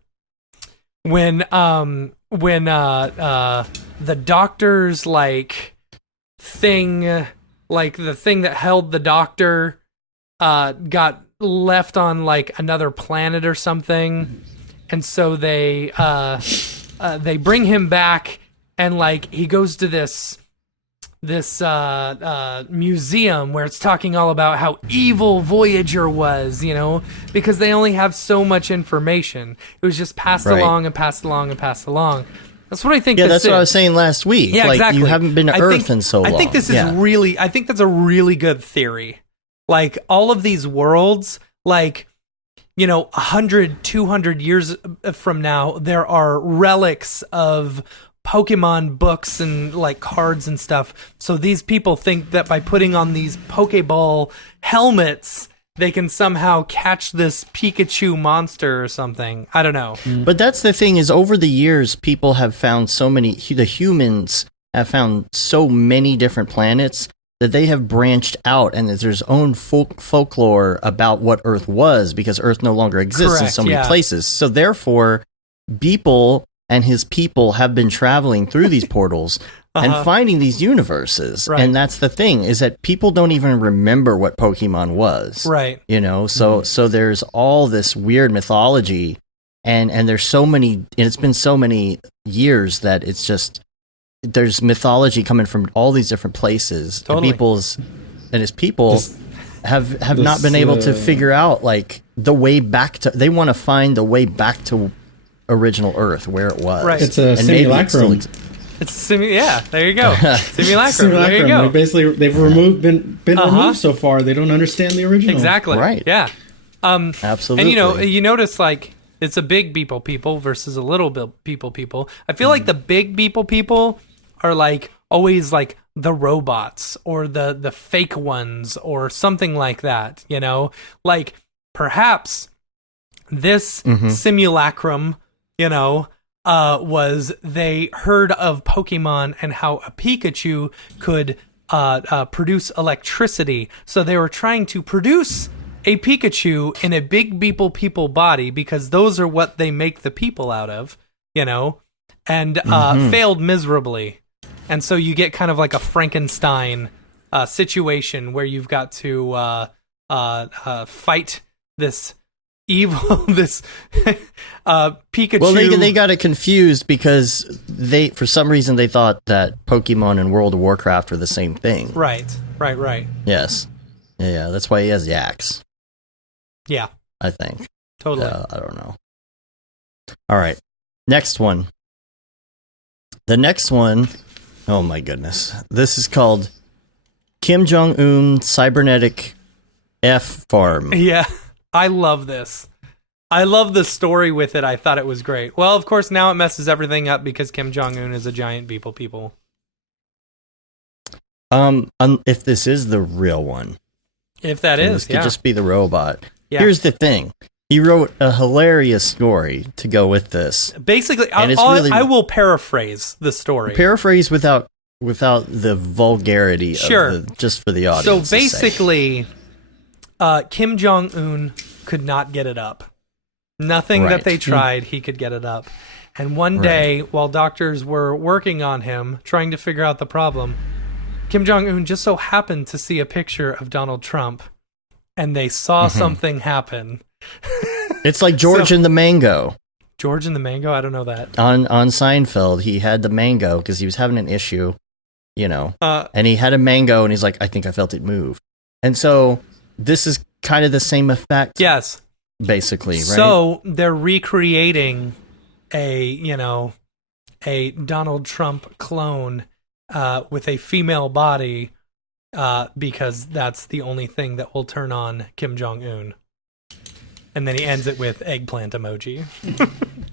when the doctor's like thing, like the thing that held the doctor got left on like another planet or something, and so they bring him back, and like he goes to this museum where it's talking all about how evil Voyager was, you know, because they only have so much information. It was just passed along and passed along and passed along. That's what I think. Yeah, that's what I was saying last week. Yeah, like, exactly. You haven't been to Earth in so long. I think this is really. I think that's a really good theory. Like all of these worlds, like, you know, 100, 200 years from now, there are relics of Pokemon books and like cards and stuff. So these people think that by putting on these Pokeball helmets, they can somehow catch this Pikachu monster or something. I don't know. But that's the thing, is over the years, people have found the humans have found so many different planets that they have branched out, and there's own folklore about what Earth was, because Earth no longer exists in so many places. So therefore, Beeple and his people have been traveling through these portals and finding these universes. Right. And that's the thing, is that people don't even remember what Pokemon was. Right. You know, so there's all this weird mythology, and there's so many, and it's been so many years that it's just, there's mythology coming from all these different places. Totally. And his people have not been able to figure out like the way back to, they want to find the way back to original Earth, where it was. Right. It's a simulacrum. Yeah, there you go. Simulacrum. There you go. They've been removed so far. They don't understand the original. Exactly. Right. Yeah. Absolutely. And you notice like it's a big Beeple people versus a little Beeple people. I feel like the big Beeple people are like always like the robots or the fake ones or something like that, you know? Like perhaps this simulacrum, you know, was they heard of Pokemon and how a Pikachu could produce electricity. So they were trying to produce a Pikachu in a big Beeple people body, because those are what they make the people out of, you know, and failed miserably. And so you get kind of like a Frankenstein situation where you've got to fight this evil, this Pikachu. Well, they got it confused because for some reason they thought that Pokemon and World of Warcraft were the same thing. Right. Yes. Yeah, that's why he has the axe. Yeah. I think. Totally. I don't know. All right. Next one. The next one, oh my goodness. This is called Kim Jong-un Cybernetic F Farm. Yeah, I love this. I love the story with it. I thought it was great. Well, of course, now it messes everything up because Kim Jong-un is a giant Beeple people. If this is the real one. If that is, this could just be the robot. Yeah. Here's the thing. He wrote a hilarious story to go with this. Basically, I will paraphrase the story. Paraphrase without the vulgarity of just for the audience. So basically, Kim Jong-un could not get it up. Nothing that they tried, he could get it up. And one day, while doctors were working on him, trying to figure out the problem, Kim Jong-un just so happened to see a picture of Donald Trump, and they saw something happen. It's like George and the Mango. George and the Mango? I don't know that. On Seinfeld, he had the mango because he was having an issue, and he had a mango, and he's like, I think I felt it move. And so this is kind of the same effect. Yes. Basically, right? So they're recreating a Donald Trump clone with a female body because that's the only thing that will turn on Kim Jong-un. And then he ends it with eggplant emoji.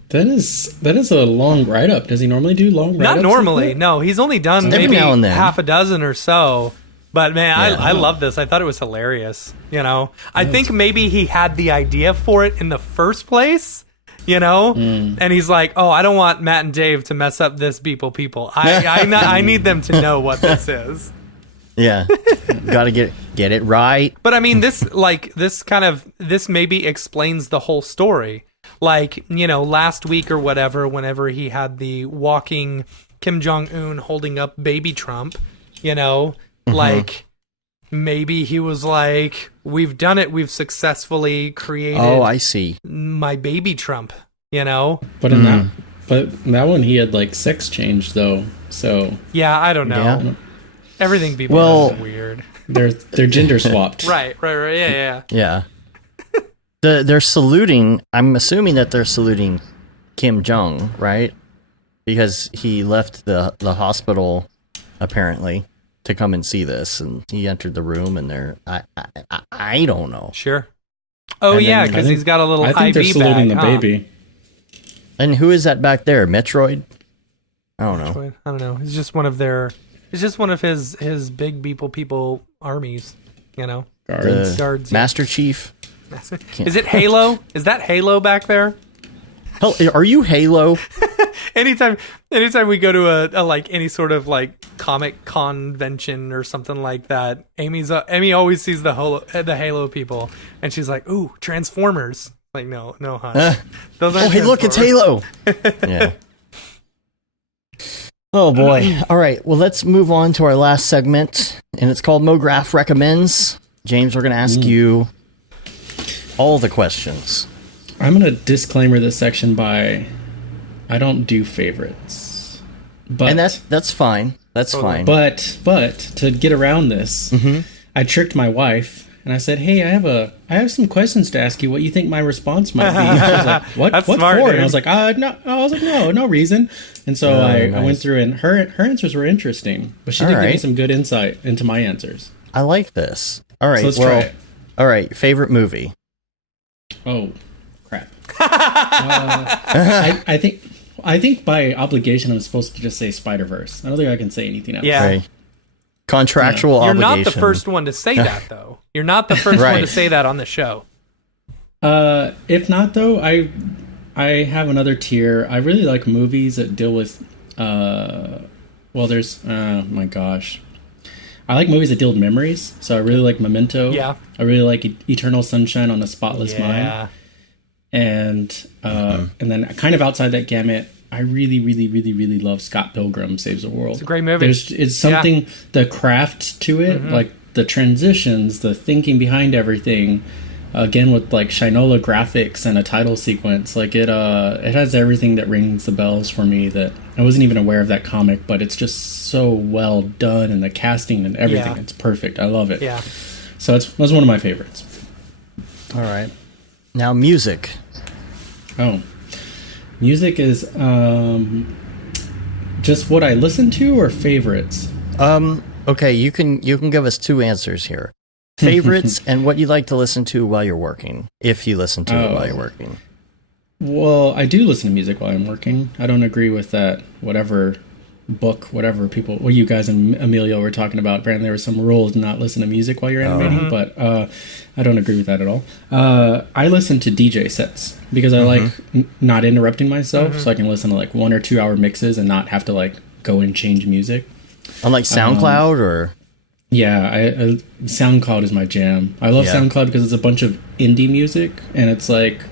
That is a long write-up. Does he normally do long write-ups? Not normally. No, he's only done maybe now and then. half a dozen or so. But man, I love this. I thought it was hilarious. I think maybe he had the idea for it in the first place. And he's like, oh, I don't want Matt and Dave to mess up this Beeple people. I need them to know what this is. Yeah, gotta get it right. But I mean, this maybe explains the whole story. Like, last week or whatever, whenever he had the walking Kim Jong-un holding up baby Trump, like maybe he was like, we've done it. We've successfully created. Oh, I see. My baby Trump, But in that one, he had like sex change though. So yeah, I don't know. Yeah. Everything people do is weird. They're gender swapped. Right. Yeah. They're saluting. I'm assuming that they're saluting Kim Jong, right? Because he left the hospital apparently to come and see this, and he entered the room, and I don't know. Sure. Oh yeah, because he's got a little IV bag. I think they're saluting the baby. And who is that back there? Metroid? I don't know. I don't know. It's just one of their. It's just one of his big Beeple people armies. Guards. Master Chief. Is it Halo? Is that Halo back there? Hell, are you Halo? anytime we go to a like any sort of like comic convention or something like that, Amy always sees the Halo people, and she's like, "Ooh, Transformers!" Like, no, hon. Those aren't hey, look, it's Halo. Yeah. Oh boy! All right, well, let's move on to our last segment, and it's called Mograph Recommends. James, we're going to ask you all the questions. I'm going to disclaimer this section by I don't do favorites. But, and that's fine. That's fine. But to get around this, I tricked my wife and I said, "Hey, I have some questions to ask you. What you think my response might be?" She was like, "What? That's what smart, for?" dude. And I was like, "No." I was like, "No reason." And so I went through, and her answers were interesting, but she did give me some good insight into my answers. I like this. All right, so let's try it. All right, favorite movie. Oh, crap. I think by obligation I'm supposed to just say Spider-Verse. I don't think I can say anything else. Yeah. Okay. Contractual You're obligation. not the first one to say that, though. You're not the first one to say that on the show. If not, though, I have another tier. I really like movies that deal with, there's, my gosh. I like movies that deal with memories. So I really like Memento. Yeah. I really like Eternal Sunshine on a Spotless Mind. And then kind of outside that gamut, I really, really, really, really love Scott Pilgrim Saves the World. It's a great movie. It's something, the craft to it, like the transitions, the thinking behind everything, again with like Shinola graphics and a title sequence, like it has everything that rings the bells for me that I wasn't even aware of that comic, but it's just so well done, and the casting and everything, it's perfect. I love it. Yeah. So it was one of my favorites. All right. Now music. Oh. Music is Just what I listen to or favorites? Okay, you can give us two answers here. Favorites and what you like to listen to while you're working, if you listen to it while you're working. Well, I do listen to music while I'm working. I don't agree with that. Whatever people, you guys and Emilio were talking about. Apparently, there were some rules to not listen to music while you're animating, but I don't agree with that at all. I listen to DJ sets because I like not interrupting myself, so I can listen to like 1 or 2 hour mixes and not have to like go and change music. Unlike SoundCloud or. Yeah, SoundCloud is my jam. I love SoundCloud because it's a bunch of indie music, and it's like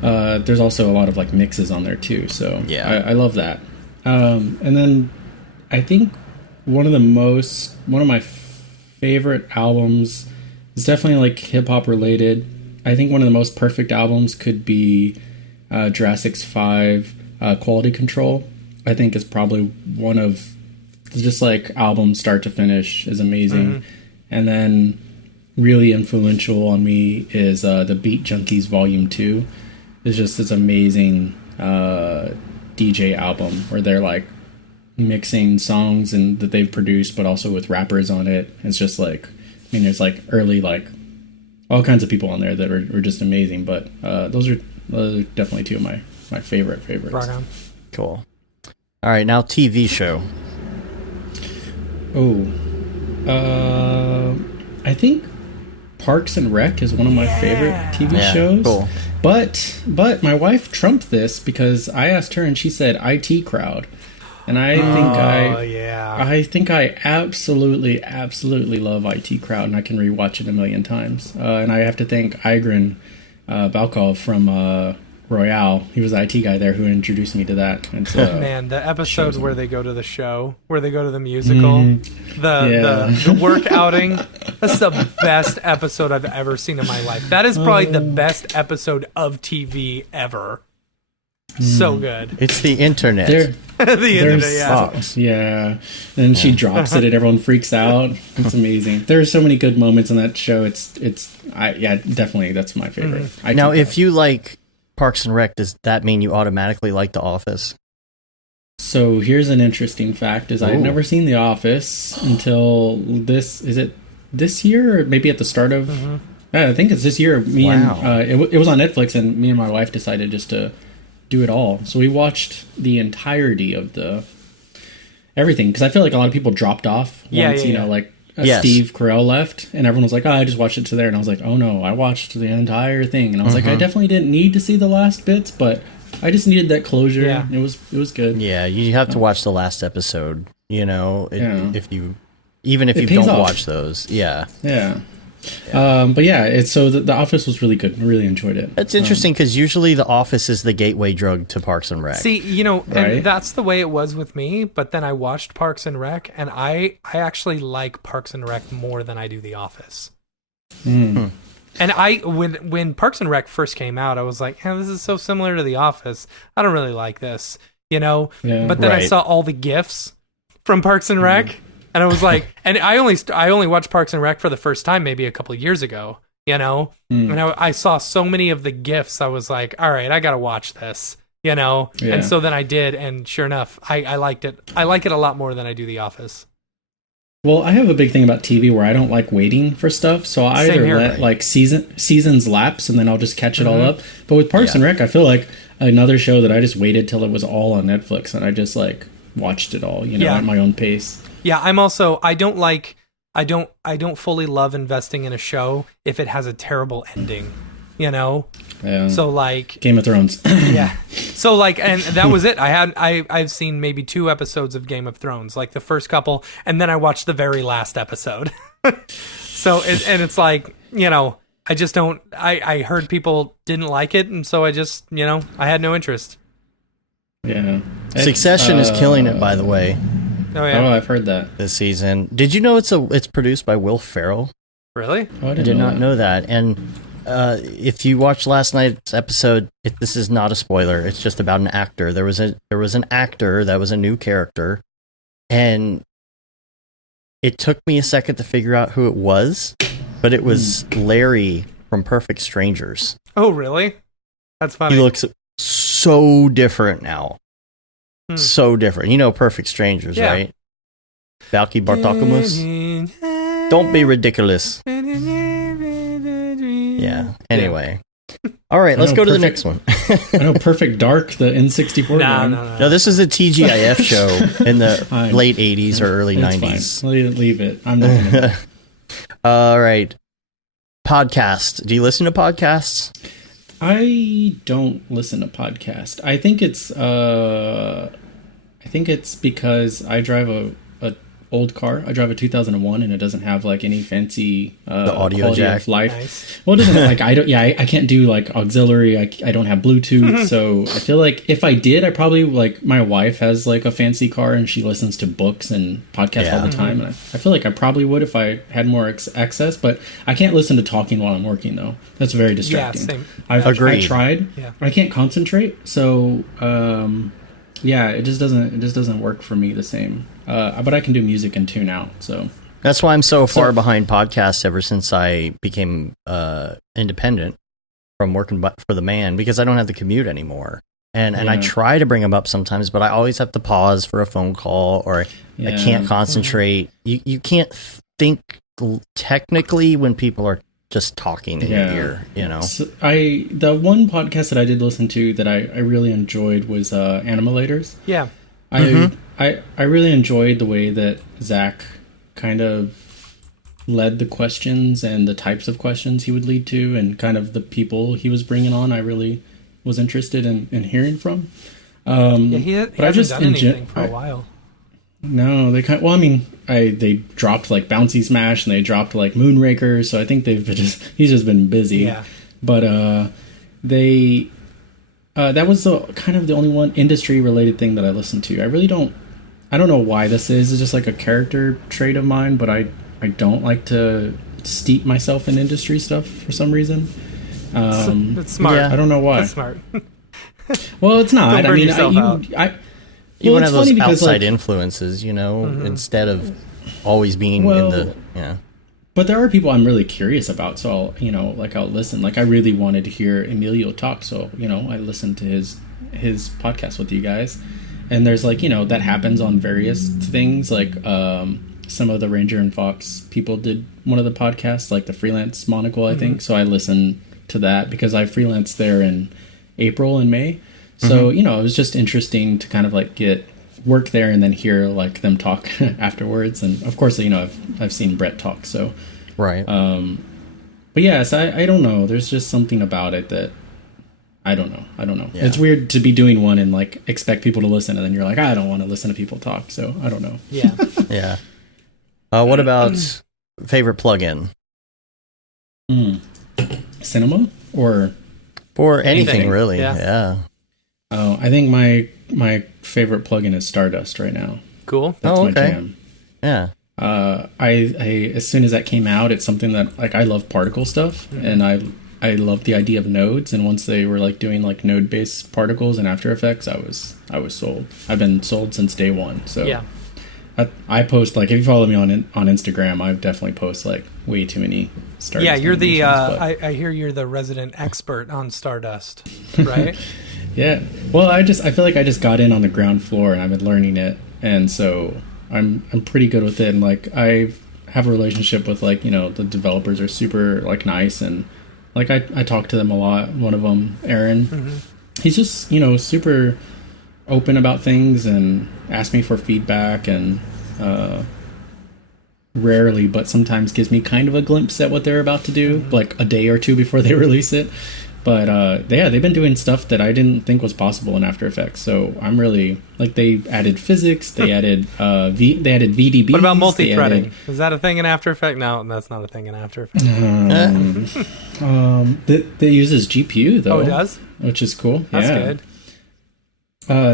there's also a lot of like mixes on there too. So I love that. And then I think one of my favorite albums is definitely like hip hop related. I think one of the most perfect albums could be Jurassic's 5 Quality Control. I think is probably one of just like album start to finish is amazing. And then really influential on me is the Beat Junkies Volume 2. It's just this amazing DJ album where they're like mixing songs and that they've produced but also with rappers on it. It's just like, I mean, there's like early like all kinds of people on there that are just amazing, but those are definitely two of my favorites. Right on. Cool. All right, now TV show. I think Parks and Rec is one of my favorite TV shows. Cool. But my wife trumped this because I asked her and she said IT Crowd. And I think I absolutely love IT Crowd, and I can rewatch it a million times. And I have to thank Igrin Balkov from Royale. He was the IT guy there who introduced me to that. And so, man, the episodes where they go to the show, where they go to the musical, the work outing, that's the best episode I've ever seen in my life. That is probably the best episode of TV ever. So good. It's the internet. The internet, yeah. And she drops it and everyone freaks out. It's amazing. There are so many good moments in that show. Definitely that's my favorite. Now, if you like Parks and Rec, does that mean you automatically like The Office? So here's an interesting fact: I had never seen The Office until this year, or maybe at the start of. I think it's this year. It was on Netflix, and me and my wife decided just to do it all. So we watched the entirety of everything because I feel like a lot of people dropped off once Steve Carell left, and everyone was like, I just watched it to there, and I was like, oh no, I watched the entire thing, and I was like, I definitely didn't need to see the last bits, but I just needed that closure. It was good. Yeah, you have to watch the last episode, if you don't watch those. But the Office was really good. I really enjoyed it. That's interesting because usually The Office is the gateway drug to Parks and Rec. See, and that's the way it was with me. But then I watched Parks and Rec, and I actually like Parks and Rec more than I do The Office. And when Parks and Rec first came out, I was like, this is so similar to The Office. I don't really like this, But then I saw all the GIFs from Parks and Rec. And I was like, and I only watched Parks and Rec for the first time maybe a couple of years ago, And I saw so many of the GIFs. I was like, all right, I got to watch this, And so then I did, and sure enough, I liked it. I like it a lot more than I do The Office. Well, I have a big thing about TV where I don't like waiting for stuff, so I either let like seasons lapse and then I'll just catch it all up. But with Parks and Rec, I feel like another show that I just waited till it was all on Netflix and I just like watched it all, at my own pace. Yeah, I'm also I don't fully love investing in a show if it has a terrible ending, Yeah. So like Game of Thrones. Yeah. So like, and that was it. I've seen maybe 2 episodes of Game of Thrones, like the first couple, and then I watched the very last episode. It's like, I just don't. I heard people didn't like it, and so I just, I had no interest. Yeah. Succession is killing it, by the way. Oh yeah. Oh, I've heard that this season. Did you know it's produced by Will Ferrell? Really? Oh, I did not know that. And if you watched last night's episode, this is not a spoiler. It's just about an actor. There was an actor that was a new character, and it took me a second to figure out who it was, but it was Larry from Perfect Strangers. Oh, really? That's funny. He looks so different now. so different. You know Perfect Strangers, right? Valky Bartokoumus. Don't be ridiculous. Yeah. Anyway. All right, let's go to the next one. I know Perfect Dark, the N64 one. No, this is a TGIF show in the late 80s or early 90s. Fine. Leave it. I'm not going to. All right. Podcast. Do you listen to podcasts? I don't listen to podcasts. I think it's because I drive a old car. I drive a 2001, and it doesn't have like any fancy the audio jack of life. Nice. Well, it doesn't like I can't do like auxiliary. I don't have Bluetooth, so I feel like if I did, I probably like my wife has like a fancy car and she listens to books and podcasts all the time, and I feel like I probably would if I had more access. But I can't listen to talking while I'm working though. That's very distracting. Yeah, same. I tried. Yeah. I can't concentrate, so it just doesn't work for me the same. But I can do music and tune out, so that's why I'm so far behind podcasts ever since I became independent from working for the man, because I don't have the commute anymore. And I try to bring them up sometimes, but I always have to pause for a phone call, or I can't concentrate. You can't think technically when people are just talking in your ear, you know. So the one podcast that I did listen to that I really enjoyed was Animalators. Yeah. I really enjoyed the way that Zach kind of led the questions and the types of questions he would lead to, and kind of the people he was bringing on. I really was interested in hearing from. He hasn't done anything for a while. No, they they dropped like Bouncy Smash and they dropped like Moonraker, so I think he's just been busy. Yeah. But that was kind of the only one industry related thing that I listened to. I don't know why this is. It's just like a character trait of mine, but I don't like to steep myself in industry stuff for some reason. That's smart. I don't know why. That's smart. Well, it's not. Don't burn yourself out. You want to have those outside influences, you know, instead of always being in the But there are people I'm really curious about, so I'll listen. Like I really wanted to hear Emilio talk, so I listened to his podcast with you guys. And there's that happens on various things, like some of the Ranger and Fox people did one of the podcasts, like the Freelance Monocle, I think. So I listened to that because I freelanced there in April and May. So, it was just interesting to kind of like get work there and then hear like them talk afterwards. And of course, I've seen Brett talk, so. Right. But yes, I don't know. There's just something about it that I don't know. Yeah. It's weird to be doing one and like expect people to listen, and then you're like, I don't want to listen to people talk, so I don't know. Yeah. Yeah. What about favorite plugin? Cinema or anything really? Yeah. Oh, I think my favorite plugin is Stardust right now. Cool. That's my jam. Yeah. I as soon as that came out, it's something that like I love particle stuff, and I love the idea of nodes, and once they were like doing like node based particles in After Effects, I was sold. I've been sold since day one. So yeah. I post, like, if you follow me on Instagram, I definitely post like way too many Stardust. Yeah, you're the I hear you're the resident expert on Stardust, right? Yeah. Well, I feel like I just got in on the ground floor and I've been learning it, and so I'm pretty good with it. And like I have a relationship with like the developers are super like nice, and like I talk to them a lot. One of them, Aaron, he's just super open about things and asks me for feedback, and rarely but sometimes gives me kind of a glimpse at what they're about to do, like a day or two before they release it. But they've been doing stuff that I didn't think was possible in After Effects. So I'm really like, they added physics, they added they added VDB. What about multi-threading? Is that a thing in After Effects? No, that's not a thing in After Effects. That uses GPU though. Oh, it does? Which is cool. That's good.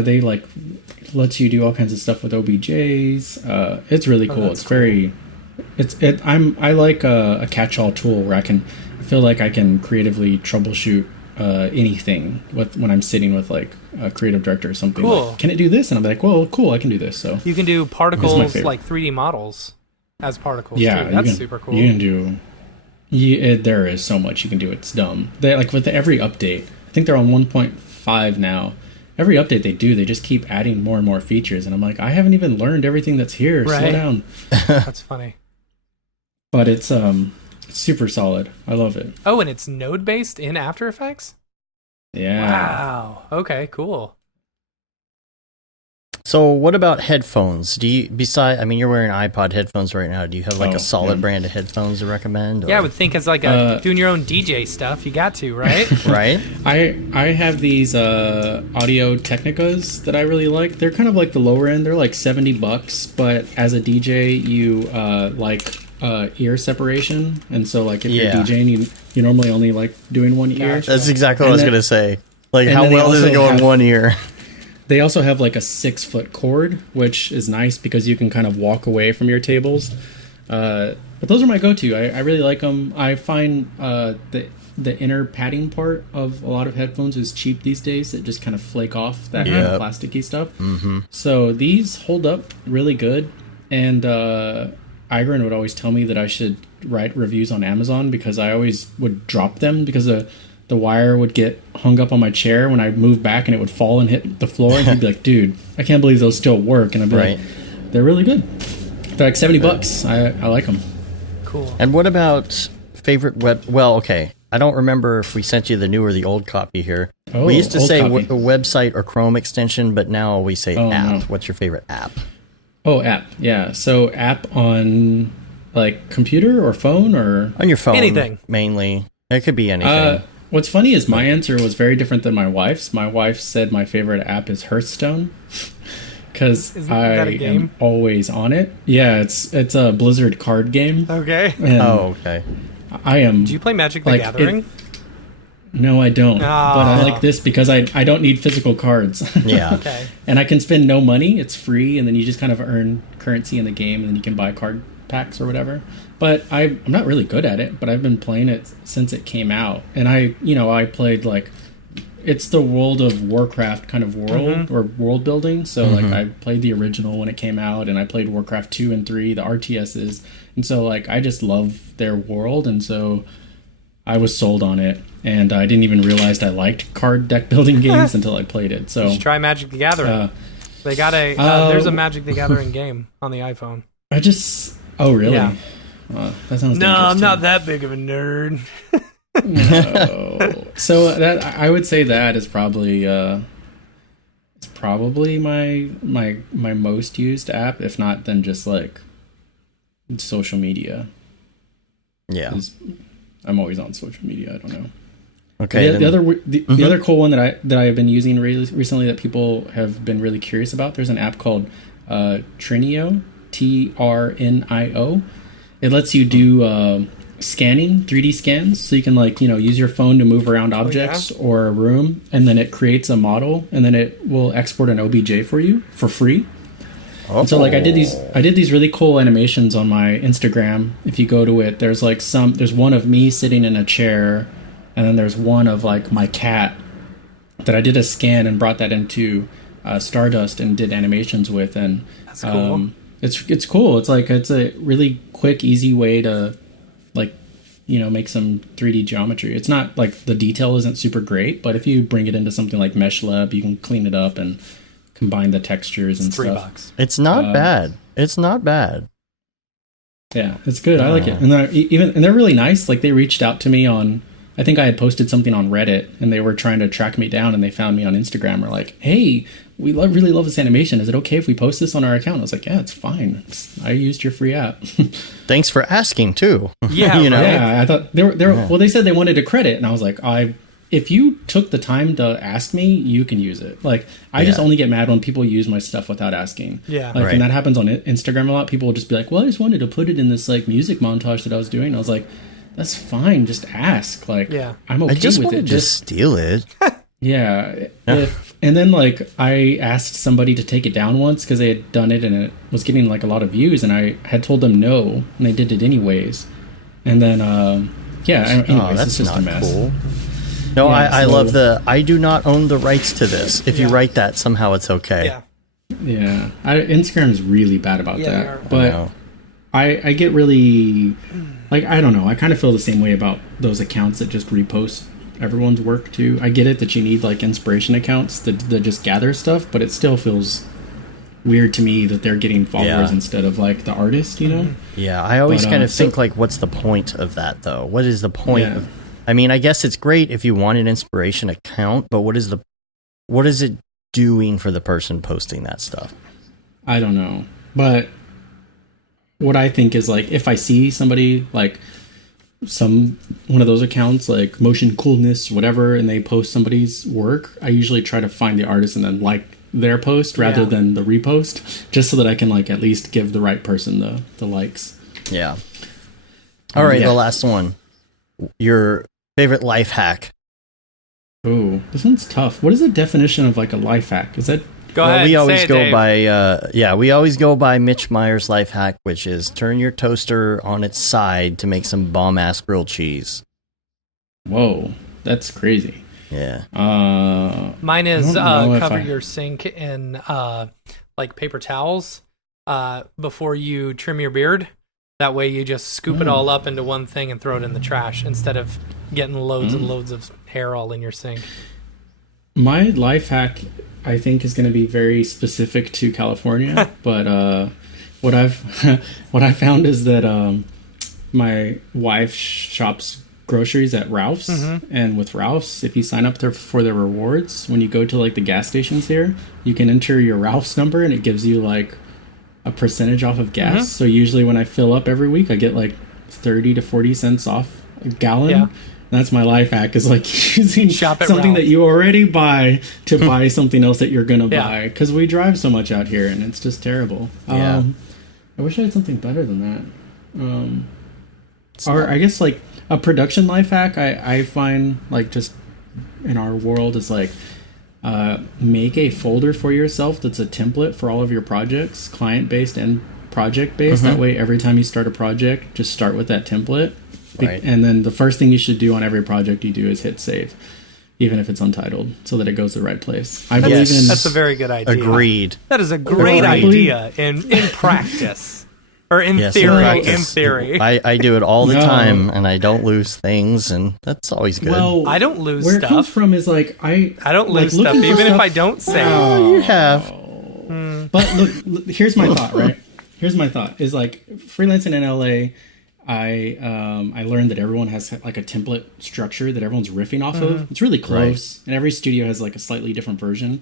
They like lets you do all kinds of stuff with OBJs. It's really cool. It's cool. I like a catch-all tool where I feel like I can creatively troubleshoot anything when I'm sitting with like a creative director or something. Cool. Like, can it do this? And I'm like, well, cool, I can do this. So you can do particles like 3D models as particles. Yeah, too. That's super cool. You can do. There is so much you can do. It's dumb. They like with every update. I think they're on 1.5 now, every update they do, they just keep adding more and more features, and I'm like, I haven't even learned everything that's here. Right. Slow down. That's funny. But it's super solid. I love it. Oh, and it's node based in After Effects? Yeah. Wow. Okay, cool. So what about headphones? Do you, I mean, you're wearing iPod headphones right now. Do you have like a solid brand of headphones to recommend? Or? Yeah, I would think as like doing your own DJ stuff, you got to, right? Right. I have these Audio Technicas that I really like. They're kind of like the lower end. They're like $70, but as a DJ, you like ear separation, and so like if you're DJing, you normally only like doing one ear. Gotcha. That's exactly what I was gonna say. Like, how well does it go in one ear? They also have like a 6-foot cord, which is nice because you can kind of walk away from your tables. But those are my go-to. I really like them. I find the inner padding part of a lot of headphones is cheap these days. It just kind of flake off that kind of plasticky stuff. Mm-hmm. So these hold up really good. And Igran would always tell me that I should write reviews on Amazon because I always would drop them because the wire would get hung up on my chair when I moved back and it would fall and hit the floor. And he'd be like, dude, I can't believe those still work. And I'd be like, they're really good. They're like $70. I like them. Cool. And what about favorite web? Well, okay. I don't remember if we sent you the new or the old copy here. Oh, we used to say a copy. website or Chrome extension, but now we say app. No. What's your favorite app? Oh, app. Yeah. So app on like computer or phone or? On your phone. Anything. Mainly. It could be anything. What's funny is my answer was very different than my wife's. My wife said my favorite app is Hearthstone because I am always on it. Yeah, it's a Blizzard card game. Okay. And okay. I am. Do you play Magic the Gathering? No, I don't. But I like this because I don't need physical cards. Yeah. Okay. And I can spend no money. It's free, and then you just kind of earn currency in the game, and then you can buy card packs or whatever. But I'm not really good at it, but I've been playing it since it came out. And I played like, it's the World of Warcraft kind of world or world building. So like I played the original when it came out, and I played Warcraft 2 and 3, the RTSs. And so like I just love their world, and so I was sold on it. And I didn't even realize I liked card deck building games until I played it. So you should try Magic the Gathering. They got there's a Magic the Gathering game on the iPhone. Oh really? Yeah. That sounds No, I'm not that big of a nerd. No. So that I would say that is probably my most used app, if not then just like social media. Yeah. I'm always on social media. I don't know. Okay. The other cool one that I have been using recently that people have been really curious about. There's an app called Trinio, TRNIO. It lets you do scanning, 3D scans, so you can use your phone to move around objects or a room, and then it creates a model, and then it will export an OBJ for you for free. And so I did these really cool animations on my Instagram. If you go to it, there's one of me sitting in a chair, and then there's one of like my cat that I did a scan and brought that into Stardust and did animations with, and that's cool. It's cool. It's a really quick, easy way to make some 3D geometry. It's not like the detail isn't super great, but if you bring it into something like MeshLab, you can clean it up and combine the textures and stuff. $3. It's not bad. It's not bad. Yeah, it's good. I like it. And they're really nice. Like they reached out to me on, I think I had posted something on Reddit, and they were trying to track me down, and they found me on Instagram. We're like, hey, we really love this animation. Is it okay if we post this on our account? I was like, yeah, it's fine. I used your free app. Thanks for asking too. Yeah, Yeah, I thought they were. Well, they said they wanted a credit, and I was like, if you took the time to ask me, you can use it. Like, I just only get mad when people use my stuff without asking. Yeah, and that happens on Instagram a lot. People will just be like, well, I just wanted to put it in this like music montage that I was doing. I was like, that's fine. Just ask. Like, I'm okay with it. I just wanted to steal it. Yeah. And then like I asked somebody to take it down once because they had done it and it was getting like a lot of views, and I had told them no, and they did it anyways. And then anyways, that's it's just not a mess. Cool. No, I love I do not own the rights to this. If you write that, somehow it's okay. Yeah. Instagram is really bad about that. But I get really, like, I don't know. I kind of feel the same way about those accounts that just repost everyone's work too. I get it that you need like inspiration accounts that just gather stuff, but it still feels weird to me that they're getting followers instead of like the artist, you know? Yeah, I always kind of think like, what's the point of that though? What is the point of, I mean, I guess it's great if you want an inspiration account, but what is it doing for the person posting that stuff? I don't know. But what I think is like, if I see somebody like one of those accounts like Motion Coolness, whatever, and they post somebody's work, I usually try to find the artist and then like their post rather than the repost, just so that I can like at least give the right person the likes. Yeah. All right, the last one. Your favorite life hack. Oh, this one's tough. What is the definition of like a life hack? Is that Go ahead. We always go Dave. by we always go by Mitch Meyer's life hack, which is turn your toaster on its side to make some bomb ass grilled cheese. Whoa, that's crazy. Yeah. Mine is cover your sink in like paper towels before you trim your beard. That way you just scoop it all up into one thing and throw it in the trash instead of getting loads and loads of hair all in your sink. My life hack, I think, is going to be very specific to California, but what I've found is that my wife shops groceries at Ralph's, and with Ralph's, if you sign up there for the rewards, when you go to like the gas stations here, you can enter your Ralph's number and it gives you like a percentage off of gas. So usually when I fill up every week, I get like 30 to 40 cents off a gallon. That's my life hack, is like using something that you already buy to buy something else that you're going to buy. Because we drive so much out here and it's just terrible. I wish I had something better than that. Or I guess like a production life hack I find like just in our world is like make a folder for yourself that's a template for all of your projects, client-based and project-based. That way every time you start a project, just start with that template. Right. And then the first thing you should do on every project you do is hit save, even if it's untitled, so that it goes to the right place. I believe in... That's a very good idea. Agreed. That is a great idea in practice. Or in theory. In theory. I do it all the time, and I don't lose things, and that's always good. Well, I don't lose where stuff. Where it comes from is like... I don't lose stuff, even if I don't save. Oh, you have. But look, here's my thought, right? Here's my thought, is like, freelancing in LA... I learned that everyone has like a template structure that everyone's riffing off of. It's really close, and every studio has like a slightly different version.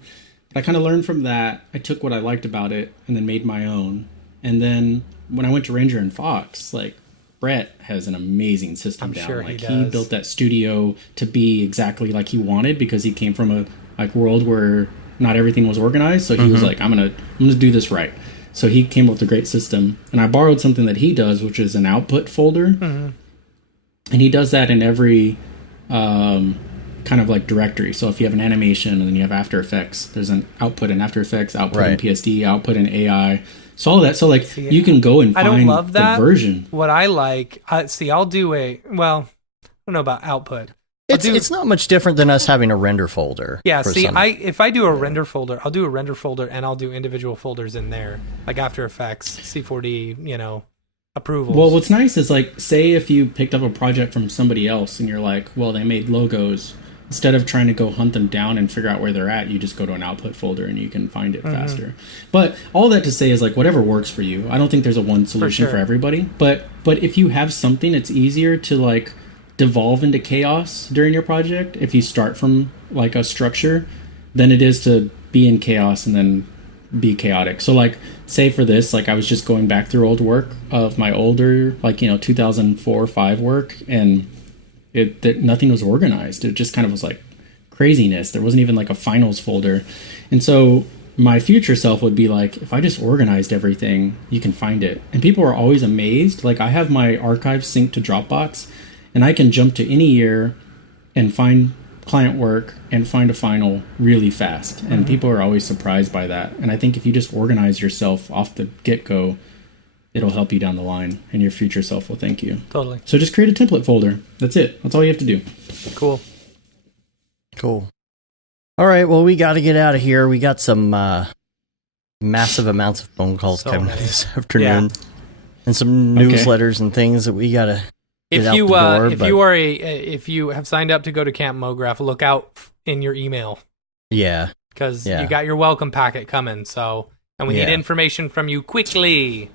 But I kind of learned from that. I took what I liked about it and then made my own. And then when I went to Ranger and Fox, like Brett has an amazing system down. Sure like he built that studio to be exactly like he wanted, because he came from a like world where not everything was organized. So he was like, I'm gonna do this right. So he came up with a great system, and I borrowed something that he does, which is an output folder. And he does that in every kind of like directory. So if you have an animation and then you have After Effects, there's an output in After Effects, output in PSD, output in AI. So all of that. So like you can go and find the version. What I like, I'll do I don't know about output. It's not much different than us having a render folder. Yeah, if I do a render folder, I'll do a render folder and I'll do individual folders in there, like After Effects, C4D, approvals. Well, what's nice is like, say if you picked up a project from somebody else and you're like, well, they made logos. Instead of trying to go hunt them down and figure out where they're at, you just go to an output folder and you can find it faster. But all that to say is like, whatever works for you. I don't think there's a one solution for everybody. But if you have something, it's easier to like devolve into chaos during your project if you start from like a structure than it is to be in chaos and then be chaotic. So like, say for this, like I was just going back through old work of my older, like 2004-5 work, and that nothing was organized. It just kind of was like craziness. There wasn't even like a finals folder. And so my future self would be like, if I just organized everything, you can find it. And people are always amazed. Like I have my archive synced to Dropbox, and I can jump to any year and find client work and find a final really fast. And people are always surprised by that. And I think if you just organize yourself off the get-go, it'll help you down the line, and your future self will thank you. Totally. So just create a template folder. That's it. That's all you have to do. Cool. All right, well, we got to get out of here. We got some massive amounts of phone calls coming this afternoon. And some newsletters and things that we got to get If out you the door, if you have signed up to go to Camp Mograph, look out in your email. Yeah. Because you got your welcome packet coming, so... And we need information from you quickly.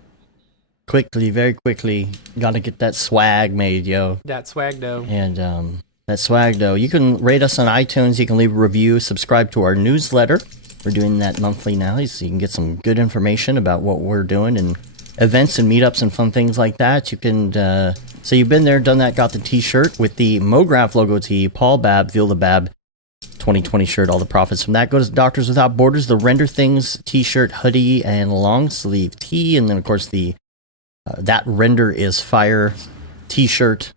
Quickly, very quickly. Gotta get that swag made, yo. That swag dough. And that swag dough. You can rate us on iTunes. You can leave a review. Subscribe to our newsletter. We're doing that monthly now, so you can get some good information about what we're doing and events and meetups and fun things like that. You can... so you've been there, done that, got the t-shirt with the Mograph logo tee. Paul Babb, Feel the Bab 2020 shirt. All the profits from that goes to Doctors Without Borders. The Render Things t-shirt, hoodie, and long sleeve tee. And then, of course, the That Render is Fire t-shirt.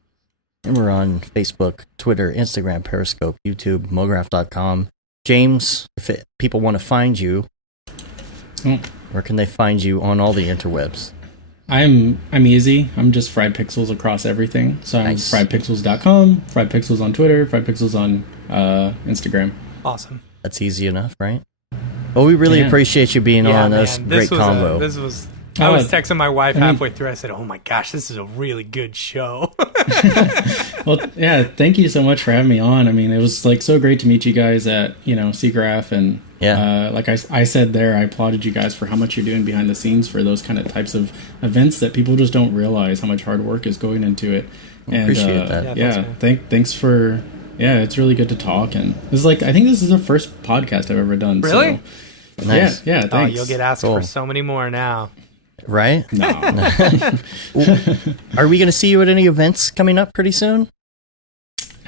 And we're on Facebook, Twitter, Instagram, Periscope, YouTube, Mograph.com. James, if people want to find you, where can they find you on all the interwebs? I'm easy. I'm just Fried Pixels across everything. So I'm friedpixels.com, Fried Pixels on Twitter, Fried Pixels on Instagram. Awesome. That's easy enough, right? Well, we really appreciate you being on. That's great combo. I was texting my wife halfway through. I said, "Oh my gosh, this is a really good show." Well, yeah, thank you so much for having me on. I mean, it was like so great to meet you guys at SeaGraph, and like I said there, I applauded you guys for how much you're doing behind the scenes for those kind of types of events that people just don't realize how much hard work is going into it. And appreciate that. Thanks for it's really good to talk. And this is I think this is the first podcast I've ever done. Really? So, nice. Yeah. Thanks. Oh, you'll get asked for so many more now. Right? No. Are we going to see you at any events coming up pretty soon?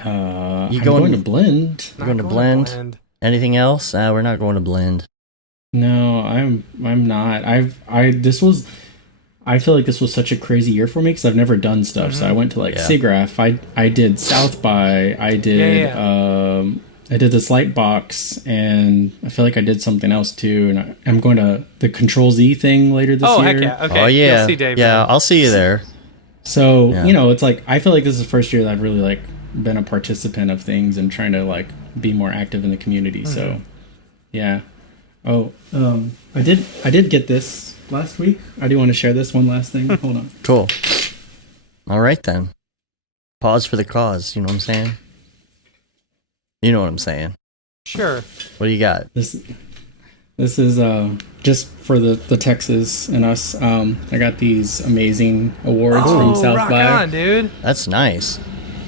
I'm going to Blend. You're going to Blend? Anything else? We're not going to Blend. No, I'm not. I feel like this was such a crazy year for me because I've never done stuff. So I went to SeaGraph. I did South by. I did I did this light box, and I feel like I did something else too. And I'm going to the Control Z thing later this year. Oh, heck yeah. Okay. Oh, yeah. You'll see Dave. Yeah, I'll see you there. So, it's I feel like this is the first year that I've really been a participant of things and trying to be more active in the community. Mm-hmm. So, yeah. Oh, I did get this last week. I do want to share this one last thing. Hold on. Cool. All right, then. Pause for the cause. You know what I'm saying? You know what I'm saying? Sure. What do you got? This is just for the Texas and us. I got these amazing awards from South by. Rock on, dude. That's nice.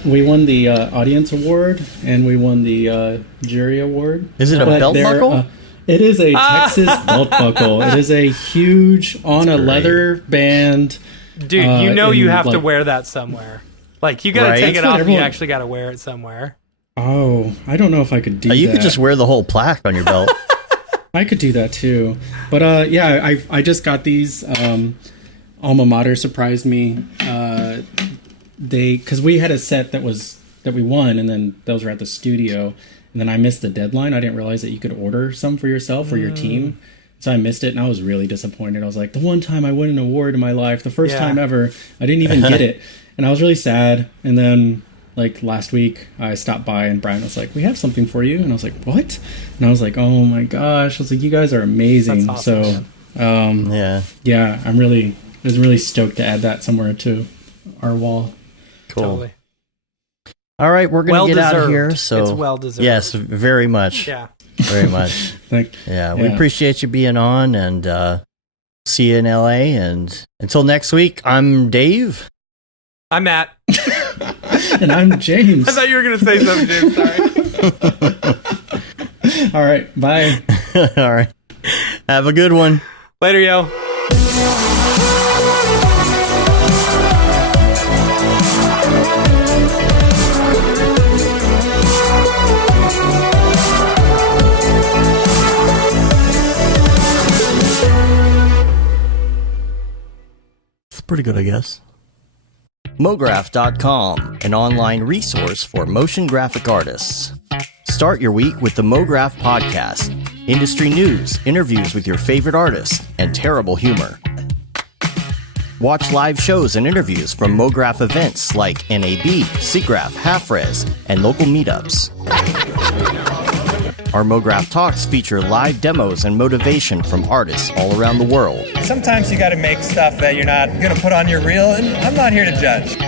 We won the audience award and we won the jury award. Is it a belt buckle? It is a Texas belt buckle. It is a huge on a leather band. Dude, you have to wear that somewhere. You gotta take it off and you actually gotta wear it somewhere. Oh, I don't know if I could do that. You could just wear the whole plaque on your belt. I could do that too. But I just got these. Alma Mater surprised me. Because we had a set that we won, and then those were at the studio, and then I missed the deadline. I didn't realize that you could order some for yourself or your team. So I missed it, and I was really disappointed. I was like, the one time I won an award in my life, the first time ever, I didn't even get it. And I was really sad. And then last week I stopped by and Brian was like, we have something for you. And I was like, what? And I was like, oh my gosh. I was like, you guys are amazing. That's awesome, so I was really stoked to add that somewhere to our wall. Cool. Totally. All right, we're going to get out of here. So it's well deserved. Yes, very much. Yeah. Very much. We appreciate you being on, and see you in LA. And until next week, I'm Dave. I'm Matt. And I'm James. I thought you were going to say something, James. Sorry. All right. Bye. All right. Have a good one. Later, yo. It's pretty good, I guess. Mograph.com, an online resource for motion graphic artists. Start your week with the Mograph podcast. Industry news, interviews with your favorite artists, and terrible humor. Watch live shows and interviews from Mograph events like NAB, SeaGraph, Half-Res, and local meetups. Our Mograph Talks feature live demos and motivation from artists all around the world. Sometimes you gotta make stuff that you're not gonna put on your reel, and I'm not here to judge.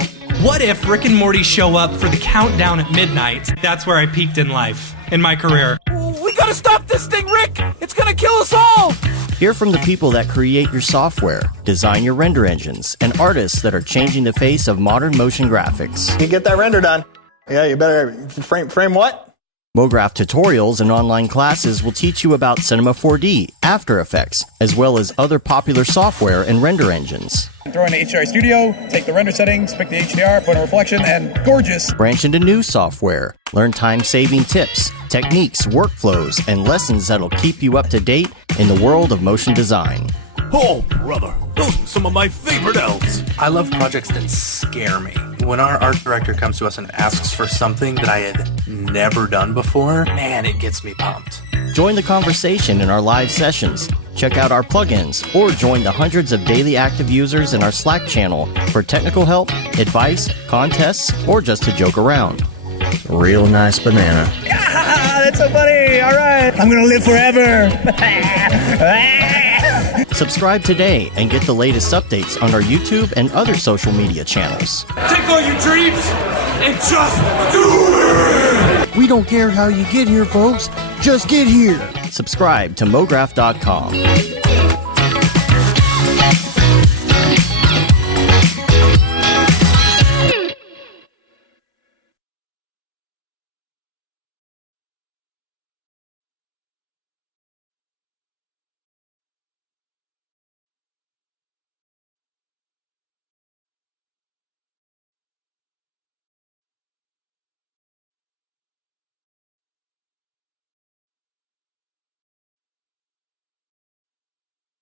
What if if Rick and Morty show up for the countdown at midnight, that's where I peaked in life, in my career. We gotta stop this thing, Rick! It's gonna kill us all! Hear from the people that create your software, design your render engines, and artists that are changing the face of modern motion graphics. You get that render done. Yeah, you better frame what? Mograph tutorials and online classes will teach you about Cinema 4D, After Effects, as well as other popular software and render engines. Throw in the HDR Studio, take the render settings, pick the HDR, put in a reflection, and gorgeous. Branch into new software. Learn time-saving tips, techniques, workflows, and lessons that'll keep you up to date in the world of motion design. Oh, brother, those are some of my favorite elves. I love projects that scare me. When our art director comes to us and asks for something that I had never done before, man, it gets me pumped. Join the conversation in our live sessions. Check out our plugins, or join the hundreds of daily active users in our Slack channel for technical help, advice, contests, or just to joke around. Real nice banana. Ah, that's so funny. All right. I'm going to live forever. Subscribe today and get the latest updates on our YouTube and other social media channels. Take all your dreams and just do it! We don't care how you get here, folks. Just get here. Subscribe to Mograph.com.